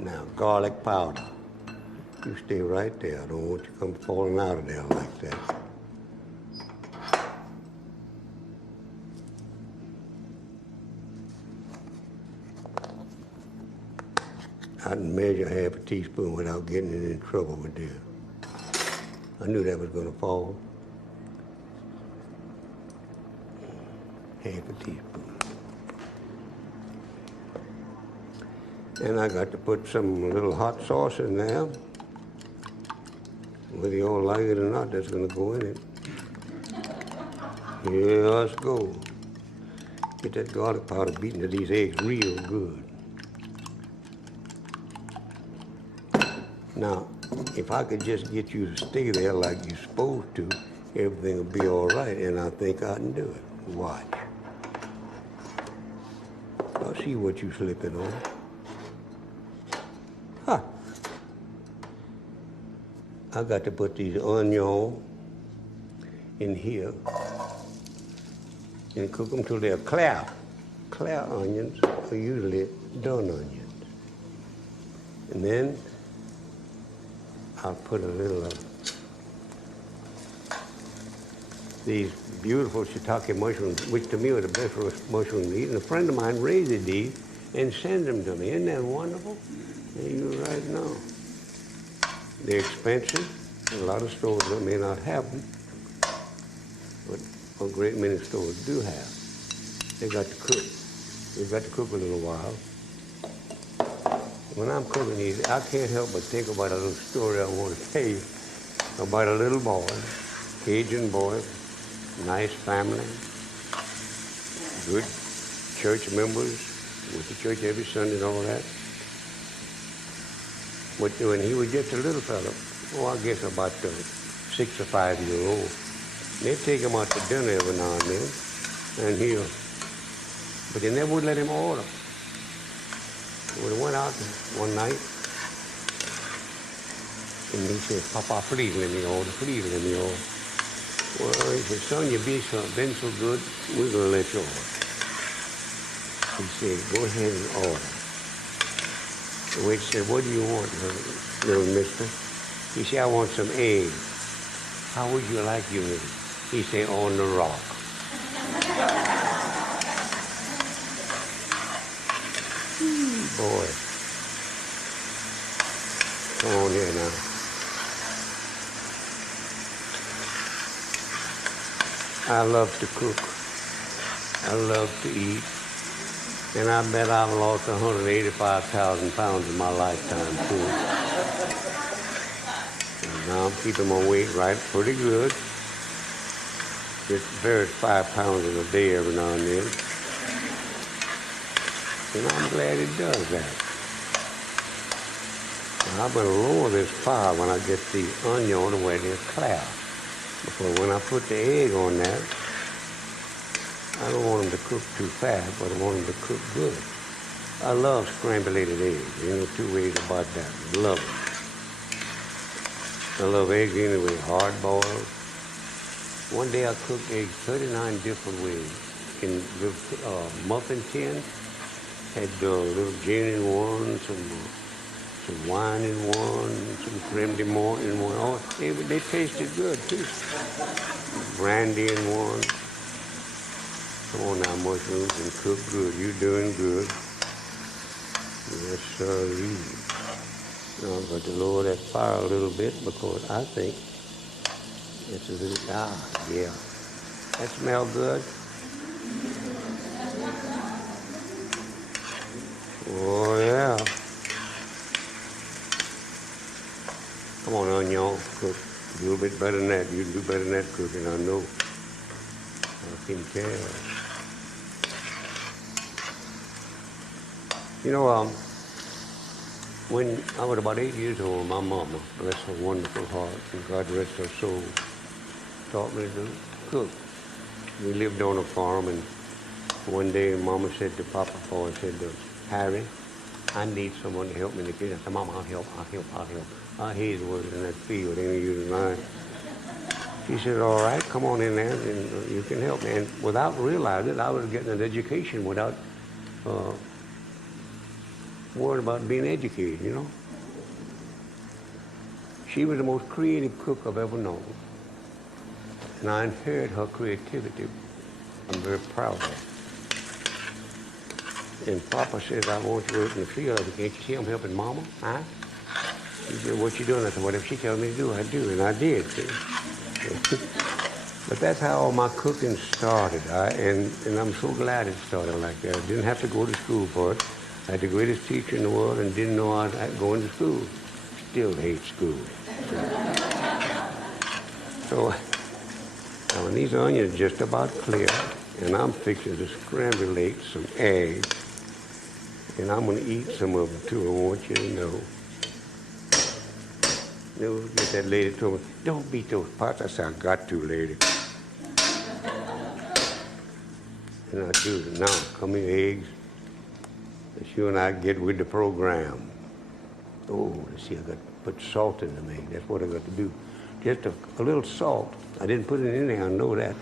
Now, garlic powder. You stay right there. I don't want you to come falling out of there like that. I didn't measure half a teaspoon without getting in trouble with this. I knew that was going to fall. Half a teaspoon. And I got to put some little hot sauce in there. Whether you all like it or not, that's going to go in it. Yeah, let's go. Get that garlic powder beaten to these eggs real good. Now, if I could just get you to stay there like you're supposed to, everything will be all right, and I think I can do it. Watch. I'll see what you're slipping on. Huh. I got to put these onions in here and cook them till they're clear. Clear onions are usually done onions. And then I'll put a little of these beautiful shiitake mushrooms, which to me are the best mushrooms to eat. And a friend of mine raised these and sent them to me. Isn't that wonderful? There you are right now. They're expensive. A lot of stores may not have them, but a great many stores do have. They got to cook. They've got to cook a little while. When I'm cooking these, I can't help but think about a little story I want to tell you about a little boy, Cajun boy, nice family, good church members, went to church every Sunday and all that. But when he was just a little fella, I guess about 6 or 5 years old, they'd take him out to dinner every now and then, but they never would let him order. We went out one night, and he said, "Papa, please let me order, please let me order." Well, he said, "Son, you've been so good, we're going to let you order." He said, "Go ahead and order." The wait said, "What do you want, little mister?" He said, "I want some eggs." "How would you like your eggs?" He said, "On the rock." Boy. Come on here now. I love to cook. I love to eat. And I bet I've lost 185,000 pounds in my lifetime, too. And now I'm keeping my weight right pretty good. It varies 5 pounds in a day every now and then. And I'm glad it does that. And I'm going to lower this fire when I get the onion on the way to cloud. Because when I put the egg on that, I don't want them to cook too fast, but I want them to cook good. I love scrambled eggs. There ain't two ways about that. Love it. I love eggs anyway, hard boiled. One day I cooked eggs 39 different ways in little muffin tins. Had little gin in one, some wine in one, some creme de menthe in one. Oh, they tasted good too. Brandy in one. Come on now, mushrooms, and cook good. You're doing good. Yes, sir. Now I'm going to lower that fire a little bit because I think it's a little, yeah. That smells good. Oh, yeah. Come on, onion, cook a little bit better than that. You can do better than that cooking, I know. I can tell. You know, when I was about 8 years old, my mama, bless her wonderful heart, and God rest her soul, taught me to cook. We lived on a farm, and one day Mama said to Papa, said, Harry, I need someone to help me in the kitchen. I said, Mama, I'll help. I hated working in that field, ain't using mine. She said, all right, come on in there, and you can help me. And without realizing it, I was getting an education without worrying about being educated, you know. She was the most creative cook I've ever known. And I inherited her creativity. I'm very proud of her. And Papa said, I want you to work in the field. I said, can't you see I'm helping Mama? Huh? He said, what you doing? I said, whatever she tells me to do, I do. And I did, see. But that's how all my cooking started. And I'm so glad it started like that. I didn't have to go to school for it. I had the greatest teacher in the world and didn't know I was going to school. Still hate school. So now when these onions are just about clear, and I'm fixing to scramble some eggs, and I'm going to eat some of them too, I want you to know. You know, get that lady told me, don't beat those pots. I said, I got to, lady. And I do. Now, come here, eggs. Let's you and I get with the program. Oh, let's see, I got to put salt in the egg. That's what I got to do. Just a little salt. I didn't put it in there, I know that.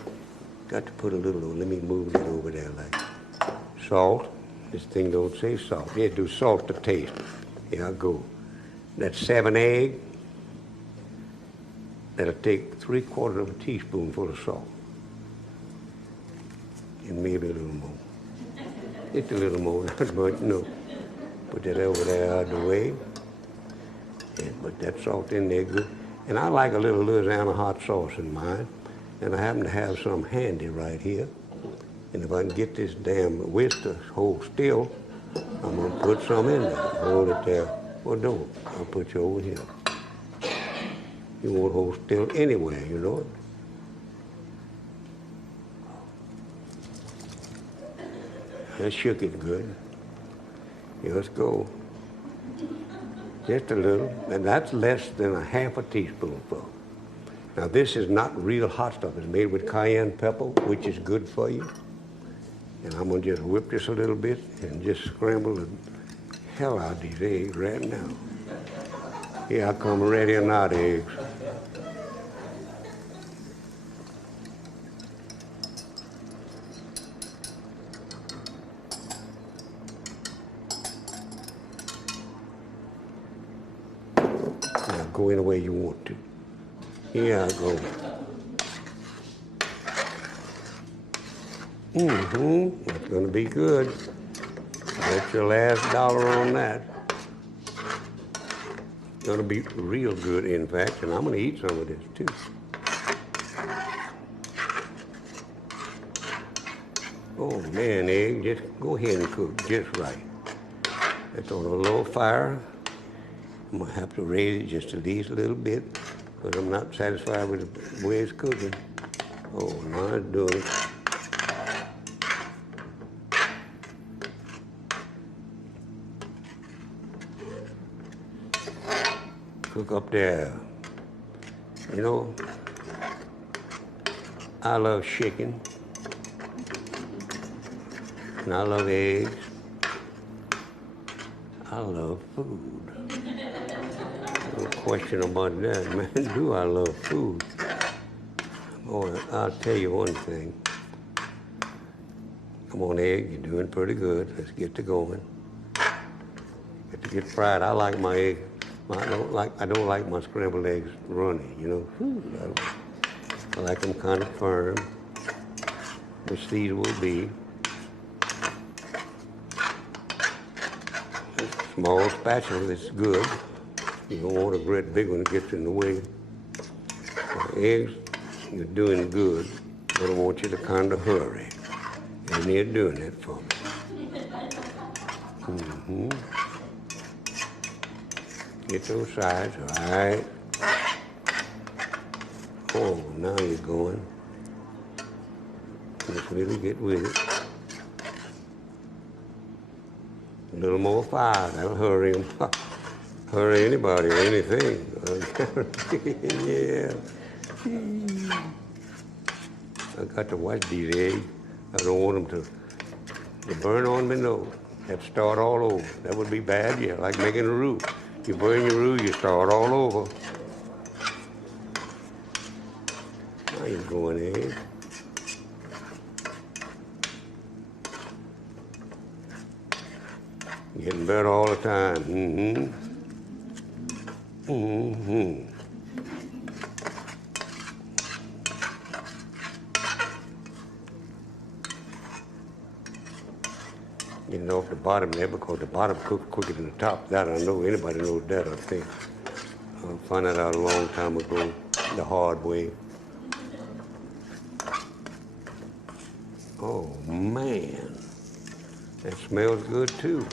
Got to put a little, let me move it over there like salt. This thing don't say salt. Yeah, do salt to taste. Here I go. That's 7 eggs. That'll take 3/4 of a teaspoonful of salt. And maybe a little more. Just a little more, not much, no. Put that over there out of the way. And put that salt in there good. And I like a little Louisiana hot sauce in mine. And I happen to have some handy right here. And if I can get this damn whisk to hold still, I'm gonna put some in there. Hold it there. Well, don't. I'll put you over here. You won't hold still anywhere, you know it. That shook it good. Here, let's go. Just a little, and that's less than a half a teaspoonful. Now this is not real hot stuff. It's made with cayenne pepper, which is good for you. And I'm gonna just whip this a little bit and just scramble the hell out of these eggs right now. Here I come ready or not, eggs. Now go any way you want to. Here I go. It's gonna be good. Bet your last dollar on that. It's gonna be real good, in fact, and I'm gonna eat some of this too. Oh man, egg, just go ahead and cook just right. It's on a low fire. I'm gonna have to raise it just at least a little bit because I'm not satisfied with the way it's cooking. Oh, now it's doing it. Cook up there. You know, I love chicken, and I love eggs. I love food. No question about that, man. Do I love food? Oh, I'll tell you one thing. Come on, egg, you're doing pretty good. Let's get to going. Get to get fried. I like my egg. I don't like my scrambled eggs runny, you know. I like them kind of firm, which these will be. Small spatula is good. You don't want a great big one that gets in the way. Eggs, you're doing good, but I want you to kind of hurry. And you're doing it for me. Mm-hmm. Get those sides, all right. Oh, now you're going. Just really get with it. A little more fire, that'll hurry them. Hurry anybody or anything. Yeah. I got to watch these eggs. I don't want them to burn on my nose. Have to start all over. That would be bad, yeah, like making a roux. You burn your roux, you start all over. Now you're going in. Getting better all the time. Mm-hmm. Mm-hmm. Getting off the bottom there because the bottom cooks quicker than the top. That I know. Anybody knows that, I think. I found that out a long time ago, the hard way. Oh, man. That smells good, too.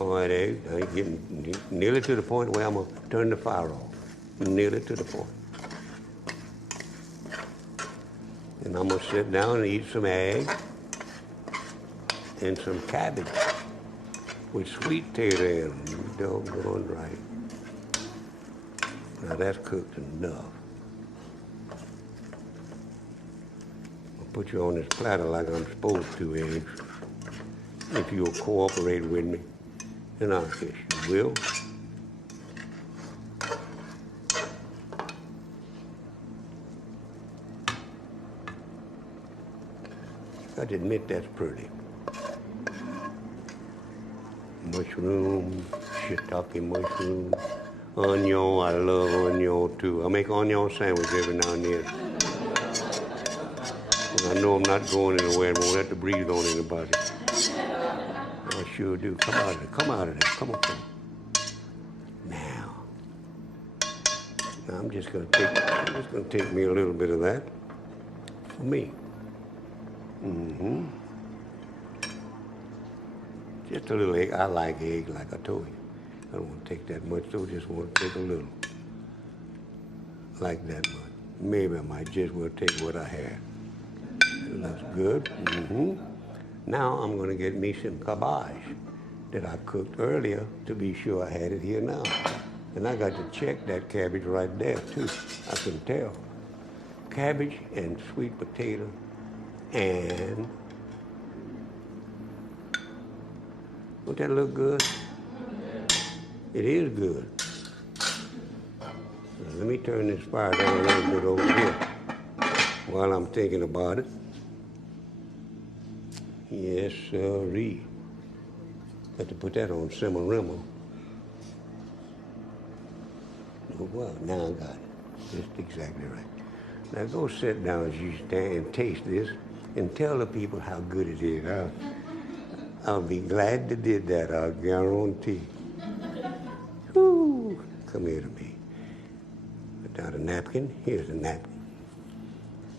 All right, egg. I'm getting nearly to the point where I'm going to turn the fire off. Nearly to the point. And I'm going to sit down and eat some eggs and some cabbage with sweet tater in them. You doggone right. Now that's cooked enough. I'll put you on this platter like I'm supposed to, eggs. If you'll cooperate with me, and I guess you will. Got to admit that's pretty. Mushroom, shiitake mushroom, onion. I love onion too. I make onion sandwich every now and then. And I know I'm not going anywhere and won't have to breathe on anybody. I sure do. Come out of there. Come out of there. Come on. Now I'm just gonna take me a little bit of that for me. Mm-hmm. Just a little egg. I like egg, like I told you. I don't want to take that much, though. Just want to take a little. Like that much. Maybe I might just well take what I have. It looks good. Mm-hmm. Now I'm going to get me some cabbage that I cooked earlier to be sure I had it here now. And I got to check that cabbage right there, too. I can tell. Cabbage and sweet potato and... Don't that look good? It is good. Now, let me turn this fire down a little bit over here while I'm thinking about it. Yes, sirree. Got to put that on simmer-rimmer. Oh, well, now I got it. Just exactly right. Now go sit down as you stand and taste this and tell the people how good it is. I'll be glad to did that, I'll guarantee. Whoo, come here to me. Put down a napkin. Here's a napkin.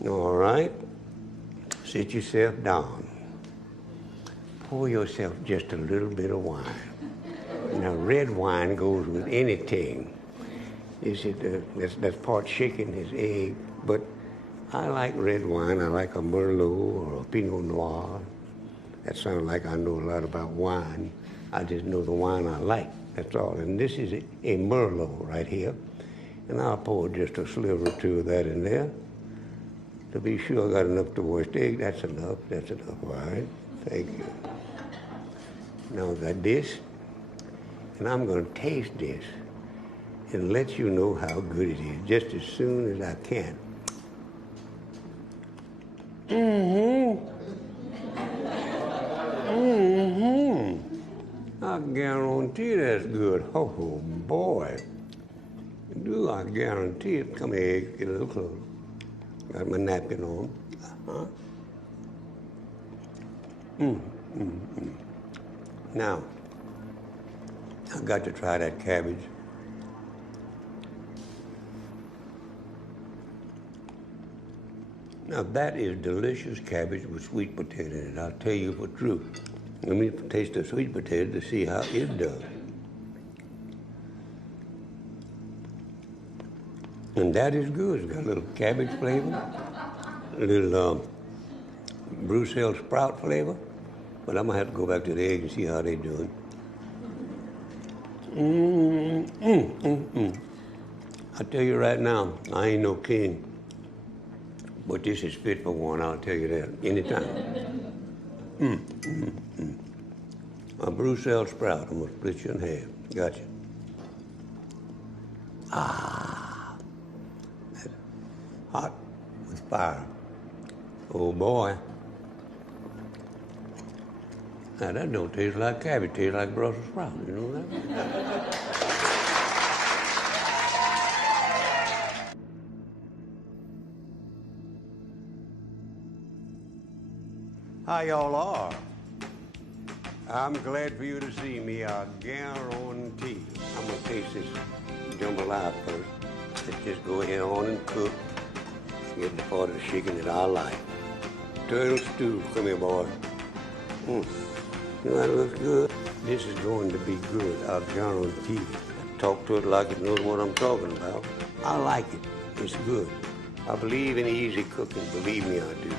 All right. sit yourself down. Pour yourself just a little bit of wine. Now, red wine goes with anything. That's part chicken, is egg, but I like red wine. I like a Merlot or a Pinot Noir. That sounds like I know a lot about wine. I just know the wine I like, that's all. And this is a Merlot right here. And I'll pour just a sliver or two of that in there. To be sure I got enough to wash the egg. That's enough, all right. Thank you. Now I got this, and I'm gonna taste this and let you know how good it is just as soon as I can. I guarantee that's good. Oh boy. Do I guarantee it? Come here, get a little closer. Got my napkin on. Now, I got to try that cabbage. Now that is delicious cabbage with sweet potato in it. I'll tell you for truth. Let me taste the sweet potato to see how it does. And that is good. It's got a little cabbage flavor, a little Brussels sprout flavor. But I'm gonna have to go back to the egg and see how they doing. I tell you right now, I ain't no king, but this is fit for one. I'll tell you that anytime. A Brussels sprout. I'm gonna split you in half. Gotcha. That's hot with fire. Oh boy. Now that don't taste like cabbage, it tastes like Brussels sprouts, you know that? How y'all are? I'm glad for you to see me, I guarantee. I'm gonna taste this jambalaya first. Let's just go ahead on and cook. Get the part of the chicken that I like. Turtle stew, come here, boy. You know that looks good? This is going to be good, I guarantee. I talk to it like it knows what I'm talking about. I like it. It's good. I believe in easy cooking. Believe me, I do.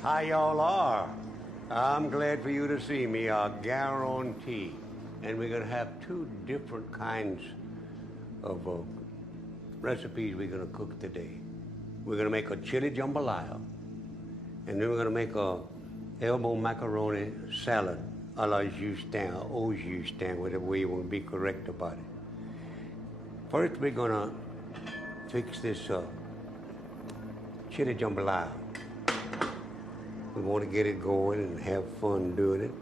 How y'all are? I'm glad for you to see me, I guarantee. And we're gonna have two different kinds of recipes we're gonna cook today. We're gonna make a chili jambalaya, and then we're gonna make a elbow macaroni salad a la Justin, or au Justin, whatever way you wanna be correct about it. First, we're gonna fix this chili jambalaya. We want to get it going and have fun doing it.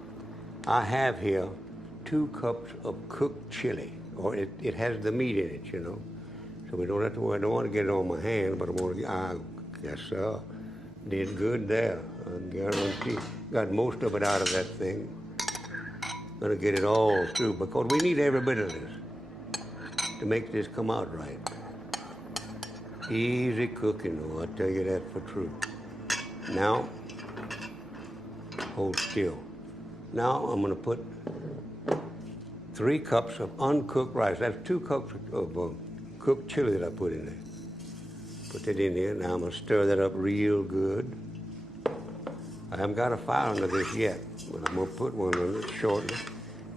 I have here 2 cups of cooked chili, or it has the meat in it, you know. So we don't have to worry. I don't want to get it on my hand, but I guess did good there, I guarantee. Got most of it out of that thing. Gonna get it all through, because we need every bit of this to make this come out right. Easy cooking, though, I tell you that for truth. Now, hold still. Now I'm gonna put 3 cups of uncooked rice. That's 2 cups of cooked chili that I put in there. Put that in there. Now I'm gonna stir that up real good. I haven't got a fire under this yet, but I'm gonna put one on it shortly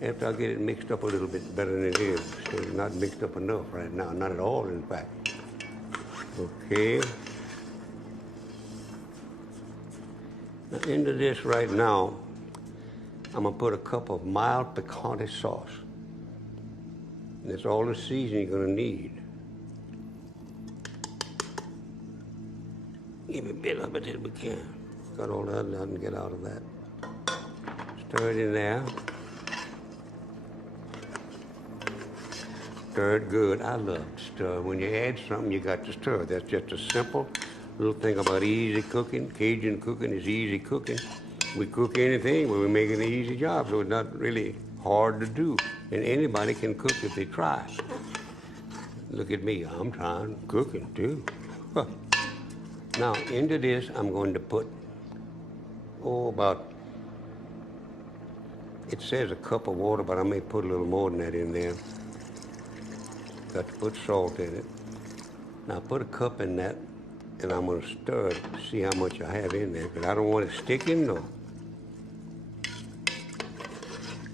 after I get it mixed up a little bit better than it is. So it's not mixed up enough right now, not at all, in fact. Okay. Now into this right now, I'm gonna put a cup of mild picante sauce. And that's all the seasoning you're gonna need. Give me a bit of it if we can. Got all that, I can get out of that. Stir it in there. Stir it good. I love to stir. When you add something, you got to stir. That's just a simple little thing about easy cooking. Cajun cooking is easy cooking. we cook anything, but we make it an easy job, so it's not really hard to do. And anybody can cook if they try. Look at me, I'm trying cooking too. Huh. Now, into this, I'm going to put, it says a cup of water, but I may put a little more than that in there. Got to put salt in it. Now, put a cup in that, and I'm going to stir it, see how much I have in there, because I don't want it sticking, no.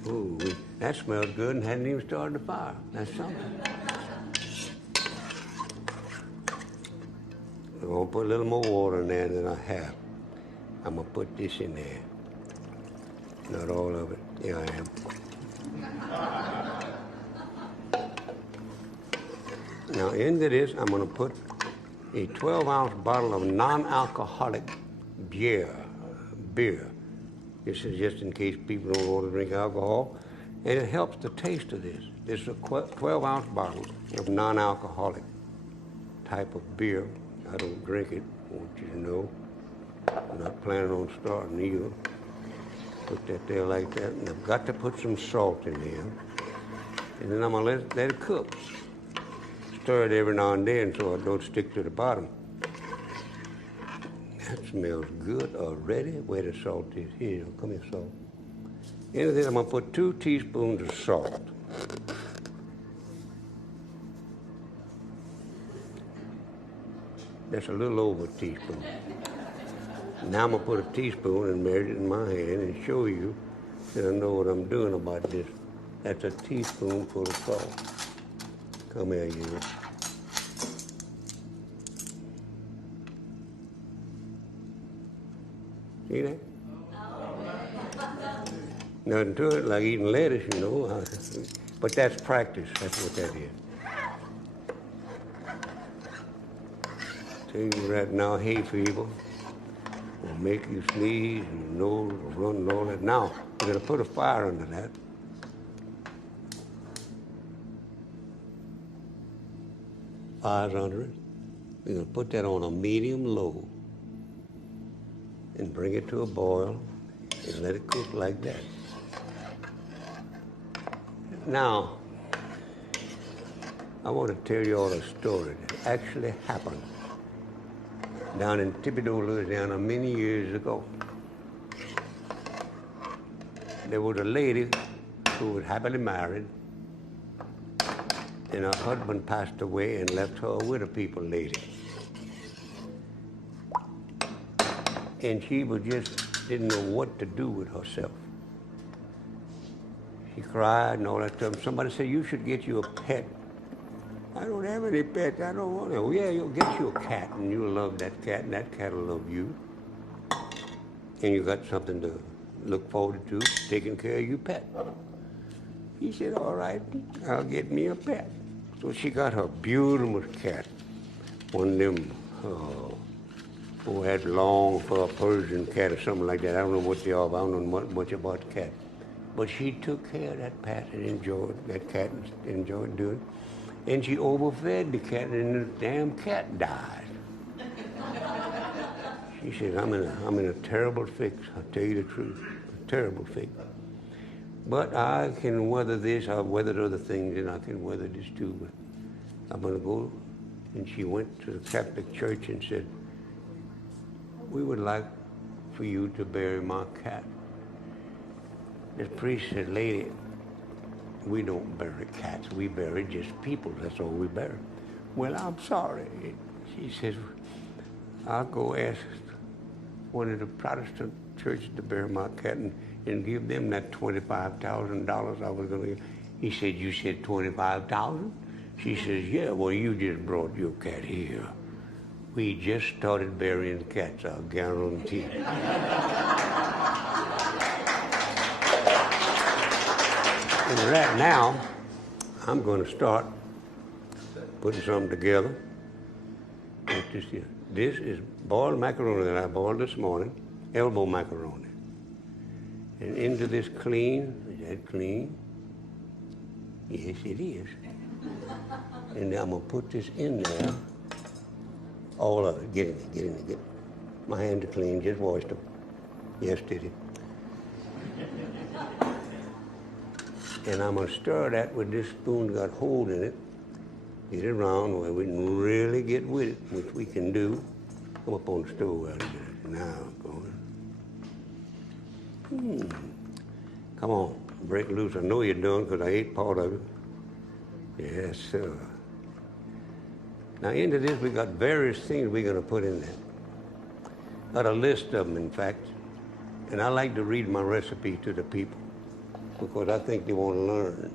Ooh, that smells good and hadn't even started the fire. That's something. I'm going to put a little more water in there than I have. I'm going to put this in there. Not all of it. Here I am. Now into this, I'm going to put a 12-ounce bottle of non-alcoholic beer. This is just in case people don't want to drink alcohol. And it helps the taste of this. This is a 12-ounce bottle of non-alcoholic type of beer. I don't drink it, I want you to know. I'm not planning on starting either. Put that there like that, and I've got to put some salt in there. And then I'm gonna let it cook. Stir it every now and then so it don't stick to the bottom. That smells good already. Where the salt is. Here, come here, salt. Into this, I'm gonna put 2 teaspoons of salt. That's a little over a teaspoon. Now I'm gonna put a teaspoon and measure it in my hand and show you that I know what I'm doing about this. That's a teaspoonful of salt. Come here, you. See that? Nothing to it, like eating lettuce, you know. But that's practice. That's what that is. Tell you right now, hay fever will make you sneeze and your nose will run and all that. Now, we're going to put a fire under that. Fire's under it. We're going to put that on a medium low and bring it to a boil and let it cook like that. Now, I want to tell you all a story that actually happened down in Thibodaux, Louisiana, many years ago. There was a lady who was happily married, and her husband passed away and left her a widow people lady. And she didn't know what to do with herself. She cried and all that stuff. Somebody said, you should get you a pet. I don't have any pets. I don't want to. Oh, yeah, you'll get you a cat, and you'll love that cat, and that cat will love you. And you got something to look forward to, taking care of your pet. He said, all right, I'll get me a pet. So she got her beautiful cat, one of them, who had long fur Persian cat or something like that. I don't know what they are, I don't know much about cats. But she took care of that cat and enjoyed doing it. And she overfed the cat, and the damn cat died. She said, I'm in a terrible fix. I'll tell you the truth, a terrible fix. But I can weather this. I've weathered other things, and I can weather this too. But I'm going to go. And she went to the Catholic Church and said, we would like for you to bury my cat. The priest said, lady, we don't bury cats. We bury just people. That's all we bury. Well, I'm sorry. She says, I'll go ask one of the Protestant churches to bury my cat and give them that $25,000 I was going to give. He said, you said $25,000? She says, yeah, well, you just brought your cat here. We just started burying cats, I'll guarantee. And right now, I'm going to start putting something together. This is boiled macaroni that I boiled this morning, elbow macaroni. And into this clean, is that clean? Yes, it is. And I'm going to put this in there, all of it. Get in there, get in there, get in there. My hands are clean, just washed them yesterday. And I'm gonna stir that with this spoon got a hole in it. Get it around where we can really get with it, which we can do. Come up on the stove out of there. Now, going. Come on, break loose. I know you're done because I ate part of it. Yes, sir. Now into this, we got various things we're gonna put in there. Got a list of them, in fact. And I like to read my recipe to the people because I think they want to learn.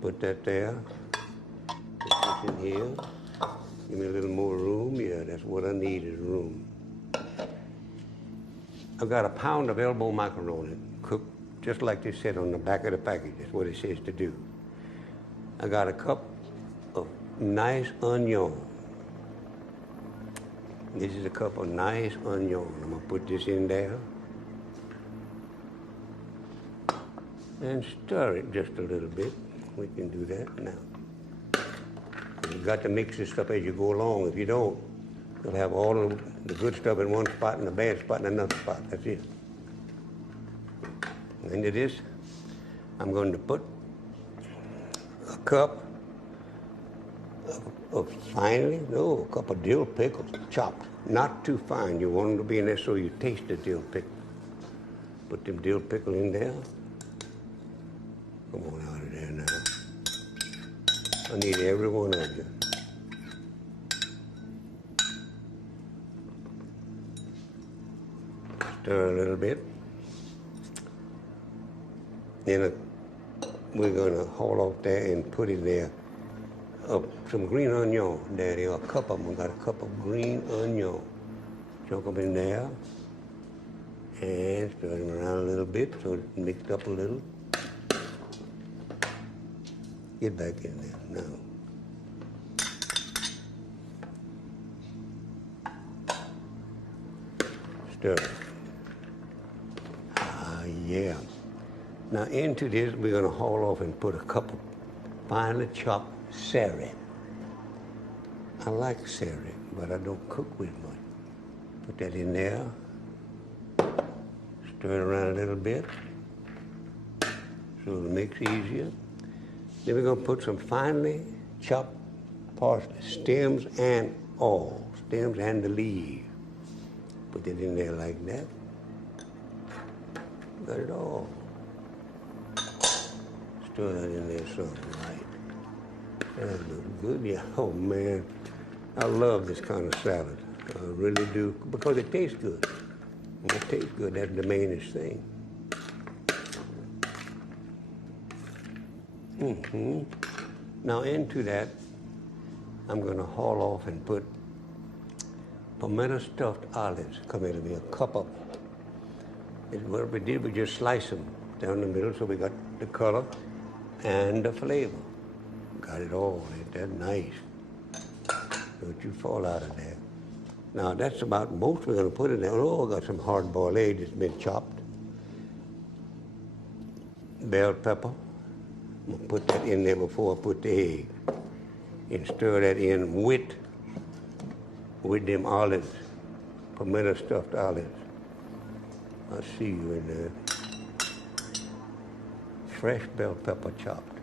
Put that there. Put this in here. Give me a little more room. Yeah, that's what I need is room. I've got a pound of elbow macaroni cooked just like they said on the back of the package. That's what it says to do. I got a cup of nice onion. This is a cup of nice onion. I'm gonna put this in there and stir it just a little bit. We can do that now. You've got to mix this stuff as you go along. If you don't, you'll have all of the good stuff in one spot and the bad spot in another spot. That's it. Into this, I'm going to put a cup of a cup of dill pickles, chopped. Not too fine. You want them to be in there so you taste the dill pickle. Put them dill pickles in there. Come on out of there now. I need every one of you. Stir a little bit. Then we're going to haul off there and put in there some green onion. Daddy, a cup of them. We got a cup of green onion. Chunk them in there and stir them around a little bit so it's mixed up a little. Get back in there now. Stir it. Yeah. Now into this, we're going to haul off and put a cup of finely chopped celery. I like celery, but I don't cook with much. Put that in there. Stir it around a little bit so it'll mix easier. Then we're going to put some finely chopped parsley, stems and all, stems and the leaves. Put it in there like that. Got it all. Stir that in there something right. That looks good. Yeah. Oh man, I love this kind of salad. I really do because it tastes good. When it tastes good, that's the mainest thing. Now into that, I'm going to haul off and put pimento stuffed olives. Come here to me, a cup of them. What we did, we just slice them down the middle so we got the color and the flavor. Got it all. Ain't that nice? Don't you fall out of there. Now that's about most we're going to put in there. Oh, I got some hard-boiled eggs that's been chopped. Bell pepper. I'm going to put that in there before I put the egg. And stir that in with them olives, pimento stuffed olives. I see you in there. Fresh bell pepper chopped.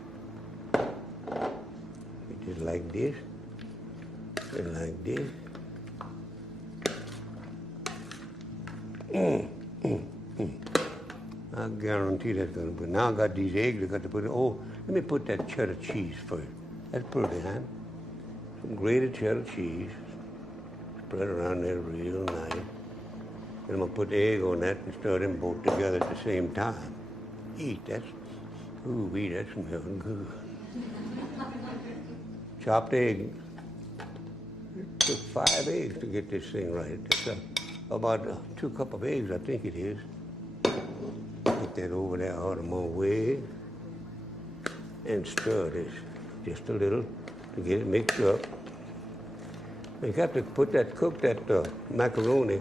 Just like this, and like this. I guarantee that's gonna be. Now I got these eggs, I got to put it. Oh, let me put that cheddar cheese first. That's pretty, huh? Some grated cheddar cheese. Spread around there real nice. Then I'm gonna put the egg on that and stir them both together at the same time. Eat, that smells good. Chopped egg. It took 5 eggs to get this thing right. It's about 2 cups of eggs, I think it is. Put that over there out of my way and stir this just a little to get it mixed up. You have to cook that macaroni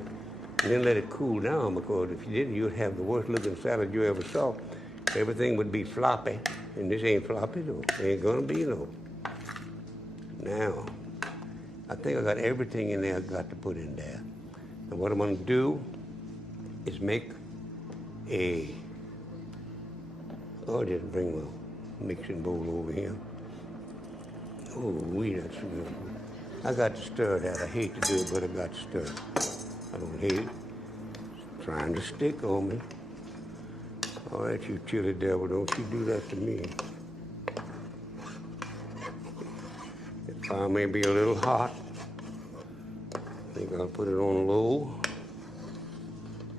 and then let it cool down, because if you didn't, you'd have the worst looking salad you ever saw. Everything would be floppy, and this ain't floppy though. Ain't gonna be though. Now, I think I got everything in there I got to put in there. And what I'm gonna do is make a I'll just bring my mixing bowl over here. Oh, that's good. I got to stir that. I hate to do it, but I got to stir it. I don't hate it. It's trying to stick on me. All right, you chili devil, don't you do that to me. The fire may be a little hot. I think I'll put it on low.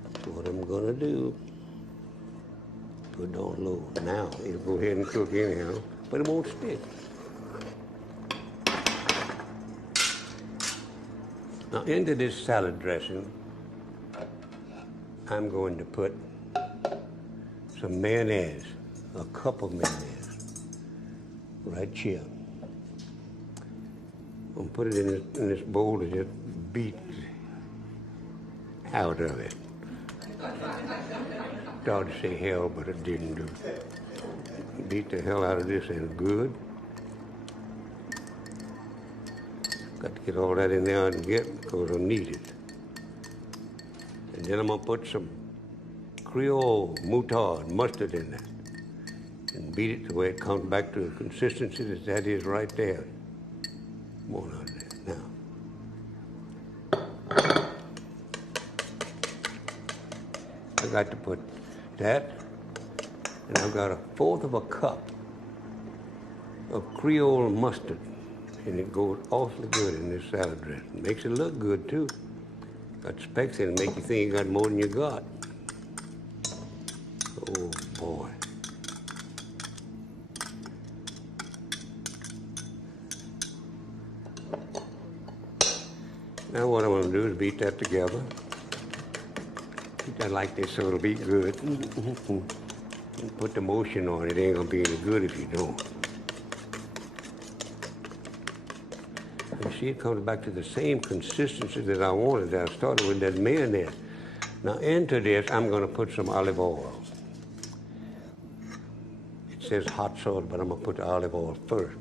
That's what I'm gonna do. Put it on low. Now, it'll go ahead and cook anyhow, but it won't stick. Now, into this salad dressing, I'm going to put some mayonnaise, a cup of mayonnaise, right here. I'm going to put it in this bowl to just beat out of it. Thought to say hell, but it didn't do. Beat the hell out of this and good. Got to get all that in there and get because I need it. And then I'm going to put some Creole moutarde mustard in that and beat it the way it comes back to the consistency that is right there. Come on out there now. I got to put that, and I've got 1/4 cup of Creole mustard, and it goes awfully good in this salad dressing. Makes it look good too. Got specks in it, make you think you got more than you got. Oh boy. Now what I'm going to do is beat that together. Beat that like this so it'll be good. Put the motion on it. It ain't going to be any good if you don't. You see, it comes back to the same consistency that I wanted. I started with that mayonnaise. Now into this, I'm going to put some olive oil. It says hot sauce, but I'm going to put the olive oil first.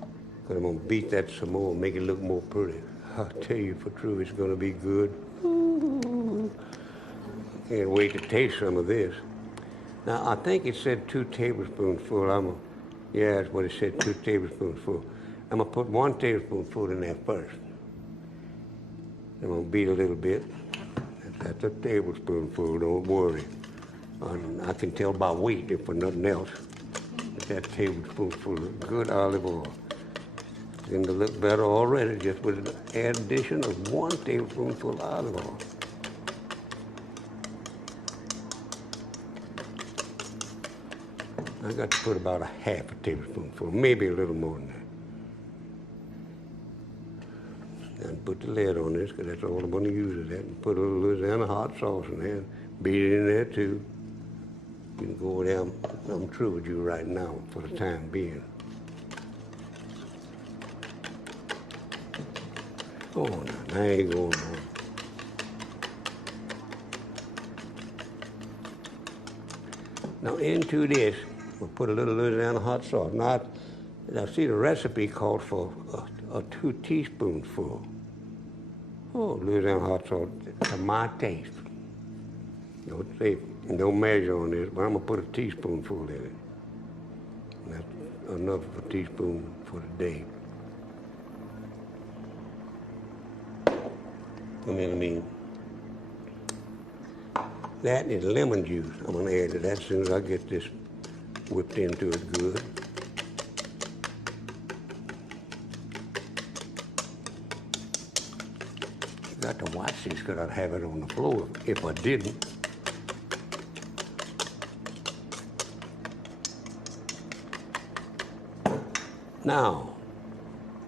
Because I'm going to beat that some more, make it look more pretty. I'll tell you for true, it's going to be good. Ooh. Can't wait to taste some of this. Now, I think it said 2 tablespoonfuls. Yeah, that's what it said, 2 tablespoonfuls. I'm going to put 1 tablespoonful in there first. I'm going to beat a little bit. That's a tablespoonful, don't worry. I can tell by weight, if for nothing else. That tablespoonful of good olive oil. It's going to look better already just with an addition of 1 tablespoonful of olive oil. I got to put about 1/2 tablespoonful, maybe a little more than that. And put the lid on this, because that's all I'm going to use is that. And put a little Louisiana hot sauce in there. Beat it in there, too. You can go there. I'm through with you right now for the time being. Oh, no, I ain't going on. Now, into this, we'll put a little Louisiana hot sauce. Now see, the recipe called for a 2 teaspoonfuls. Oh, Louisiana hot sauce to my taste. Don't say, don't measure on this, but I'm gonna put a teaspoonful in it. And that's enough of a teaspoon for the day. I mean, that is lemon juice. I'm gonna add to that as soon as I get this whipped into it good. You got to watch this because I'd have it on the floor if I didn't. Now,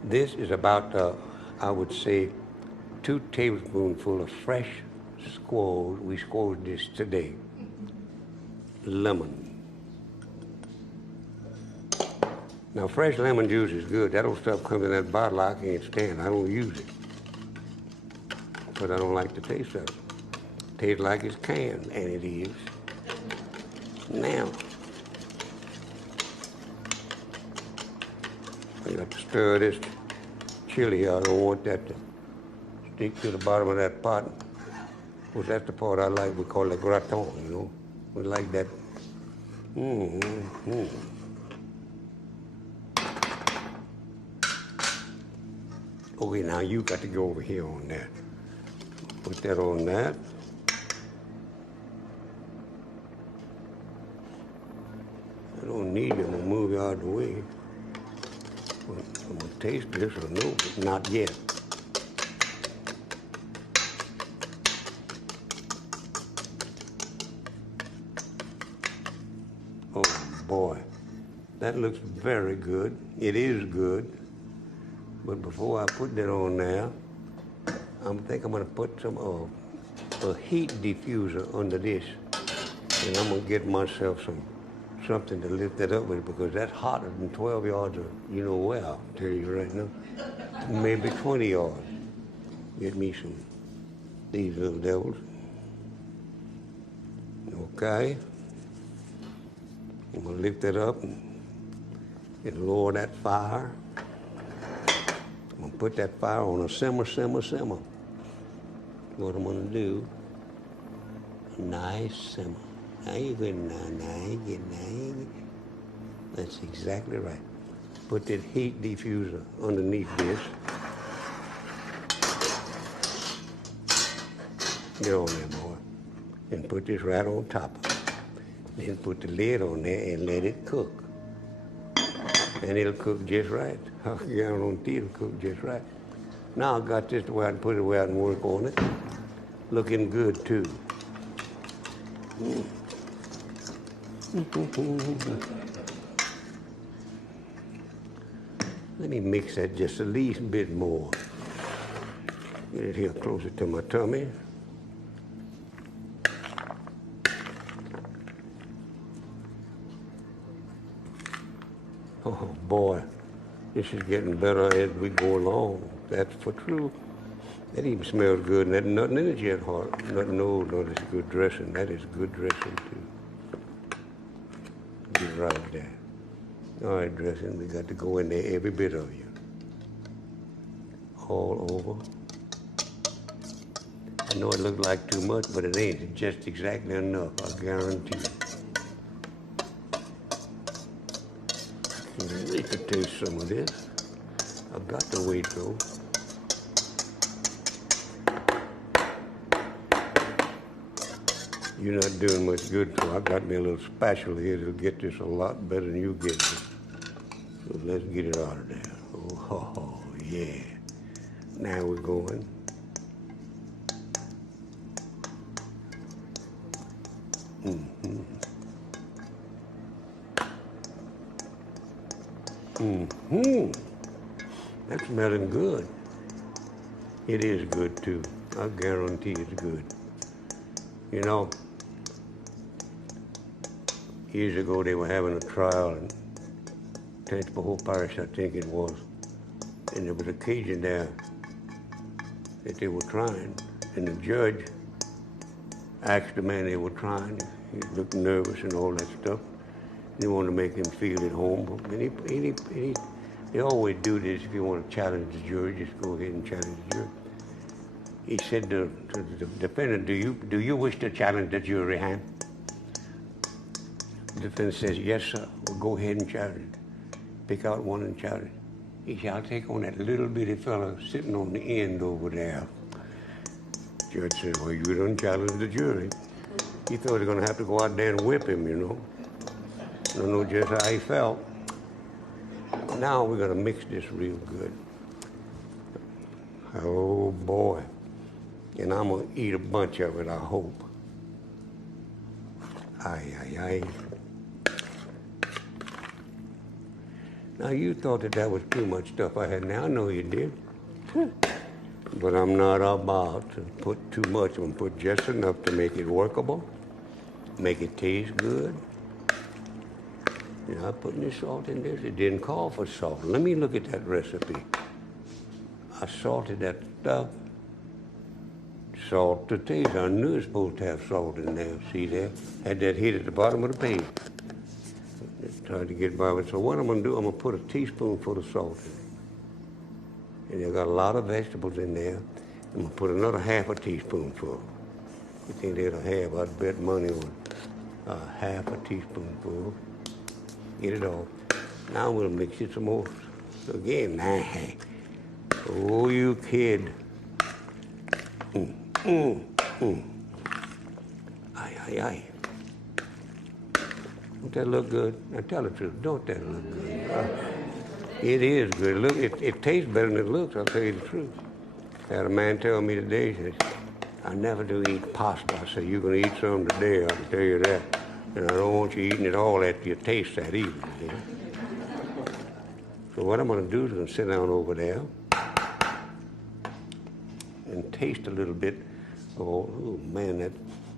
this is about, I would say, 2 tablespoonfuls of fresh squoze. We squoze this today. Lemon. Now, fresh lemon juice is good. That old stuff comes in that bottle I can't stand. I don't use it. But I don't like the taste of it. Tastes like it's canned, and it is. Now, I got to stir this chili. I don't want that to stick to the bottom of that pot. Well, that's the part I like. We call it gratin, you know. We like that Mm-hmm. Okay, now you got to go over here on that. Put that on that. I don't need it. I'm going to move you out of the way. I'm going to taste this or no, but not yet. Oh, boy. That looks very good. It is good. But before I put that on there, I think I'm going to put some a heat diffuser under this. And I'm going to get myself something to lift it up with because that's hotter than 12 yards of you know where, I'll tell you right now. Maybe 20 yards. Get me some these little devils. Okay. I'm going to lift it up and lower that fire. I'm going to put that fire on a simmer. What I'm going to do, a nice simmer. Now you're good now. That's exactly right. Put that heat diffuser underneath this. Get on there, boy. And put this right on top of it. Then put the lid on there and let it cook. And it'll cook just right. I guarantee it'll cook just right. Now I got this to where I can put it where I can work on it. Looking good too. Let me mix that just a least bit more. Get it here closer to my tummy. Oh boy, this is getting better as we go along. That's for true. That even smells good, and there's nothing in it yet, Hart. Nothing old, no, that's good dressing. That is good dressing too. Get right there. All right, dressing, we got to go in there, every bit of you. All over. I know it looks like too much, but it ain't. It's just exactly enough, I guarantee you. You could taste some of this. I've got to wait though. You're not doing much good, so I got me a little spatula here that'll get this a lot better than you get it. So let's get it out of there. Oh, yeah. Now we're going. That's smelling good. It is good too. I guarantee it's good. You know, years ago they were having a trial in Tangipahoa Parish, I think it was, and there was a Cajun there that they were trying, and the judge asked the man they were trying. He looked nervous and all that stuff. They wanted to make him feel at home. And they always do this if you want to challenge the jury, just go ahead and challenge the jury. He said to the defendant, do you wish to challenge the jury, huh? The defendant says, yes, sir. Well, go ahead and challenge it. Pick out one and challenge it. He said, I'll take on that little bitty fella sitting on the end over there. Judge said, well, you don't challenge the jury. He thought he was going to have to go out there and whip him, you know. I don't know just how he felt. Now we're going to mix this real good. Oh, boy. And I'm going to eat a bunch of it, I hope. Aye. Now, you thought that was too much stuff I had. Now, I know you did. But I'm not about to put too much. I'm going to put just enough to make it workable, make it taste good. You're not putting any salt in this. It didn't call for salt. Let me look at that recipe. I salted that stuff. Salt to taste. I knew it was supposed to have salt in there. See there? Had that hit at the bottom of the page. Just tried to get by with it. So what I'm going to do, I'm going to put a teaspoonful of salt in it. And they've got a lot of vegetables in there. I'm going to put another half a teaspoonful. You think they'll have? I'd bet money on it. half a teaspoonful. Get it off. Now we'll mix it some more. So again, oh, you kid. Aye. Don't that look good? Now tell the truth, don't that look good? It is good. Look, it tastes better than it looks, I'll tell you the truth. I had a man tell me today, he says, I never do eat pasta. I said, you're going to eat some today, I can tell you that. And I don't want you eating it all after you taste that either. You know? So what I'm going to do is I'm going to sit down over there and taste a little bit. Oh man,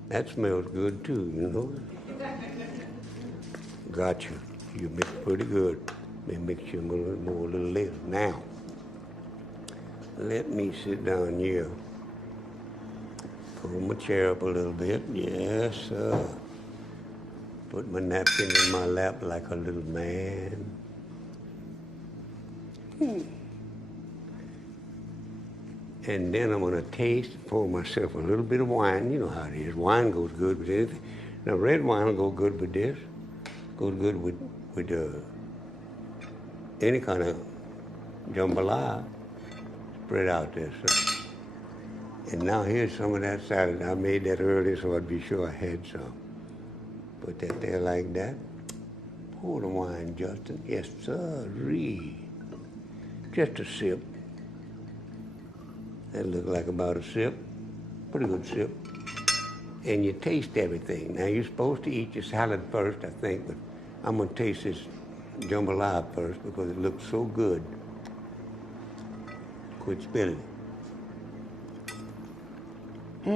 that smells good too, you know. Got you. You mix pretty good. May mix you a little more, a little less. Now, let me sit down here. Pull my chair up a little bit. Yes, sir. Put my napkin in my lap like a little man. And then I'm going to taste, pour myself a little bit of wine. You know how it is. Wine goes good with anything. Now, red wine will go good with this. Goes good with any kind of jambalaya. Spread out there, sir. And now here's some of that salad. I made that earlier, so I'd be sure I had some. Put that there like that. Pour the wine, Justin. Yes, sir-ree. Just a sip. That looked like about a sip. Pretty good sip. And you taste everything. Now, you're supposed to eat your salad first, I think, but I'm going to taste this jambalaya first because it looks so good. Quit spilling. I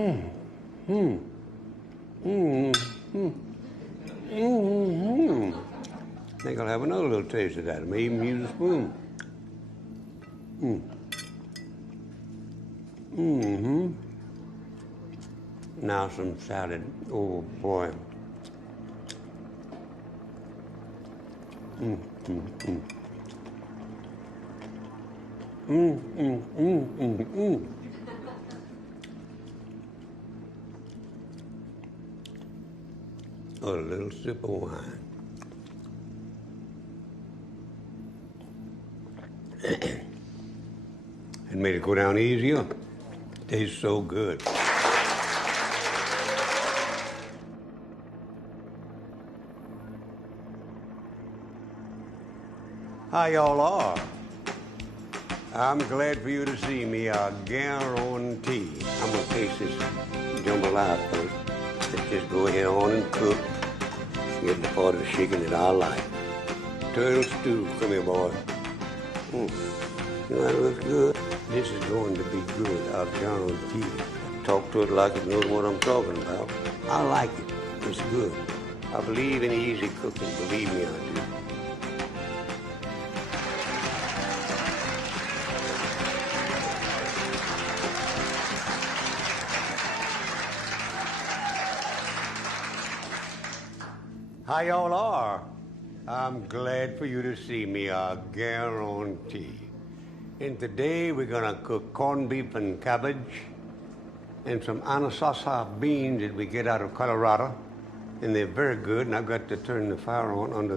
think I'll have another little taste of that. I may even use a spoon. Now some salad. Oh boy. A little sip of wine. It made it go down easier. Tastes so good. How y'all are? I'm glad for you to see me. I guarantee. I'm gonna taste this jambalaya first. Let's just go ahead on and cook. Get the part of the chicken that I like. Turtle stew, come here, boy. You know that looks good? This is going to be good, I guarantee. Talk to it like it knows what I'm talking about. I like it. It's good. I believe in easy cooking. Believe me, I do. How y'all are? I'm glad for you to see me, I guarantee. And today we're gonna cook corned beef and cabbage and some anasasa beans that we get out of Colorado. And they're very good, and I've got to turn the fire on under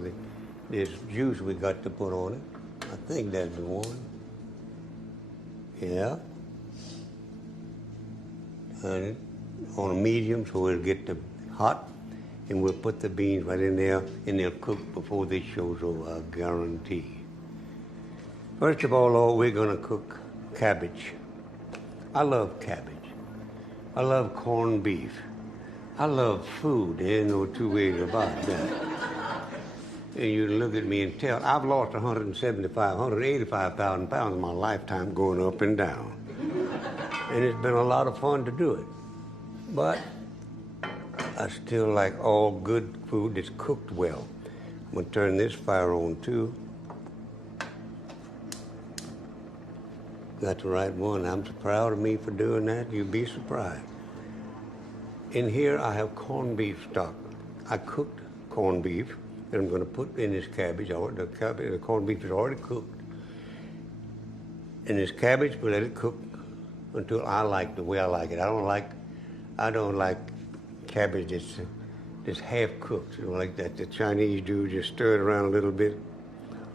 this juice we got to put on it. I think that's the one. Yeah. Turn it on a medium so it'll get the hot. And we'll put the beans right in there, and they'll cook before this show's over, I guarantee. First of all, we're gonna cook cabbage. I love cabbage. I love corned beef. I love food. There ain't no two ways about that. And you look at me and tell, I've lost 185,000 pounds in my lifetime going up and down. And it's been a lot of fun to do it. But I still like all good food that's cooked well. I'm gonna turn this fire on too. Got the right one. I'm so proud of me for doing that. You'd be surprised. In here I have corned beef stock. I cooked corned beef that I'm gonna put in this cabbage. The corned beef is already cooked. And this cabbage, we let it cook until I like the way I like it. I don't like cabbage that's just half cooked, you know, like that. The Chinese do, just stir it around a little bit.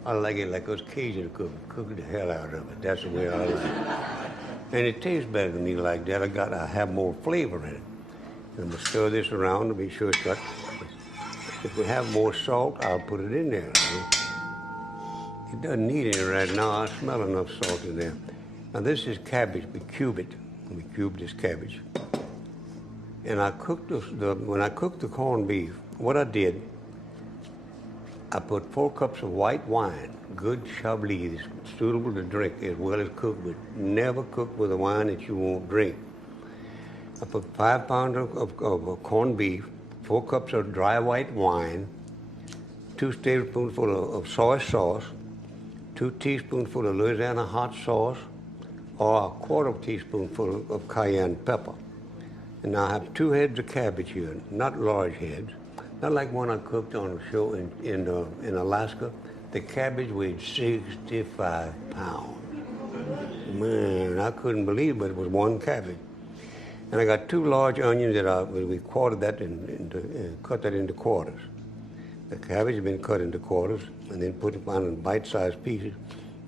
I like it like us Cajun cook the hell out of it. That's the way I like it. And it tastes better to me like that. I have more flavor in it. And I'm gonna stir this around to be sure it's got. If we have more salt, I'll put it in there. It doesn't need any right now. I smell enough salt in there. Now this is cabbage. We cube it. We cube this cabbage. And I cooked when I cooked the corned beef, what I did, I put 4 cups of white wine, good Chablis, suitable to drink as well as cooked with. Never cook with a wine that you won't drink. I put 5 pounds of corned beef, 4 cups of dry white wine, 2 tablespoonfuls of soy sauce, 2 teaspoonfuls of Louisiana hot sauce, or a quarter teaspoonful of cayenne pepper. And now I have 2 heads of cabbage here, not large heads, not like one I cooked on a show in Alaska. The cabbage weighed 65 pounds. Man, I couldn't believe it, but it was one cabbage. And I got 2 large onions that we quartered that cut that into quarters. The cabbage has been cut into quarters and then put it on in bite-sized pieces.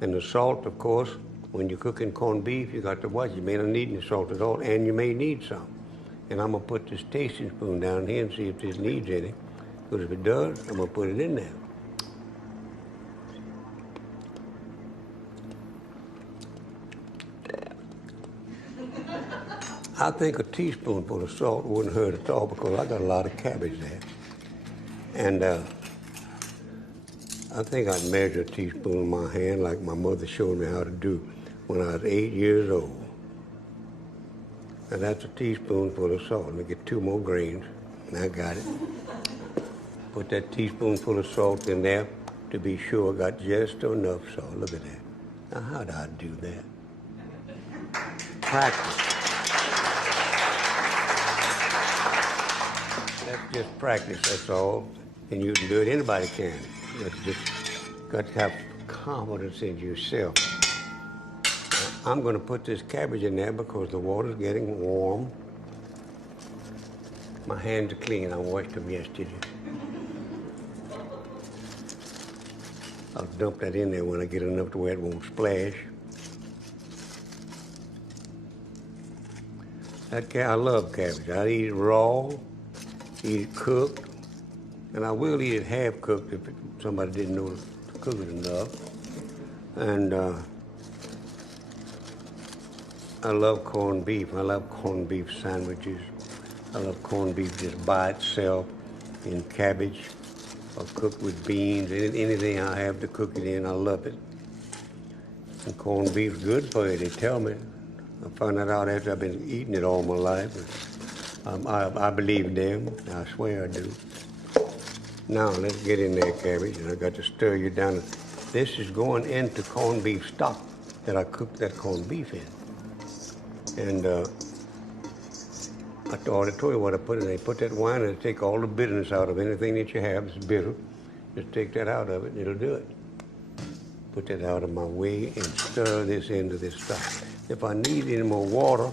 And the salt, of course, when you're cooking corned beef, you got to watch. You may not need any salt at all, and you may need some. And I'm gonna put this tasting spoon down here and see if this needs any. Because if it does, I'm gonna put it in there. I think a teaspoonful of salt wouldn't hurt at all because I got a lot of cabbage there. And I think I'd measure a teaspoon in my hand like my mother showed me how to do when I was 8 years old. And that's a teaspoonful of salt. Let me get 2 more grains. And I got it. Put that teaspoonful of salt in there to be sure I got just enough salt. Look at that. Now, how do I do that? Practice. That's just practice, that's all. And you can do it, anybody can. You just got to have confidence in yourself. I'm going to put this cabbage in there because the water's getting warm. My hands are clean. I washed them yesterday. I'll dump that in there when I get enough to where it won't splash. I love cabbage. I eat it raw, eat it cooked, and I will eat it half cooked if somebody didn't know to cook it enough. And I love corned beef. I love corned beef sandwiches. I love corned beef just by itself in cabbage or cooked with beans. Anything I have to cook it in, I love it. And corned beef's good for you, they tell me. I found that out after I've been eating it all my life. I believe them. I swear I do. Now, let's get in there, cabbage, and I got to stir you down. This is going into corned beef stock that I cooked that corned beef in. And I already told you what I put in. They put that wine and take all the bitterness out of anything that you have that's bitter. Just take that out of it and it'll do it. Put that out of my way and stir this into this stock. If I need any more water,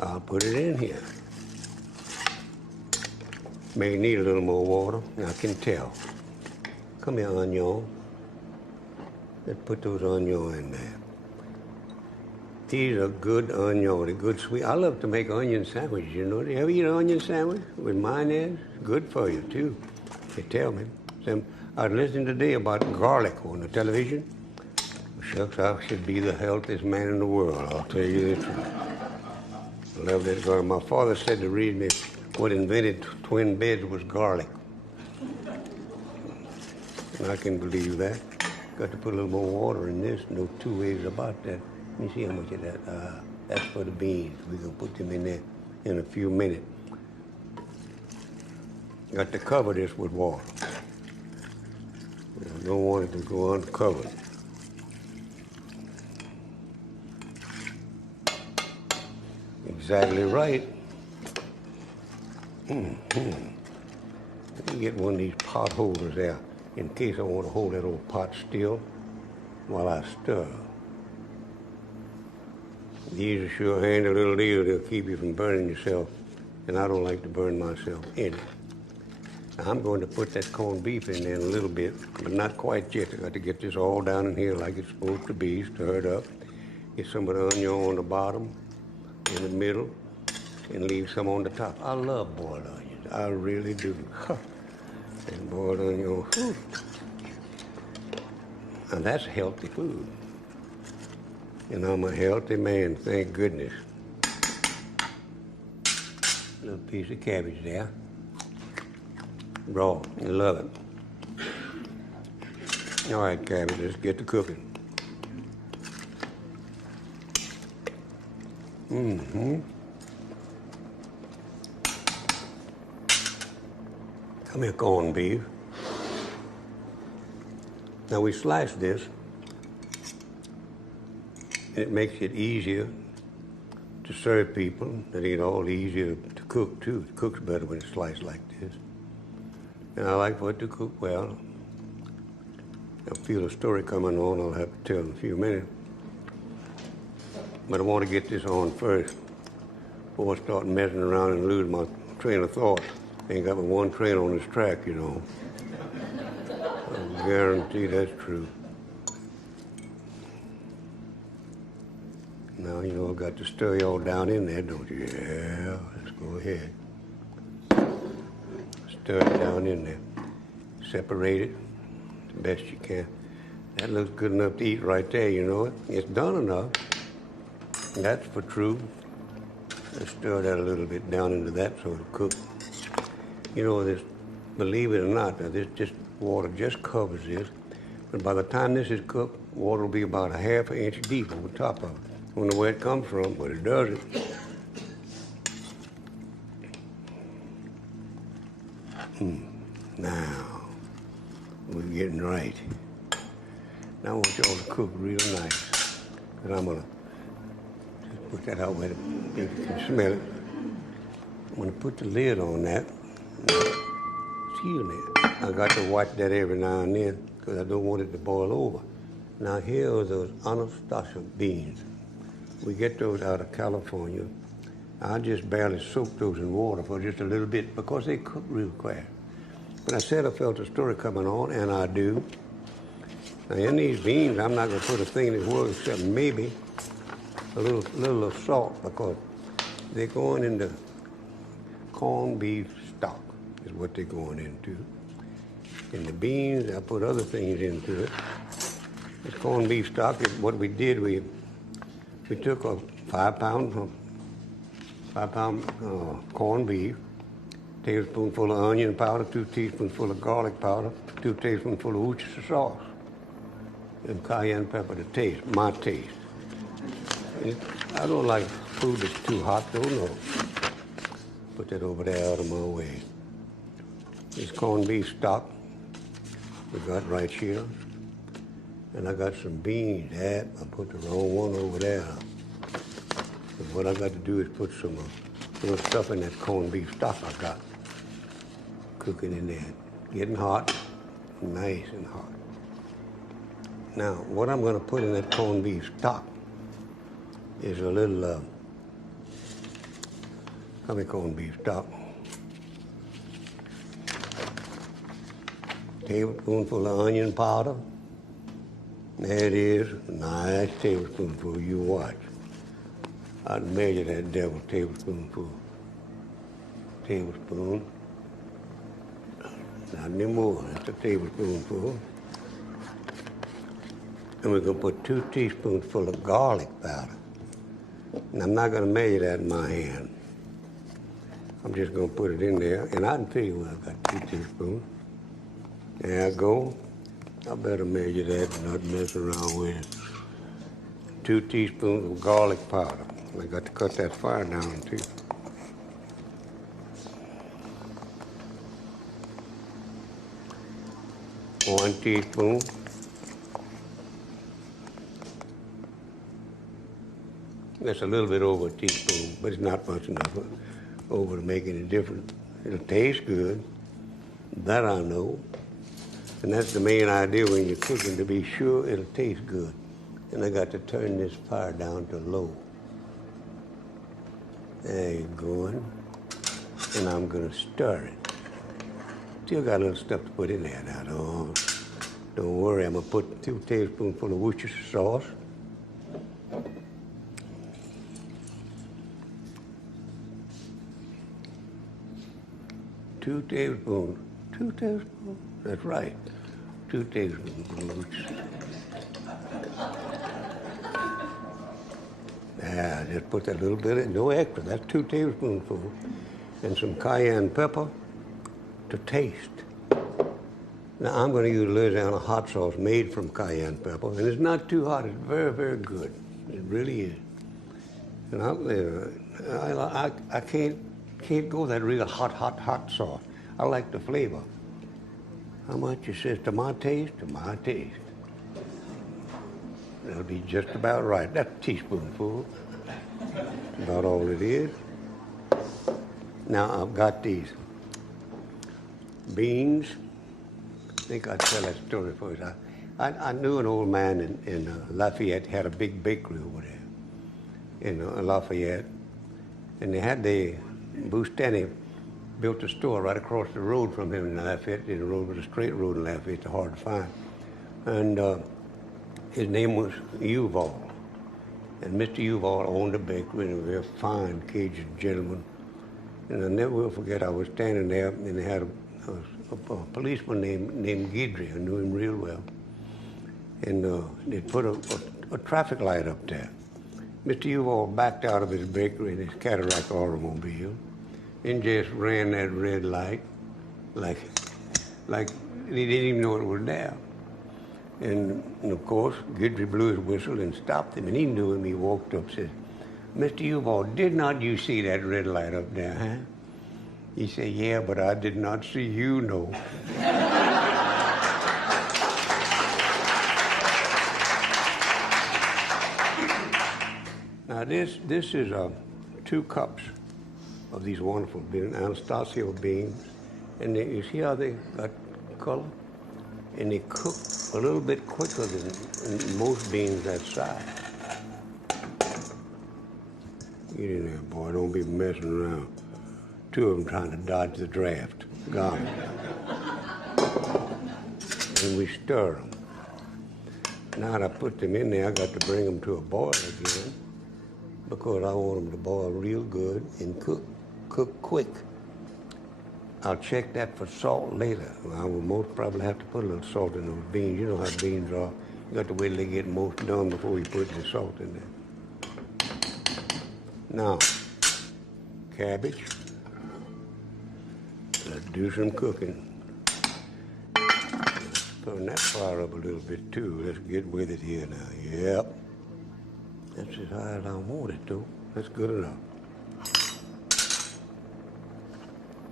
I'll put it in here. May need a little more water, I can tell. Come here, onion. Let's put those onions in there. These are good onions, they're good sweet. I love to make onion sandwiches, you know. You ever eat an onion sandwich with mayonnaise? Good for you, too. They tell me. I was listening today about garlic on the television. Shucks, I should be the healthiest man in the world, I'll tell you the truth. I love that garlic. My father said the reason what invented twin beds was garlic. And I can believe that. Got to put a little more water in this. No 2 ways about that. Let me see how much of that. That's for the beans. We're going to put them in there in a few minutes. Got to cover this with water. I don't want it to go uncovered. Exactly right. Let me get one of these pot holders there in case I want to hold that old pot still while I stir. These are sure handy little deal. They'll keep you from burning yourself, and I don't like to burn myself any. I'm going to put that corned beef in there in a little bit, but not quite yet. I got to get this all down in here like it's supposed to be, stir it up. Get some of the onion on the bottom, in the middle, and leave some on the top. I love boiled onions. I really do. And boiled onion, whew. Now that's healthy food. And I'm a healthy man, thank goodness. Little piece of cabbage there. Raw, I love it. All right, cabbage, let's get to cooking. Come here, corned beef. Now we slice this, and it makes it easier to serve people. It ain't all easier to cook too. It cooks better when it's sliced like this. And I like for it to cook well. I feel a story coming on I'll have to tell in a few minutes. But I want to get this on first before I start messing around and lose my train of thought. I ain't got but one train on this track, you know. I guarantee that's true. Now, you know, I got to stir y'all down in there, don't you? Yeah, let's go ahead. Stir it down in there. Separate it the best you can. That looks good enough to eat right there, you know it. It's done enough. That's for true. Let's stir that a little bit down into that so it'll cook. You know, this, believe it or not, this just water just covers this. But by the time this is cooked, water will be about a half an inch deep over top of it. I don't know where it comes from, but it does it. Now, we're getting right. Now I want y'all to cook real nice. And I'm gonna just put that out where you can smell it. I'm gonna put the lid on that. Excuse me. I got to watch that every now and then because I don't want it to boil over. Now here are those Anastasia beans. We get those out of California. I just barely soak those in water for just a little bit because they cook real fast. But I said I felt a story coming on, and I do. Now in these beans, I'm not going to put a thing in this world except maybe a little of salt because they're going into corned beef stock is what they're going into. In the beans, I put other things into it. This corned beef stock is what we did. We took a 5 pound corned beef, tablespoonful of onion powder, 2 teaspoonful of garlic powder, 2 tablespoonful of Worcestershire sauce, and cayenne pepper to taste, my taste. I don't like food that's too hot, though, no. Put that over there out of my way. This corned beef stock we got right here. And I got some beans. I put the wrong one over there. But what I got to do is put some little stuff in that corned beef stock I got cooking in there. Getting hot, nice and hot. Now, what I'm going to put in that corned beef stock is a little, corned beef stock. Tablespoonful of onion powder. There it is, a nice tablespoonful, you watch. I'd measure that devil tablespoonful. Tablespoon. Not anymore, that's a tablespoonful. And we're gonna put 2 teaspoonfuls of garlic powder. And I'm not gonna measure that in my hand. I'm just gonna put it in there, and I can figure when I've got 2 teaspoons. There I go. I better measure that and not mess around with it. 2 teaspoons of garlic powder. I got to cut that fire down too. One teaspoon. That's a little bit over a teaspoon, but it's not much enough over to make any difference. It'll taste good. That I know. And that's the main idea when you're cooking, to be sure it'll taste good. And I got to turn this fire down to low. There you're going. And I'm gonna stir it. Still got a little stuff to put in there now. Don't worry, I'm gonna put 2 tablespoonfuls of Worcestershire sauce. Two tablespoons. That's right. 2 tablespoons. Yeah, just put that little bit in, no extra. That's 2 tablespoonfuls. And some cayenne pepper to taste. Now I'm going to use Louisiana hot sauce made from cayenne pepper, and it's not too hot. It's very, very good. It really is. And I can't go that real hot sauce. I like the flavor. How much? It says to my taste, to my taste. That'll be just about right. That's a teaspoonful. About all it is. Now I've got these beans. I think I'd tell that story first. I knew an old man in Lafayette had a big bakery over there in Lafayette. And they had Bustani built a store right across the road from him in Lafayette. The road was a straight road in Lafayette, it's hard to find. And his name was U-Vol. And Mr. U-Vol owned a bakery, and a very fine Cajun gentleman. And I never will forget, I was standing there, and they had a policeman named Guidry. I knew him real well. And they put a traffic light up there. Mr. U-Vol backed out of his bakery in his Cadillac automobile and just ran that red light like he didn't even know it was there. And of course, Guidry blew his whistle and stopped him, and he knew him. He walked up and said, "Mr. U-Vol, did not you see that red light up there, huh?" He said, "Yeah, but I did not see you, no." Now this is 2 cups of these wonderful beans, Anastasio beans, and you see how they got color? And they cook a little bit quicker than most beans that size. Get in there, boy, don't be messing around. 2 of them trying to dodge the draft. Got 'em. And we stir them. Now that I put them in there, I got to bring them to a boil again, because I want them to boil real good and cook quick. I'll check that for salt later. I will most probably have to put a little salt in those beans. You know how beans are. You got to wait till they get most done before you put the salt in there. Now, cabbage. Let's do some cooking. Turn that fire up a little bit too. Let's get with it here now. Yep. That's as high as I want it, though. That's good enough.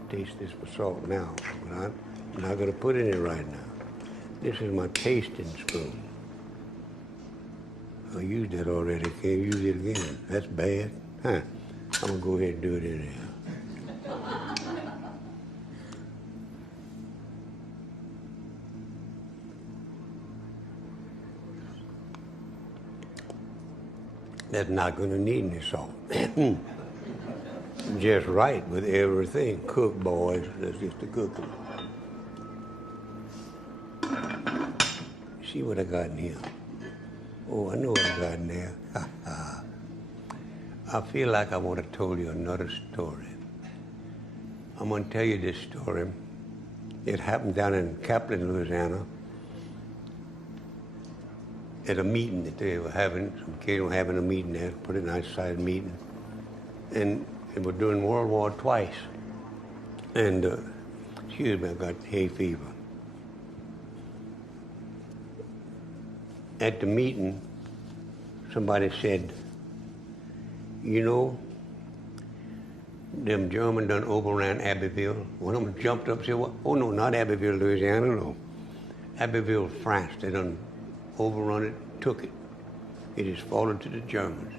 Taste this for salt now, but I'm not going to put it in right now. This is my tasting spoon. I used that already. Can't use it again. That's bad. Huh. I'm going to go ahead and do it in there. That's not going to need any salt. Just right with everything. Cook, boys. That's just the cooking. See what I got in here. Oh, I know what I got in there. I feel like I want to tell you another story. I'm going to tell you this story. It happened down in Kaplan, Louisiana, at a meeting that they were having. Some kids were having a meeting there, pretty nice sized meeting. And they were doing World War twice. And, excuse me, I got hay fever. At the meeting, somebody said, "You know, them Germans done overran Abbeville." One of them jumped up and said, "Well, oh no, not Abbeville, Louisiana, no. Abbeville, France. They done overrun it, took it. It has fallen to the Germans."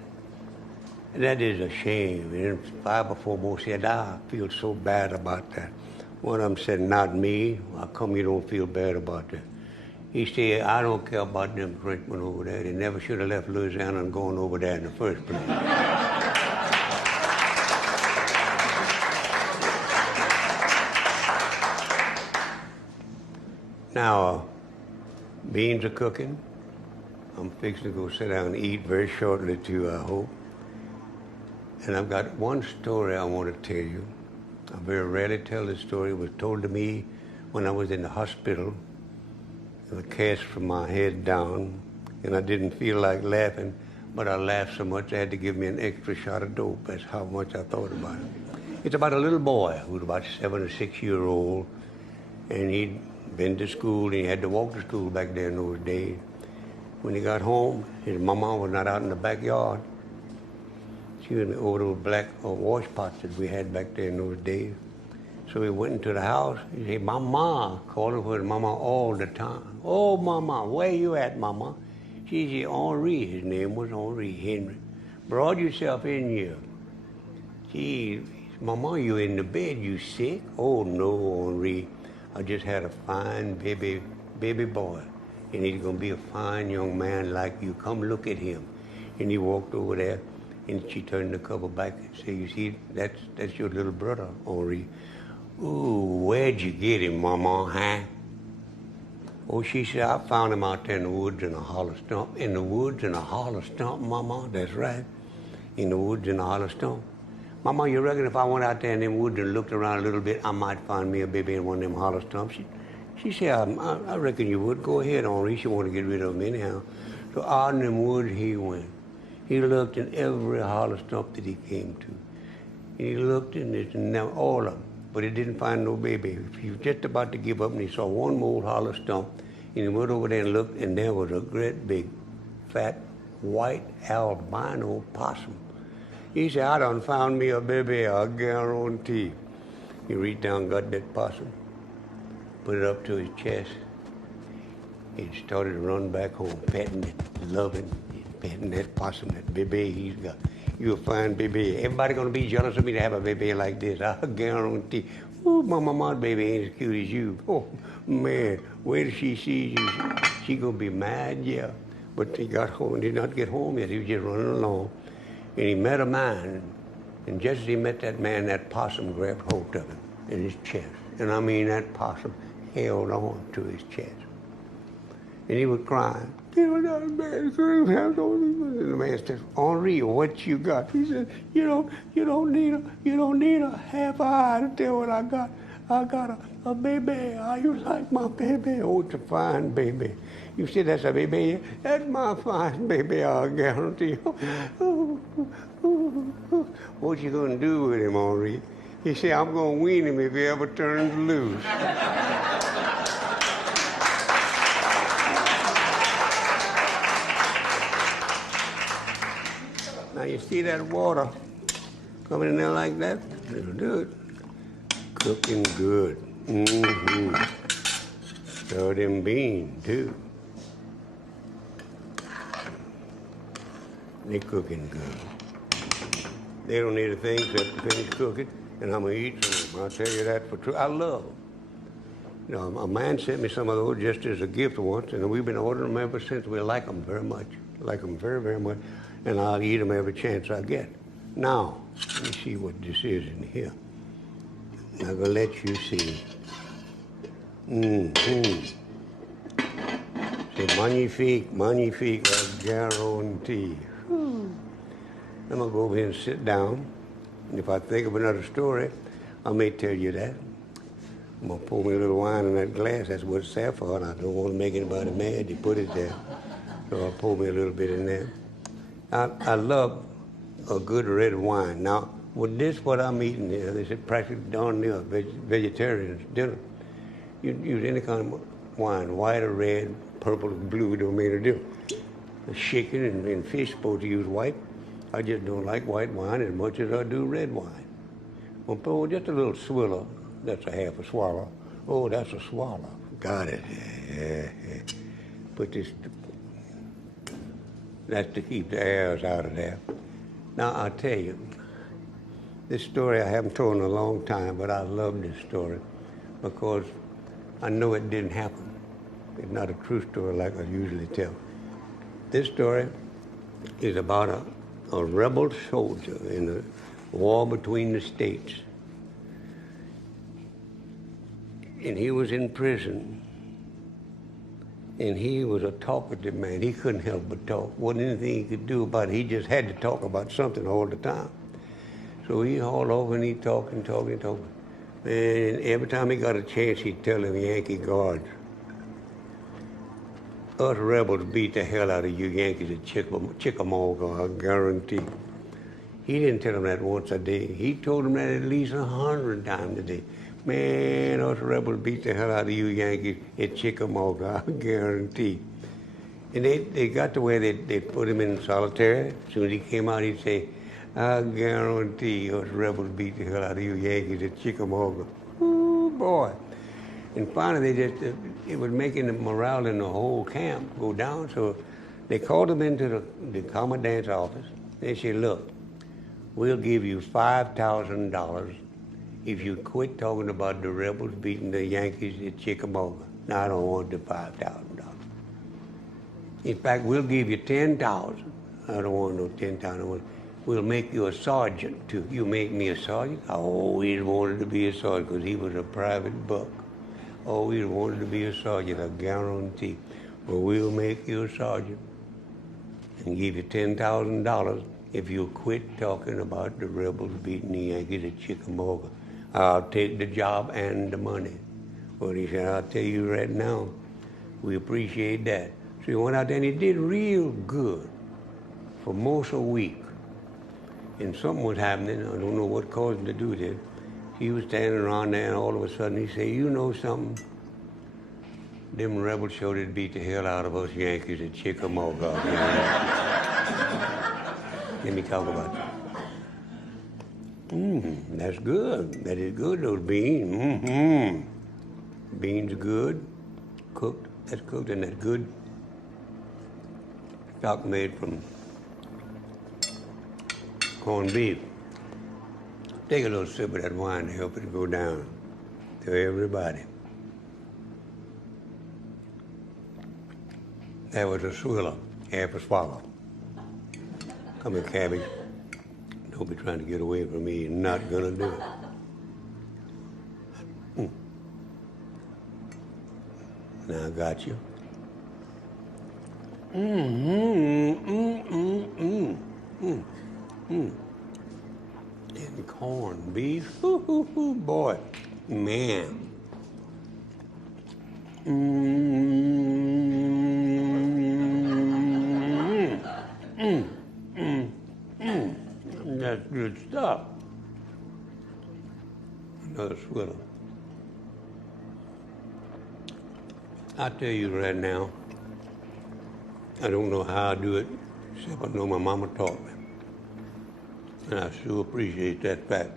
And that is a shame. And then 5 or 4 more said, "I feel so bad about that." One of them said, "Not me. How come you don't feel bad about that?" He said, "I don't care about them Frenchmen over there. They never should have left Louisiana and gone over there in the first place." Now, beans are cooking. I'm fixing to go sit down and eat very shortly too, I hope. And I've got one story I want to tell you. I very rarely tell this story. It was told to me when I was in the hospital, with a cast from my head down, and I didn't feel like laughing, but I laughed so much they had to give me an extra shot of dope. That's how much I thought about it. It's about a little boy who was about 7 or 6 years old, and he'd been to school, and he had to walk to school back there in those days. When he got home, his mama was not out in the backyard. She was over those black wash pots that we had back there in those days. So he went into the house. He said, "Mama," calling for his mama all the time. "Oh, Mama, where you at, Mama?" She said, "Henri," his name was Henri, Henry. "Brought yourself in here." Gee, "Mama, you in the bed, you sick?" "Oh, no, Henri. I just had a fine baby boy, and he's gonna be a fine young man like you. Come look at him." And he walked over there, and she turned the cover back and said, "You see, that's your little brother, Henri." "Ooh, where'd you get him, Mama, huh?" "Oh," she said, "I found him out there in the woods in a hollow stump." "In the woods in a hollow stump, Mama?" "That's right, in the woods in a hollow stump." "Mama, you reckon if I went out there in them woods and looked around a little bit, I might find me a baby in one of them hollow stumps?" She said, I reckon you would. Go ahead, Henri." She wanted to get rid of him anyhow. So out in them woods he went. He looked in every hollow stump that he came to. And he looked in it, and now all of them, but he didn't find no baby. He was just about to give up, and he saw one more hollow stump, and he went over there and looked, and there was a great big, fat, white albino possum. He said, "I done found me a baby, I guarantee." He reached down and got that possum, put it up to his chest, and started to run back home, petting it, loving it, petting that possum, that baby he's got. "You a fine baby. Everybody gonna be jealous of me to have a baby like this, I guarantee." "Oh, my baby ain't as cute as you." "Oh, man, wait till she sees you. She gonna be mad, yeah." But he got home, and did not get home yet. He was just running along, and he met a man, and just as he met that man, that possum grabbed hold of him in his chest. And I mean, that possum held on to his chest. And he was crying. And the man said, "Henri, what you got?" He said, you don't need a half eye to tell what I got. I got a baby. How you like my baby?" "Oh, it's a fine baby." "You said that's a baby?" "That's my fine baby, I guarantee." "What you gonna do with him, Henri?" He said, "I'm gonna wean him if he ever turns loose." Now you see that water coming in there like that? It'll do it. Cooking good. Mm-hmm. So them beans too. They cooking good. They don't need a thing except to finish cooking, and I'm gonna eat some of them. I'll tell you that for true. I love them. You know, a man sent me some of those just as a gift once, and we've been ordering them ever since. We like them very much. Like them very, very much. And I'll eat them every chance I get. Now, let me see what this is in here. I'm gonna let you see. Mm-hmm. C'est magnifique, magnifique, I guarantee. I'm gonna go over here and sit down. And if I think of another story, I may tell you that. I'm gonna pour me a little wine in that glass. That's what it's there for, and I don't want to make anybody mad. You put it there. So I'll pour me a little bit in there. I love a good red wine. Now, with this, what I'm eating here, this is practically darn near a vegetarian's dinner. You use any kind of wine, white or red, purple or blue, it don't make a difference. Chicken and fish supposed to use white. I just don't like white wine as much as I do red wine. Well, pour just a little swiller. That's a half a swallow. Oh, that's a swallow. Got it. Yeah. Put this. That's to keep the airs out of there. Now, I'll tell you, this story I haven't told in a long time, but I love this story because I know it didn't happen. It's not a true story like I usually tell. This story is about a rebel soldier in the war between the states. And he was in prison, And he was a talkative man. He couldn't help but talk. Wasn't anything he could do about it. He just had to talk about something all the time. So he hauled over and he talked and talked and talked. And every time he got a chance, he'd tell them Yankee guards, us rebels beat the hell out of you Yankees at Chickamauga, I guarantee. He didn't tell them that once a day. He told them that at least 100 times a day. Man, us rebels beat the hell out of you Yankees at Chickamauga, I guarantee. And they got to where they put him in solitary. As soon as he came out, he'd say, I guarantee us rebels beat the hell out of you Yankees at Chickamauga. Ooh, boy. And finally, it was making the morale in the whole camp go down. So they called him into the commandant's office. They said, look, we'll give you $5,000 if you quit talking about the rebels beating the Yankees at Chickamauga. Now, I don't want the $5,000. In fact, we'll give you $10,000. I don't want no $10,000. We'll make you a sergeant, too. You make me a sergeant? I always wanted to be a sergeant because he was a private buck. Always wanted to be a sergeant, I guarantee. Well, we'll make you a sergeant and give you $10,000 if you quit talking about the rebels beating the Yankees at Chickamauga. I'll take the job and the money. Well, he said, I'll tell you right now, we appreciate that. So he went out there and he did real good for most of a week. And something was happening. I don't know what caused him to do this. He was standing around there, and all of a sudden he said, you know something? Them rebels sure did beat the hell out of us Yankees at Chickamauga. Let me talk about that. That's good. That is good, those beans. Beans are good. Cooked. That's cooked, and that's good. Stock made from corned beef. Take a little sip of that wine to help it go down to everybody. That was a swiller, half a swallow. Come here, cabbage. Don't be trying to get away from me. You're not gonna do it. Now I got you. And corned beef, boy, man. That's good stuff. Another swiller. I tell you right now, I don't know how I do it, except I know my mama taught me. And I sure appreciate that fact.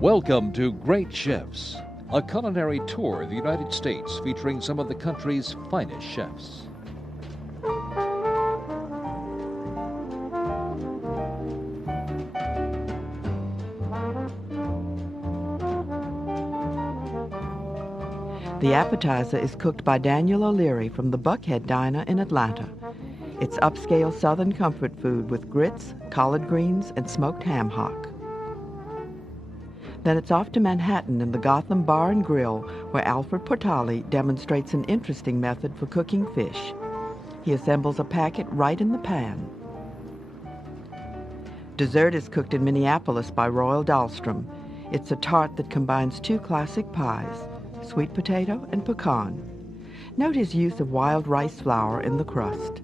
Welcome to Great Chefs, a culinary tour of the United States featuring some of the country's finest chefs. The appetizer is cooked by Daniel O'Leary from the Buckhead Diner in Atlanta. It's upscale Southern comfort food with grits, collard greens, and smoked ham hock. Then it's off to Manhattan in the Gotham Bar and Grill, where Alfred Portali demonstrates an interesting method for cooking fish. He assembles a packet right in the pan. Dessert is cooked in Minneapolis by Royal Dahlstrom. It's a tart that combines two classic pies, sweet potato and pecan. Note his use of wild rice flour in the crust.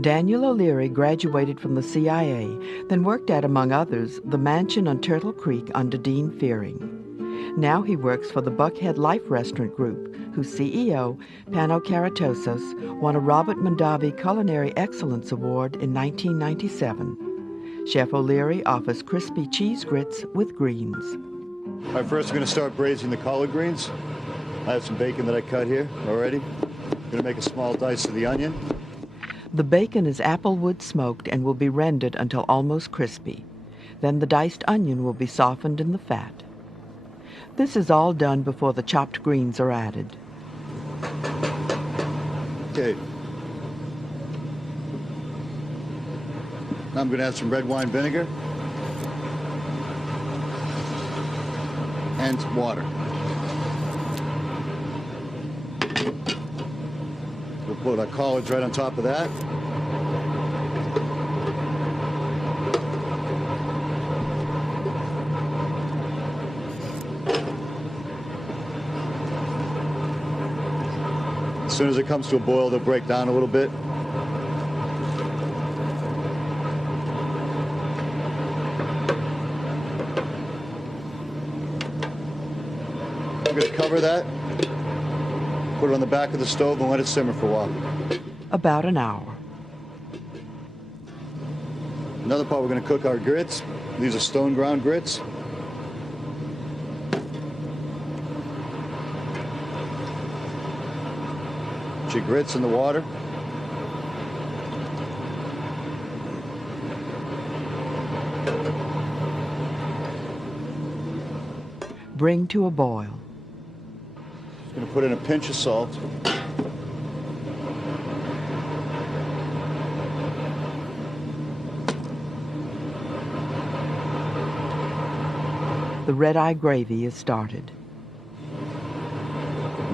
Daniel O'Leary graduated from the CIA, then worked at, among others, the mansion on Turtle Creek under Dean Fearing. Now he works for the Buckhead Life Restaurant Group, whose CEO, Pano Karatosos, won a Robert Mondavi Culinary Excellence Award in 1997. Chef O'Leary offers crispy cheese grits with greens. All right, first we're going to start braising the collard greens. I have some bacon that I cut here already. I'm going to make a small dice of the onion. The bacon is applewood smoked and will be rendered until almost crispy. Then the diced onion will be softened in the fat. This is all done before the chopped greens are added. Okay. Now I'm going to add some red wine vinegar and some water. We'll put our collards right on top of that. As soon as it comes to a boil, they'll break down a little bit. I'm going to cover that, put it on the back of the stove, and let it simmer for a while. About an hour. Another part, we're going to cook our grits. These are stone ground grits. Put your grits in the water. Bring to a boil. Just going to put in a pinch of salt. The red-eye gravy is started.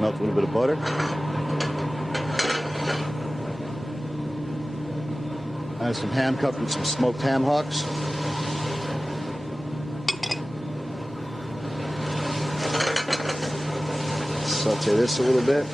Melt a little bit of butter. Add some ham cut with some smoked ham hocks. Saute this a little bit.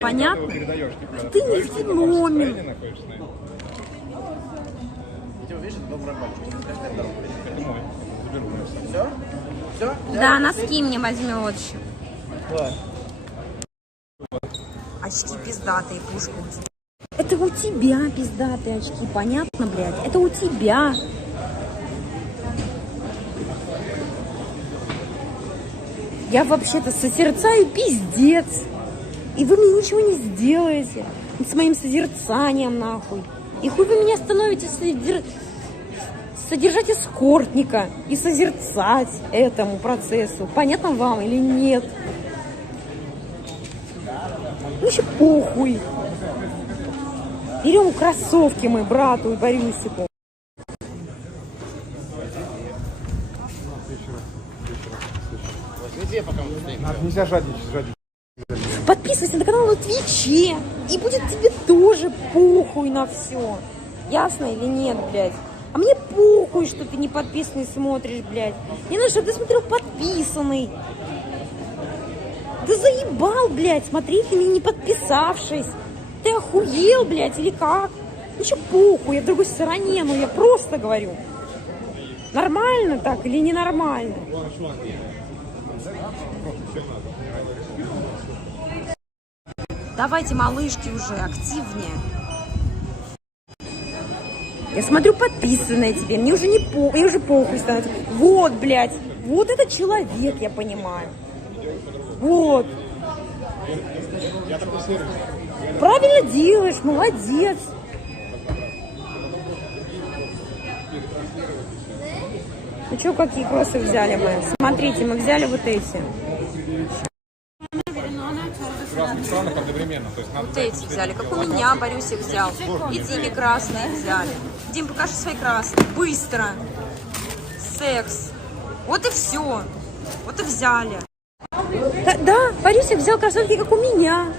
Понятно? Ты не феномен. Да, носки мне возьмет еще. Очки пиздатые, пушка у тебя. Это у тебя пиздатые очки, понятно, блядь? Это у тебя. Я вообще-то созерцаю пиздец. И вы мне ничего не сделаете с моим созерцанием, нахуй. И хуй вы меня становитесь содержать эскортника и созерцать этому процессу. Понятно вам или нет? Ну еще похуй. Берем кроссовки мы брату и Борисику. Нельзя жадничать. Подписывайся на канал на Твиче, и будет тебе тоже похуй на все. Ясно или нет, блядь? А мне похуй, что ты не подписанный смотришь, блядь. Мне надо, чтобы ты смотрел подписанный. Ты заебал, блядь, смотреть на меня не подписавшись. Ты охуел, блядь, или как? Ну что похуй, я в другой стороне, ну я просто говорю. Нормально так или ненормально? Давайте, малышки, уже активнее. Я смотрю, подписанная тебе. Мне уже не мне уже похуй становится. Вот, блядь. Вот это человек, я понимаю. Вот. Правильно делаешь, молодец. Ну что, какие кроссы взяли мы? Смотрите, мы взяли вот эти. Вот эти взяли, как у меня Борюсик взял. И Диме красные взяли. Дим, покажи свои красные. Быстро. Секс. Вот и все. Вот и взяли. Да, Борюсик взял кроссовки, как у меня.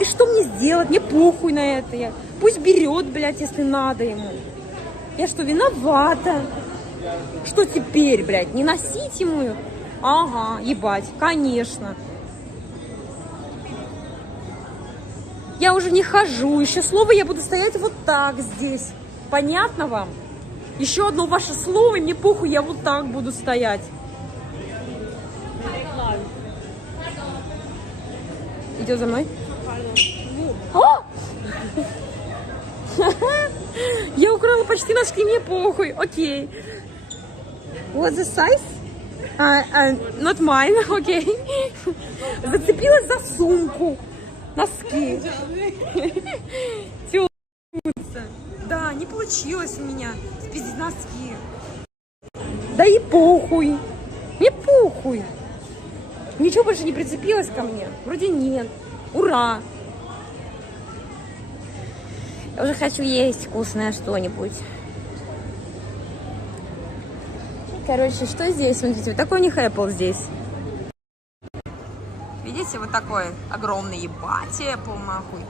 И что мне сделать? Мне похуй на это. Пусть берет, блядь, если надо ему. Я что, виновата? Что теперь, блядь, не носить ему? Ага, ебать, конечно. Я уже не хожу. Еще слово я буду стоять вот так здесь. Понятно вам? Еще одно ваше слово, и мне похуй, я вот так буду стоять. Идет за мной? О! Я украла почти носки, мне похуй. Окей. What's the size? Not mine, окей. Зацепилась за сумку. Носки. Тёлка. Да, не получилось у меня спиздить носки. Да и похуй. Мне похуй. Ничего больше не прицепилось ко мне? Вроде нет. Ура! Я уже хочу есть вкусное что-нибудь. Короче, что здесь? Смотрите, вот такой у них Apple здесь. Видите, вот такой огромный, ебать, Apple, нахуй.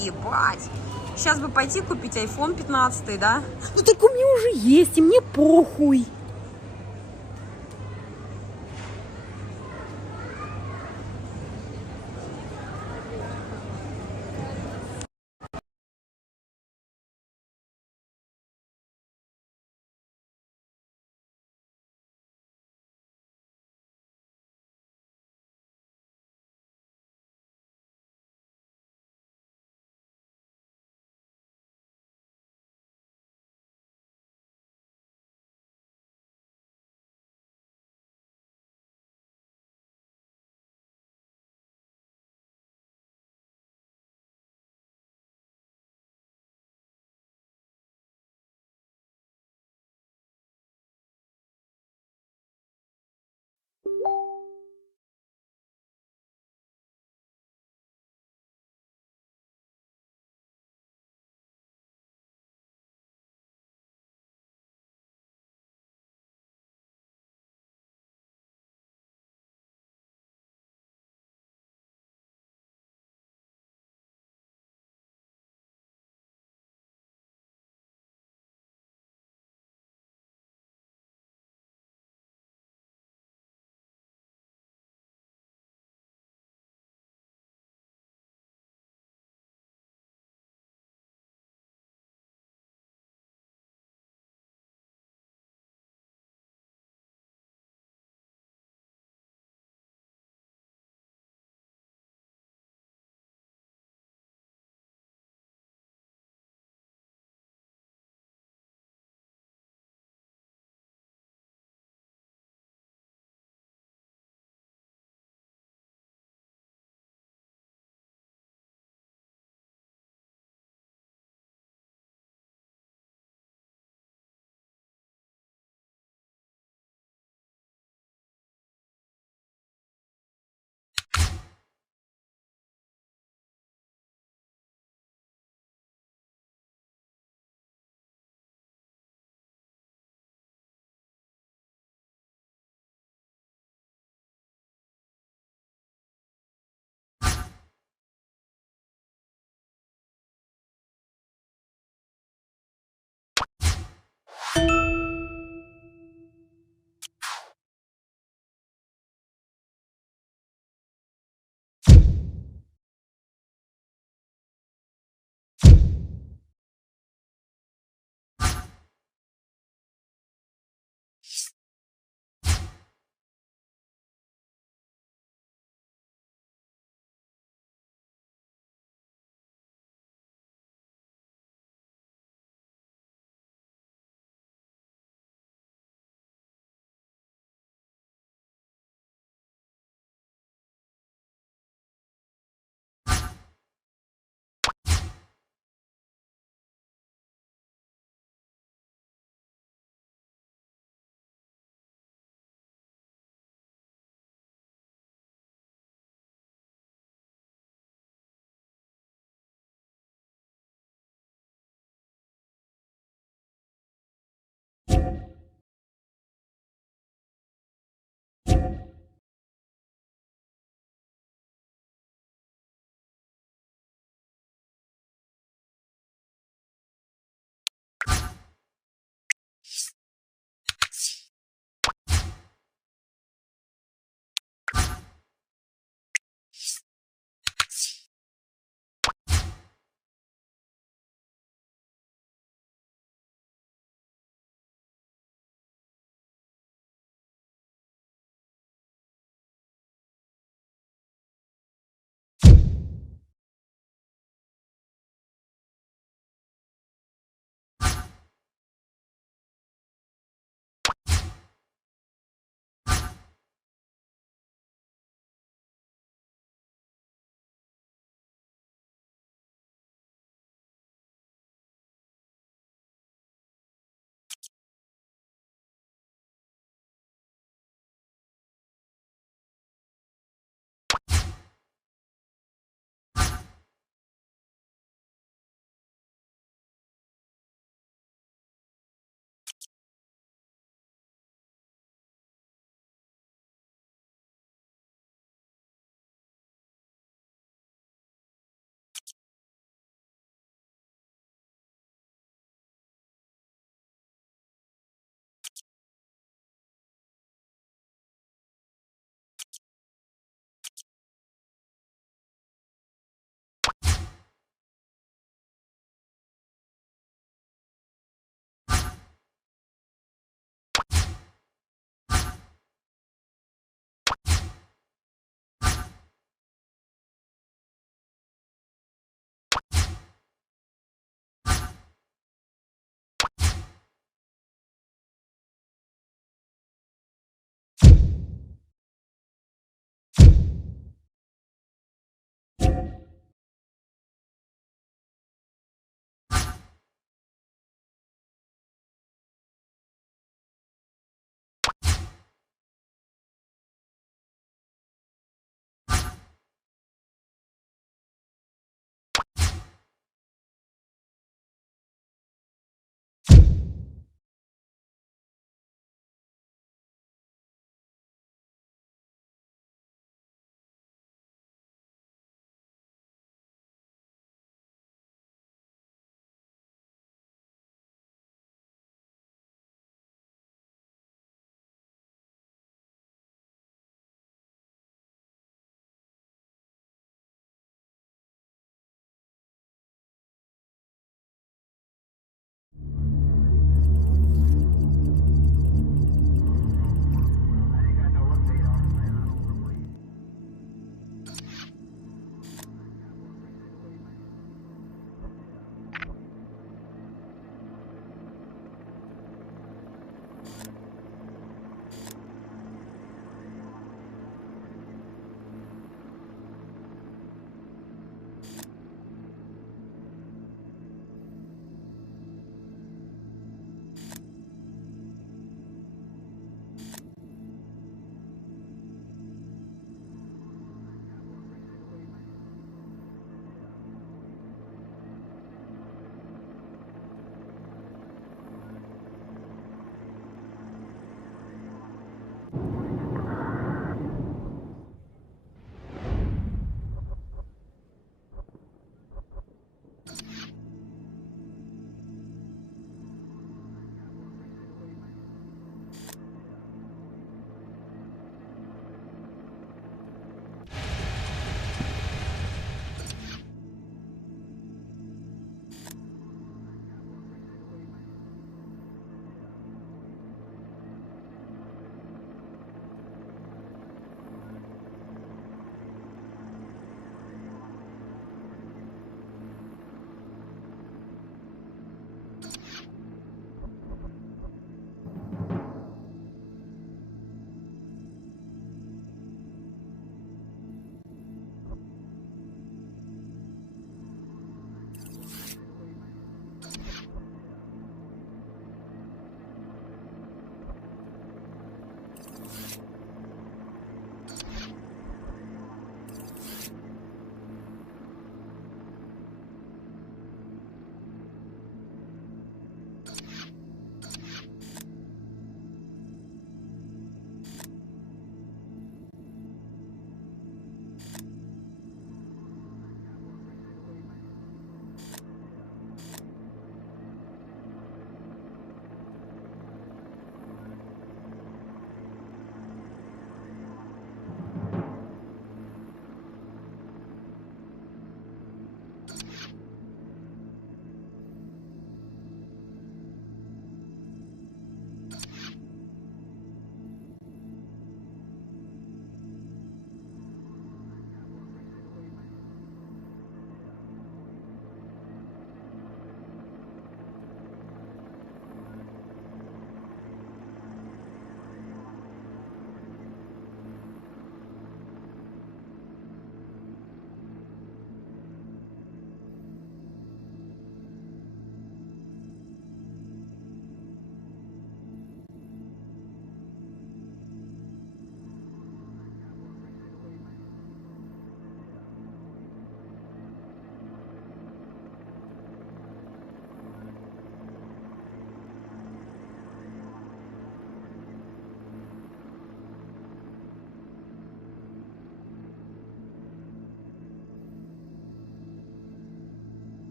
Ебать. Сейчас бы пойти купить iPhone 15, да? Ну так у меня уже есть, и мне похуй.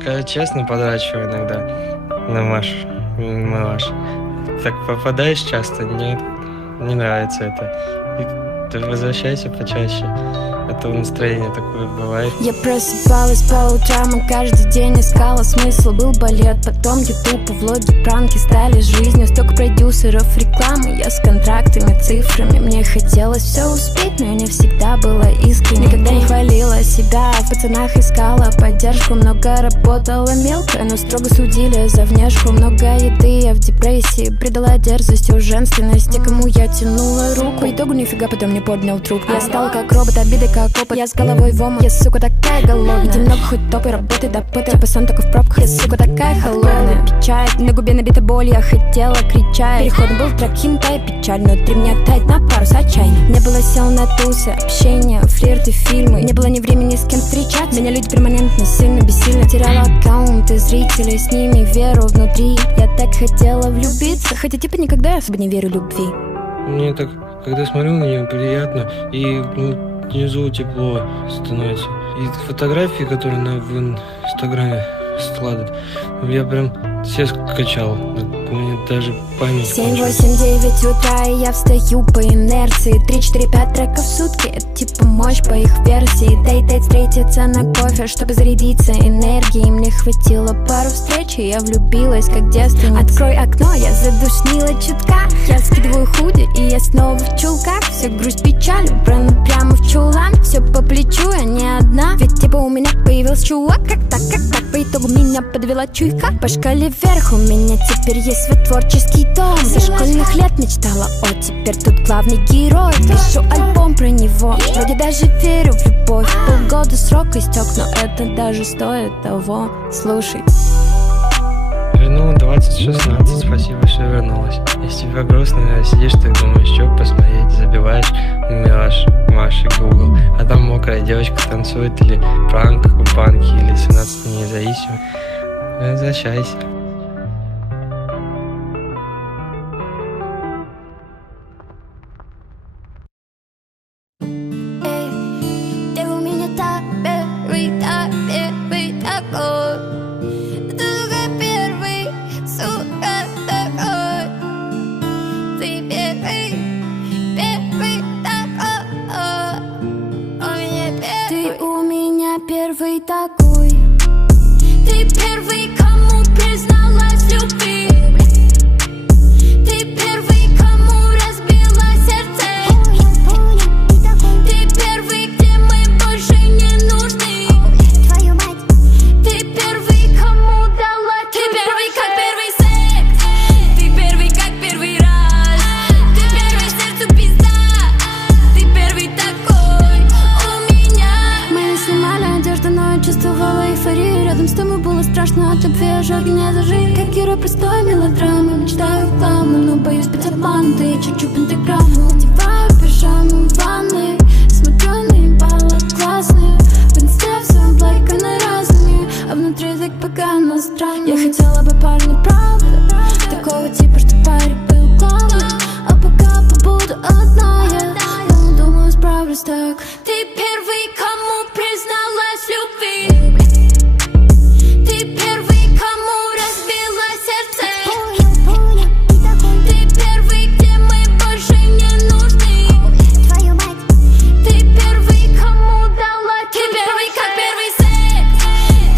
Скажу честно, подрачиваю иногда на милаш. Так попадаешь часто? Нет, не нравится это. И ты возвращайся почаще. А то настроение такое бывает. Я просыпалась по утрам и каждый день искала смысл. Был балет, потом ютуб, влоги, пранки стали жизнью. Столько продюсеров, рекламы, я с контрактами, цифрами. Мне хотелось все успеть, но я не всегда была искренней. Никогда не хвалила себя, в пацанах искала поддержку. Много работала мелко, но строго судили за внешку. Много еды, я в депрессии, предала дерзостью женственности. Кому я тянула руку, по итогу нифига потом не поднял трубку. Я стала как робот, обиды как опыт. Я с головой в омут, я, сука, такая голодная. Иди много хоть топы, работы до пыта. Пацан только в пробках, я, сука, такая холодная. Печать, на губе набита боль, я хотела кричать. Переходом был трек хинта и печаль. Внутри меня тает на парус отчаяния. Не было сил на тусы, общения, флирты, фильмы. Не было ни времени с кем встречаться. Меня люди перманентно сильно бессильно. Теряла аккаунты зрителей, с ними веру внутри. Я так хотела влюбиться, хотя типа никогда я особо не верю любви. Мне так, когда смотрю на нее, приятно. И внизу тепло становится. И фотографии, которые в Инстаграме складывают, я прям все скачал. У меня даже память 7, 8, 9 утра, и я встаю по инерции. 3, 4, 5 треков в сутки, это типа мощь по их версии. Дейт встретиться на кофе, чтобы зарядиться энергией. Мне хватило пару встреч, и я влюбилась как девственница. Открой окно, я задушнила чутка. Я скидываю худи, и я снова в чулках. Все грусть, печаль убрана прямо в чулан. Все по плечу, я не одна. Ведь типа у меня появился чувак. Как так, по итогу меня подвела чуйка. По шкале вверх у меня теперь есть свой творческий дом. Со школьных лет мечтала, теперь тут главный герой. Пишу альбом про него, вроде даже верю в любовь. Полгода срок истек, но это даже стоит того. Слушай. Вернула 2016, спасибо, что вернулась. Если тебе грустно, сидишь, ты думаешь, что посмотреть, забиваешь милаш, Маши, Google, а там мокрая девочка танцует, или пранк у панки, или 17 независимых. Возвращайся. Первый такой. Ты первый, кому призналась в любви. Ты первый, кому разбила сердце. Ты первый, где мы больше не нужны. Твою мать. Ты первый, кому дала. Ты первый, как первый секс. Ты первый, как первый раз. Ты первый, сердцу пизда. Ты первый такой у меня. Мы снимали одежду, но я чувствовала эйфорию. Рядом с тобой было страшно от любви, ожоги не зажить. Как герой простой мелодрамы, мечтаю главным, но боюсь быть обманутой. Я чуть-чуть пентаграмму, надеваю пижаму в ванной. Смотрю на ебало классные. В инсте все лайканы разными, а внутри так погано странно. Я хотела бы парня правда, такого типа, что парень был главным. А пока побуду одна я, но думаю, справлюсь так. Ты первый, кому призналась в любви. Ты первый, кому разбила сердце. Ты первый, где мы больше не нужны. Твою мать. Ты первый, кому дала. Ты первый, как первый секс.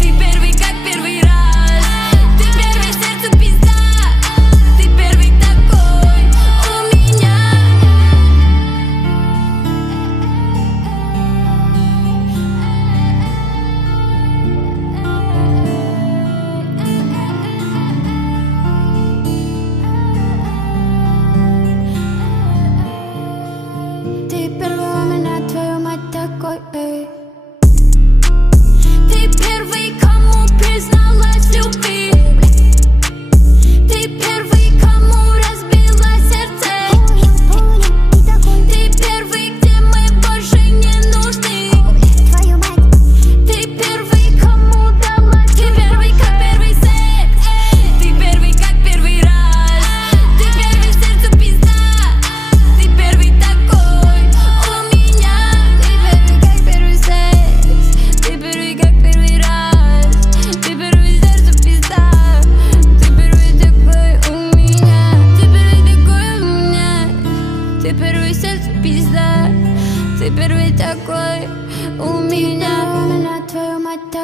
Ты первый, как первый раз. Ты первый, сердцу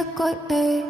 такой, эй.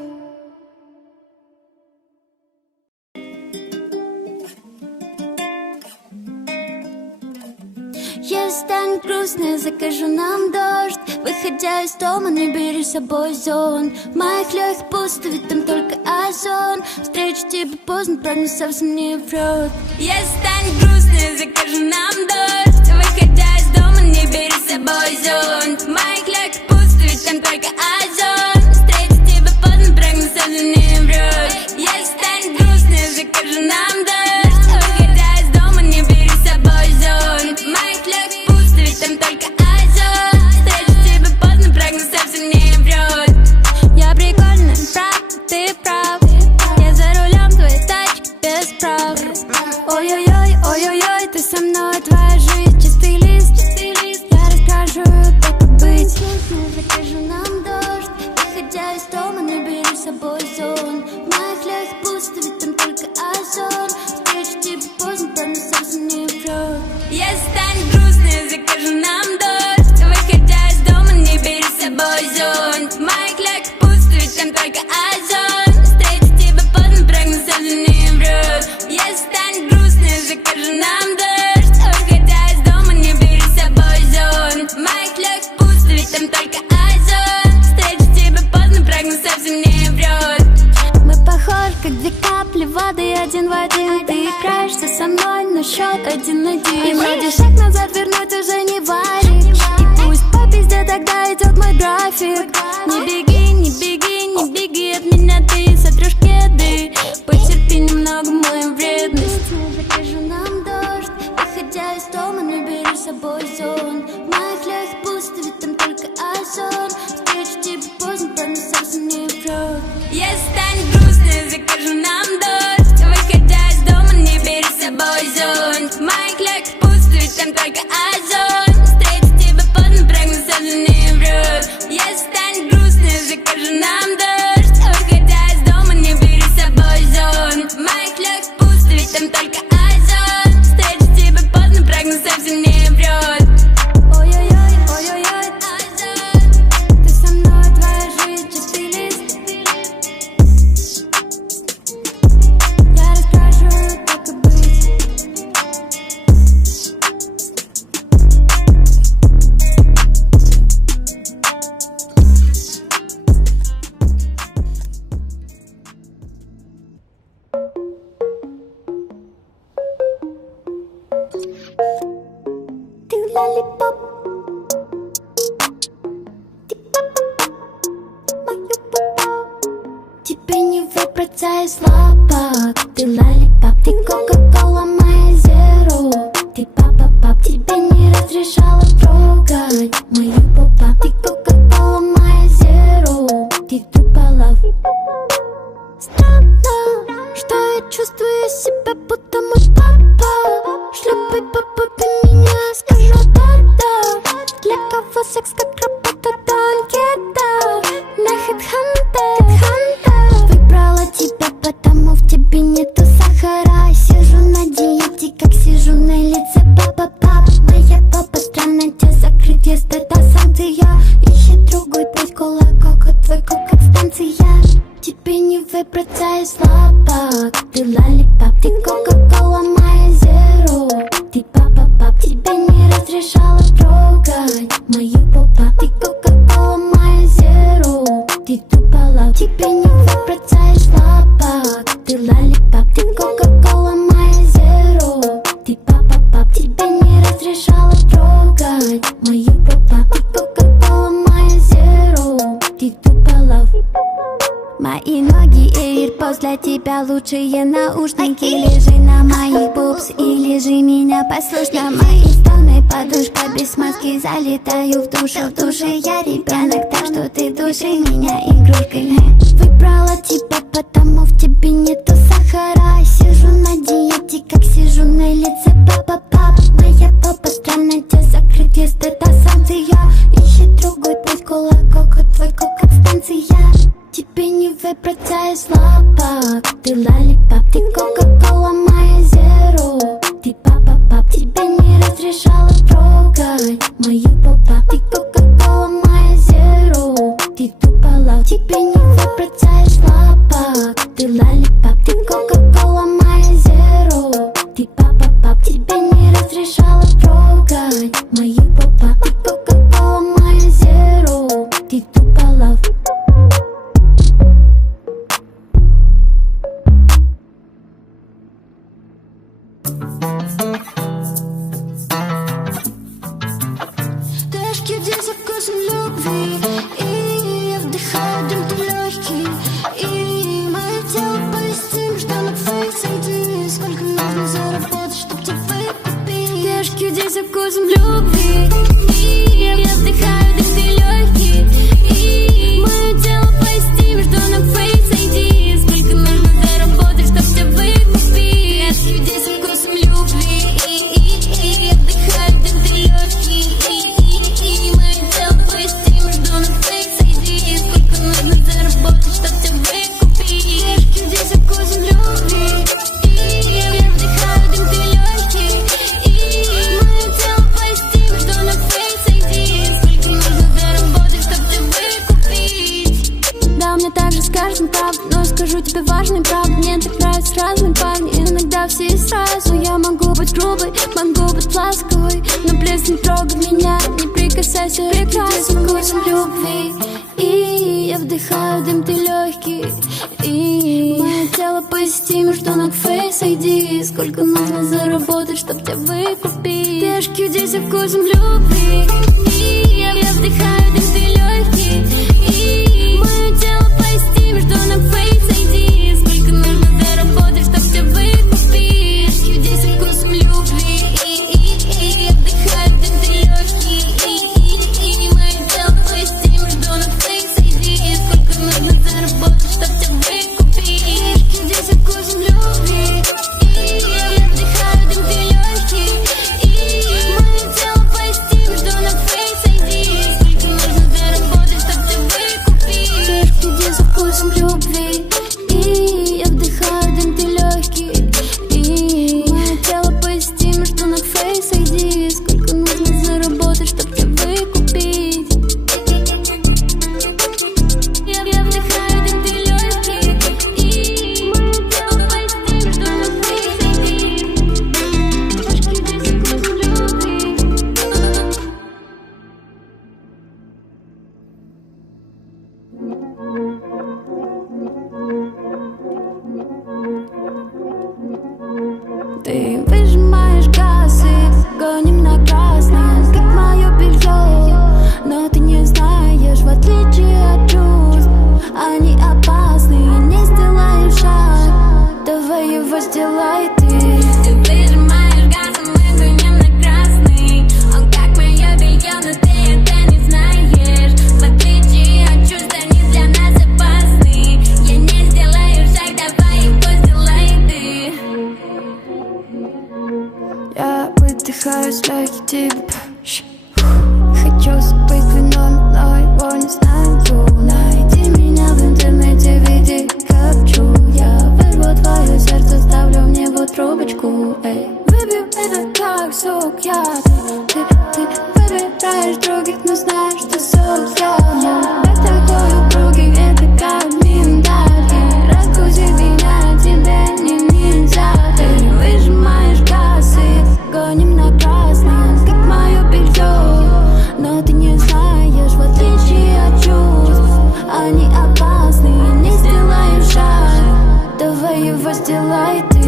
Если станет грустно, закажу нам дождь. Выходя из дома, не бери с собой зонт. В моих легких пусто, ведь там только озон. Встречу тебя поздно, прогноз совсем не врет. Если станет грустно, закажу нам дождь. Выходя из дома, не бери с собой зонт. В моих легких пусто, ведь там только озон. Встречу тебя поздно, прогноз совсем не врет. Если станет грустно, закажу нам дождь. Выходя из дома, не бери с собой зонт. В моих легких пусто, ведь там только озон. Встречу тебя поздно, прогноз совсем не врет. Я прикольная, правда, ты прав. Я за рулем твоей тачки без прав. Ой-ой-ой, ой-ой-ой, ты со мной, твоя жизнь чистый лист. Я расскажу, так и быть. Закажу нам дождь. Выходя из дома, не бери с собой зонт. В моих легких пусто, ведь там только озон. Встречу тебя поздно, прогноз совсем не врет. Если станет грустно, закажу нам дождь. Выходя из дома, не бери с собой зонт. В моих легких пусто, ведь там только озон. Встречу тебя поздно, прогноз совсем не врет. Если станет грустно, закажу нам дождь. Выходя из дома, не бери с собой зонт. В моих легких пусто, ведь там только озон. Встречу тебя поздно, прогноз совсем не врет. Мы похожи, как две капли воды, один в один. Ты играешься со мной на счет 1-1. И вроде шаг назад вернуть уже не варик. И пусть по пизде тогда идет мой график. Не беги, не беги, не беги от меня, ты сотрешь кеды. Потерпи немного мою вредность. Закажу нам дождь. Выходя из дома, не бери с собой зонт. В моих легких пусто, ведь там только озон. Встречу тебя поздно, прогноз совсем не врет. Если станет грустно, закажу нам дождь. Выходя из дома, не бери с собой зонт. В моих легких пусто, ведь там только озон. Встречу тебя поздно, прогноз совсем не врет. Если станет грустно, закажу нам дождь. Выходя из дома, не бери с собой зонт. В моих легких пусто, ведь там только озон. Встречу тебя поздно, прогноз совсем не врет. Ой-ой-ой, ой-ой-ой, озон. Ты со мной, твоя жизнь чистый лист. Я расскажу, так и быть. Ты лолипоп. Ты па-па-па. Мою попу. Тебе не выбраться из лапок. Ты лолипоп. Ты кока-кола, моя зеро. Ты папа-пап. Тебе не разрешала трогать мою попу. Ты кока-кола, моя зеро. Ты тупо-лав. Странно, что я чувствую себя, будто мой папа. Шлепай по попе меня, скажу да-да. Для кого секс как работа, то анкета. На хедхантер. Выбрала тебя, потому в тебе нету сахара. Сижу на диете, как сижу на лице папа-пап. Моя попа странная, тебя закрыть, если это санкция. Ищет другой путь, кока, твой кока станция. Тебе не выбраться из лапок. Ты лолипоп, ты кока-кола, моя зеро. Ты папа-пап, тебе не разрешала трогать. для тебя лучшие наушники. Лежи на моих бубс и лежи меня послушно. Мои стоны, подушка без маски. Залетаю в душе я ребенок, так что ты души меня игрушкой. Выбрала тебя, потому в тебе нету сахара. Сижу на диете, как сижу на лице папа-пап. Моя папа странная, тебя закрыть, если это санкция. Ищет другой путь, кока, твой кока станция. Тебе не выбраться из лапок. Ты лолипоп, ты кока-кола, моя зеро. Ты папа-пап, тебе не разрешала трогать мою попа. Ты кока-кола, моя зеро. Ты тупо лав, тебе не бросаешь лапа. Ты лалипап, ты кока-кола, моя зеро. Ты папа-пап, тебе не разрешала трогать мои попа. Ты кока-кола, моя зеро. Ты тупо лав. Дышки здесь со вкусом любви, и я вдыхаю дым ты легкий, и мое тело поистине, что на фейс ID. Сколько нужно заработать, чтоб тебя выкупить? Дышки здесь со вкусом любви, и я вдыхаю дым ты легкий, и мое тело поистине, что на фейс ID. Сколько нужно заработать, чтоб тебя выкупить? Дышки здесь со вкусом любви, и я вдыхаю дым ты легкий, и мое тело поистине, что на фейс ID. Сколько нужно заработать, чтоб тебя выкупить? Дышки здесь со вкусом любви, и я вдыхаю дым ты легкий, и мое тело поистине, что на фейс ID. Сколько нужно заработать, чтоб тебя выкупить? Да, мне так же скажешь правду, но скажу тебе важный правду. Мне так нравятся разные парни, иногда все и сразу. Я могу быть грубой, могу быть ласковой, но плеск не трогай меня, не прикасайся. Прекрасным вкусом любви, и я вдыхаю дым ты легкий, и мое тело позитивно, что на Face ID. Сколько нужно заработать, чтоб тебя выкупить? Пешки здесь со вкусом любви, и я вдыхаю дым ты легкий, и мое тело позитивно, что на Face ID. Сколько нужно заработать, чтоб тебя выкупить? Пешки здесь со вкусом любви, и я вдыхаю дым ты легкий, и мое тело позитивно, что на Face ID. Сколько нужно заработать, чтоб тебя выкупить? Пешки здесь со вкусом любви, и я вдыхаю дым ты легкий, и мое тело позитивно, что на Face ID. Сколько нужно заработать, чтоб тебя выкупить? Пешки здесь со вкусом любви, и я вдыхаю дым ты легкий, и мое тело позитивно, что на Face ID. Сколько нужно заработать, чтоб тебя выкупить? Я вдыхаю дым ты легкий, и мое тело позитивно, что на Face ID. Пешки здесь со вкусом любви. Ты выжимаешь газ и гоним на красный, как мое белье. Но ты не знаешь, в отличие от чувств, они опасны. Не сделаешь шаг, давай его сделай ты. Ты выжимаешь газ, и мы гоним на красный. Он как мое белье, но ты это не знаешь. В отличие от чувств, они для нас опасны. Я не сделаю шаг, давай его сделай ты. Я выдыхаю с легких тебе. Хочу забыть твой номер, но его не знаю. Найди меня в интернете, веди капчу. Я вырву твое сердце, ставлю в него трубочку. Эй, выбью это как сок, я. Ты выбираешь других, но знаешь, что сок я. Я такой упругий, это как миндаль. И раскусить меня тебе нельзя. Ты выжимаешь газ и гоним на красный, как мое белье. Но ты не знаешь, в отличие от чувств, они опасны. Не сделаешь шаг, давай его сделай ты.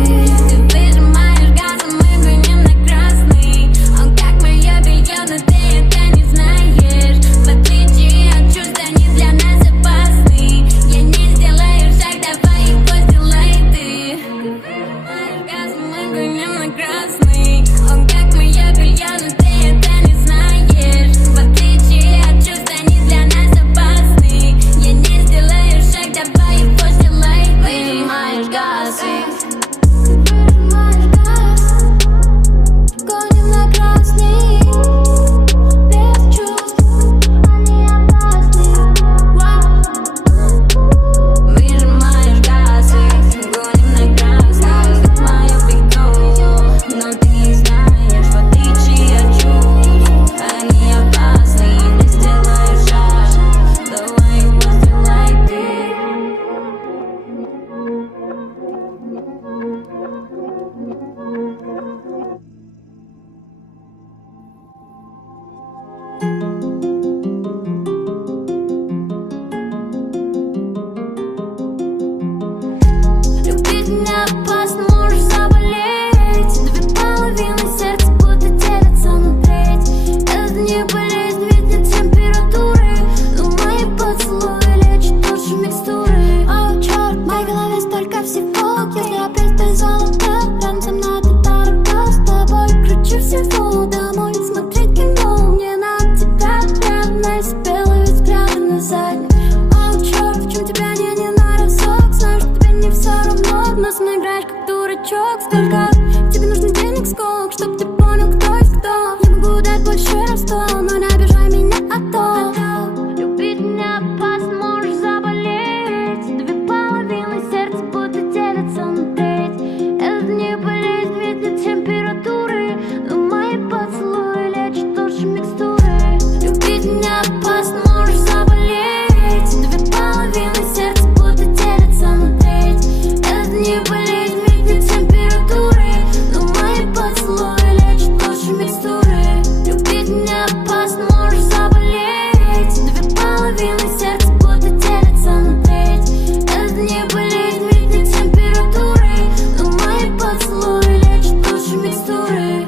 Ты выжимаешь газ, и мы гоним на красный. Он как мое белье, но ты это не знаешь. В отличие от чувств, они для нас опасны. Я не сделаю шаг, давай его сделай ты. Ты выжимаешь газ, и мы гоним на красный. Он как мое белье, но ты это не знаешь. В отличие от чувств, они для нас опасны. Я не сделаю шаг, давай его сделай ты. Выжимаешь газ и только тебе нужно денег сколько, чтоб ты понял, кто есть кто. Я могу дать большой раствор, но не обижай меня, а то любить меня опасно, можешь заболеть. Две половины сердца будто делятся на треть. Это не болезнь, ведь нет температуры, но мои поцелуи лечат лучше микстуры. Любить меня опасно, можешь заболеть. Две половины сердца будто делятся на треть. Это не болезнь, ведь нет температуры, но мои поцелуи лечат лучше микстуры. Любить меня опасно, можешь заболеть. Две половины сердца будто делятся на треть. Это не болезнь, ведь нет температуры, но мои поцелуи лечат лучше микстуры.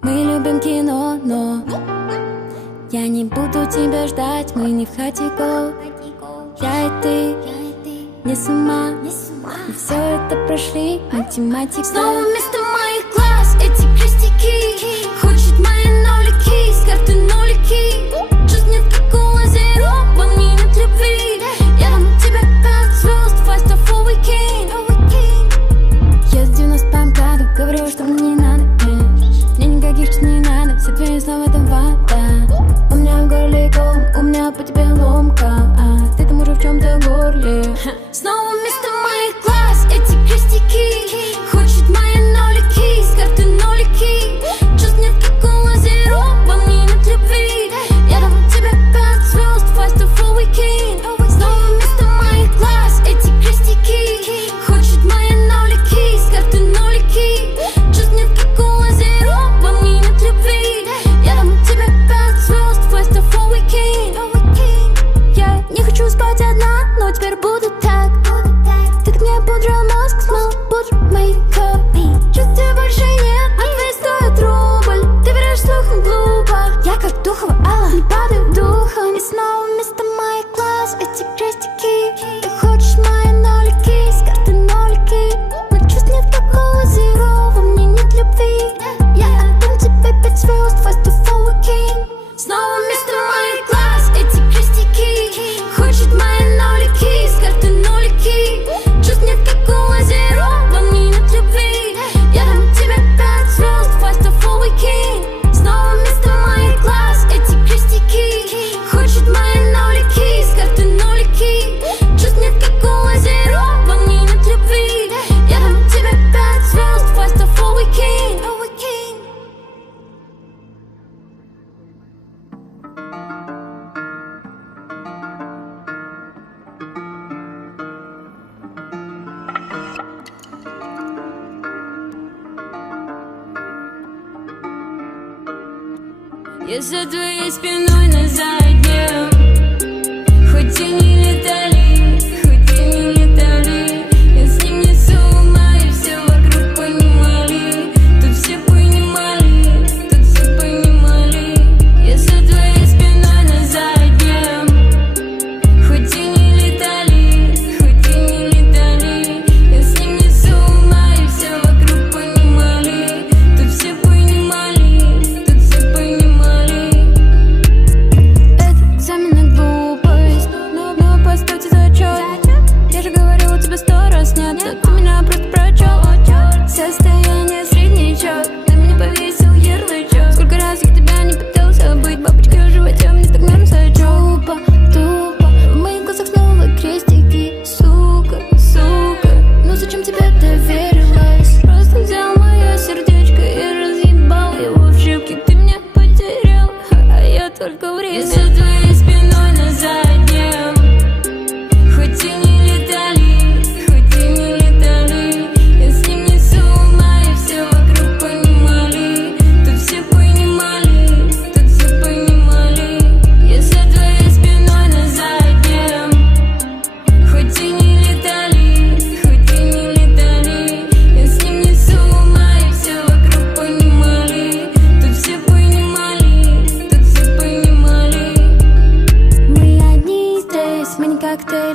Мы любим кино, но я не буду тебя ждать, мы не в хатико. Я и ты, не с ума, мы все это прошли, математика. Снова вместо моих глаз эти крестики. Хочет мои нолики, с карты нолики. Чувств нет, как у лазеров, во мне нет любви. Я дам тебе 5 звезд, 5 for weekend. Я с 90 году говорю, что мне не надо. Мне никаких чувств не надо, все твои слова это вода. У меня в горле ком, у меня по тебе ломка, а ты там уже в чем-то горле. Снова вместо моих глаз эти крестики. Хочет мои нолики, с карты нолики. Чувств нет, как у лазеров, во мне нет любви. Я дам тебе 5 звезд, 5 for weekend. Снова вместо моих глаз эти крестики. Хочет мои нолики, с карты нолики. Чувств нет, как у лазеров, во мне нет любви. Я дам тебе 5 звезд, 5 for weekend. Я не хочу спать одна, но теперь буду так. Ты ко мне пудрил мозг, смыл пудру мейкап. Чувств тебе больше нет, а твои стоят рубль. Ты веришь слухам глупо, я как духова Алла, не падаю духом. И снова вместо моих глаз эти крестики. Ты хочешь мои нолики, с карты нолики. Но чувств нет, как у лазеров, во мне нет любви. Я отдам тебе 5 звезд, 5 for weekend. Снова вместо моих глаз эти крестики. Хочет мои нолики, с карты нолики. Чувств нет, как у лазеров, во мне нет любви. Я дам тебе 5 звезд, 5 for weekend. Снова вместо моих глаз эти крестики. Хочет мои нолики, с карты нолики. Чувств нет, как у лазеров, во мне нет любви. Я дам тебе 5 звезд, 5 for weekend. Я за твоей спиной на заднем. Хоть и не летали, хоть и не летали. Я с ним не с ума, и все вокруг понимали. Тут все понимали, тут все понимали. Я за твоей спиной на заднем. Хоть и не летали, хоть и не летали. Я с ним не с ума, и все вокруг понимали. Тут все понимали, тут все понимали.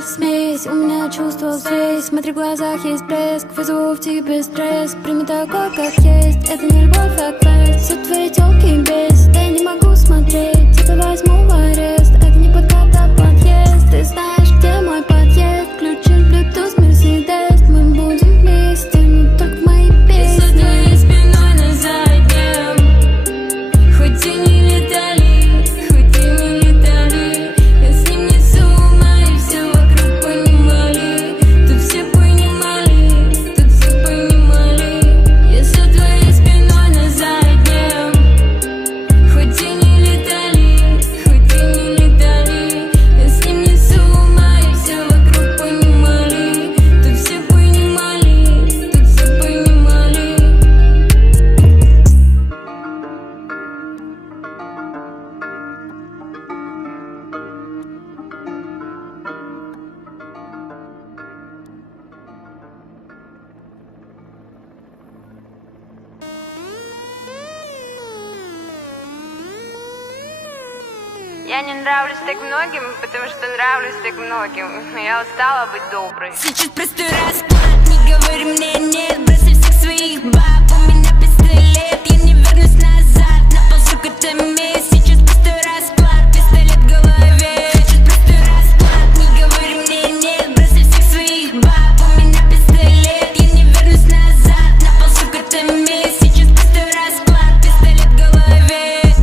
смесь, у меня чувство взвесь. Смотри, в глазах есть блеск, вызову в тебе стресс. Прими такой, как есть, это не любовь, а квест. Все твои тёлки бесит, я не могу смотреть. Тебя возьму в арест, это не подкат, а подъезд. Ты знаешь, где мой подъезд, включишь Bluetooth, Mercedes. Мы будем вместе, но только в моей песне. За твоей спиной на заднем, хоть и не летали, хоть и не летали. Я с ним не с ума, и все вокруг понимали. Тут все понимали, тут все понимали. Я за твоей спиной на заднем, хоть и не летали, хоть и не летали. Я с ним не с ума, и все вокруг понимали. Тут все понимали, тут все понимали. Я не нравлюсь так многим, потому что нравлюсь так многим. Я устала быть доброй. Сейчас простой расклад, не говори мне нет. Бросай всех своих баб, у меня пистолет. Я не вернусь назад, на полсу катаме. Сейчас простой расклад, пистолет в голове. Сейчас простой расклад, не говори мне нет. Бросай всех своих баб, у меня пистолет. Я не вернусь назад, на полсу катаме. Сейчас простой расклад, пистолет в голове.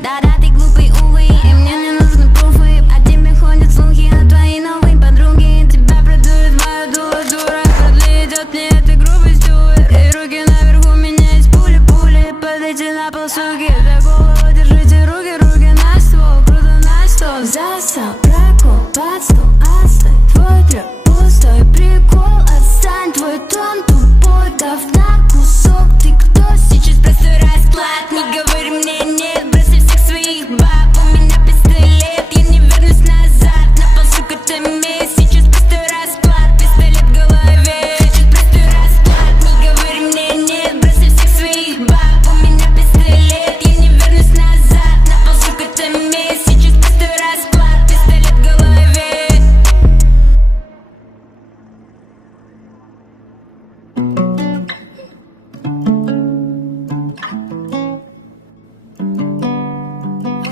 Да-да, ты глупый, увы, и мне не нужны пруфы. О тебе ходят слухи, на твои новые подруги. Тебя продует моя дула, дура. Продлит от мне этой грубостью. И руки наверху, у меня есть пули-пули. Подойди на пол, суки, за голову держите руки, руки на ствол. Круто на стол, засал, прокол, под стол, отстань. Твой трёп пустой прикол, отстань. Твой тон тупой, говна кусок. Ты кто? Сейчас простой расклад, не говори мне нет. Бросай всех своих баб, у меня пистолет. Я не вернусь назад, на полсу катаме. Сейчас простой расклад, пистолет в голове. Сейчас простой расклад, не говори мне нет. Бросай всех своих баб, у меня пистолет. Я не вернусь назад, на полсу катаме. Сейчас простой расклад, пистолет в голове.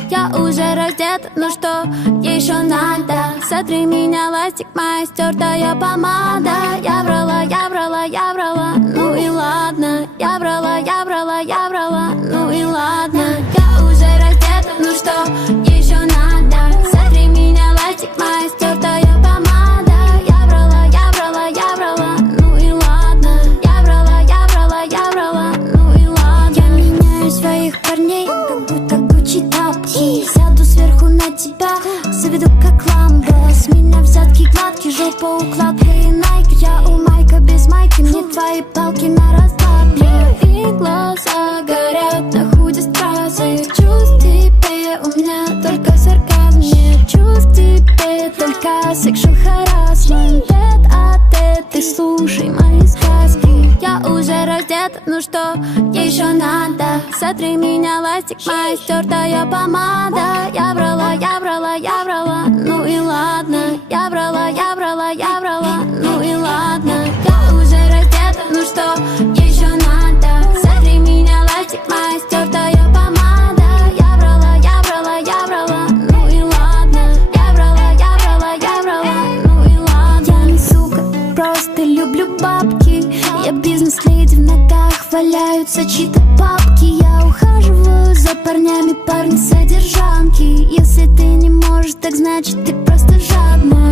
Я уже раздета, ну что еще надо? Сотри меня, ластик, моя стертая помада. Я врала, я врала, я врала, ну и ладно. Я врала, я врала, я врала, ну и ладно. Я уже раздета, ну что еще надо? Сотри меня, ластик, моя стертая помада. Я врала, я врала, я врала, ну и ладно. Я врала, я врала, я врала, ну и ладно. Я меняю своих парней, как будто Гуччи тапки. Сяду сверху на тебя, заведу как ламбо. С меня взятки гладкий, жопа укладка и найк. Я у Майка без майки, мне твои палки на расслабе. И глаза горят на худе с трассы. Чувств тебе у меня только сарказм. Нет чувств тебе, только сексуал харассмент. Тет-а-тет, ты слушай мои сказки. Я уже раздета, ну что еще надо? Сотри меня, ластик, моя стертая помада. Я врала, я врала, я врала, ну и ладно. Я врала, я врала, я врала, ну и ладно. Я уже раздета, ну что еще надо? Сотри меня, ластик, моя стертая помада. Я врала, я врала, я врала, ну и ладно. Я врала, я врала, я врала, ну и ладно. Я не сука, просто люблю бабки. Я бизнес-леди, в ногах валяются чьи-то папки. Я ухаживаю за парнями, парни содержанки. Если ты не можешь, так значит ты просто жадная.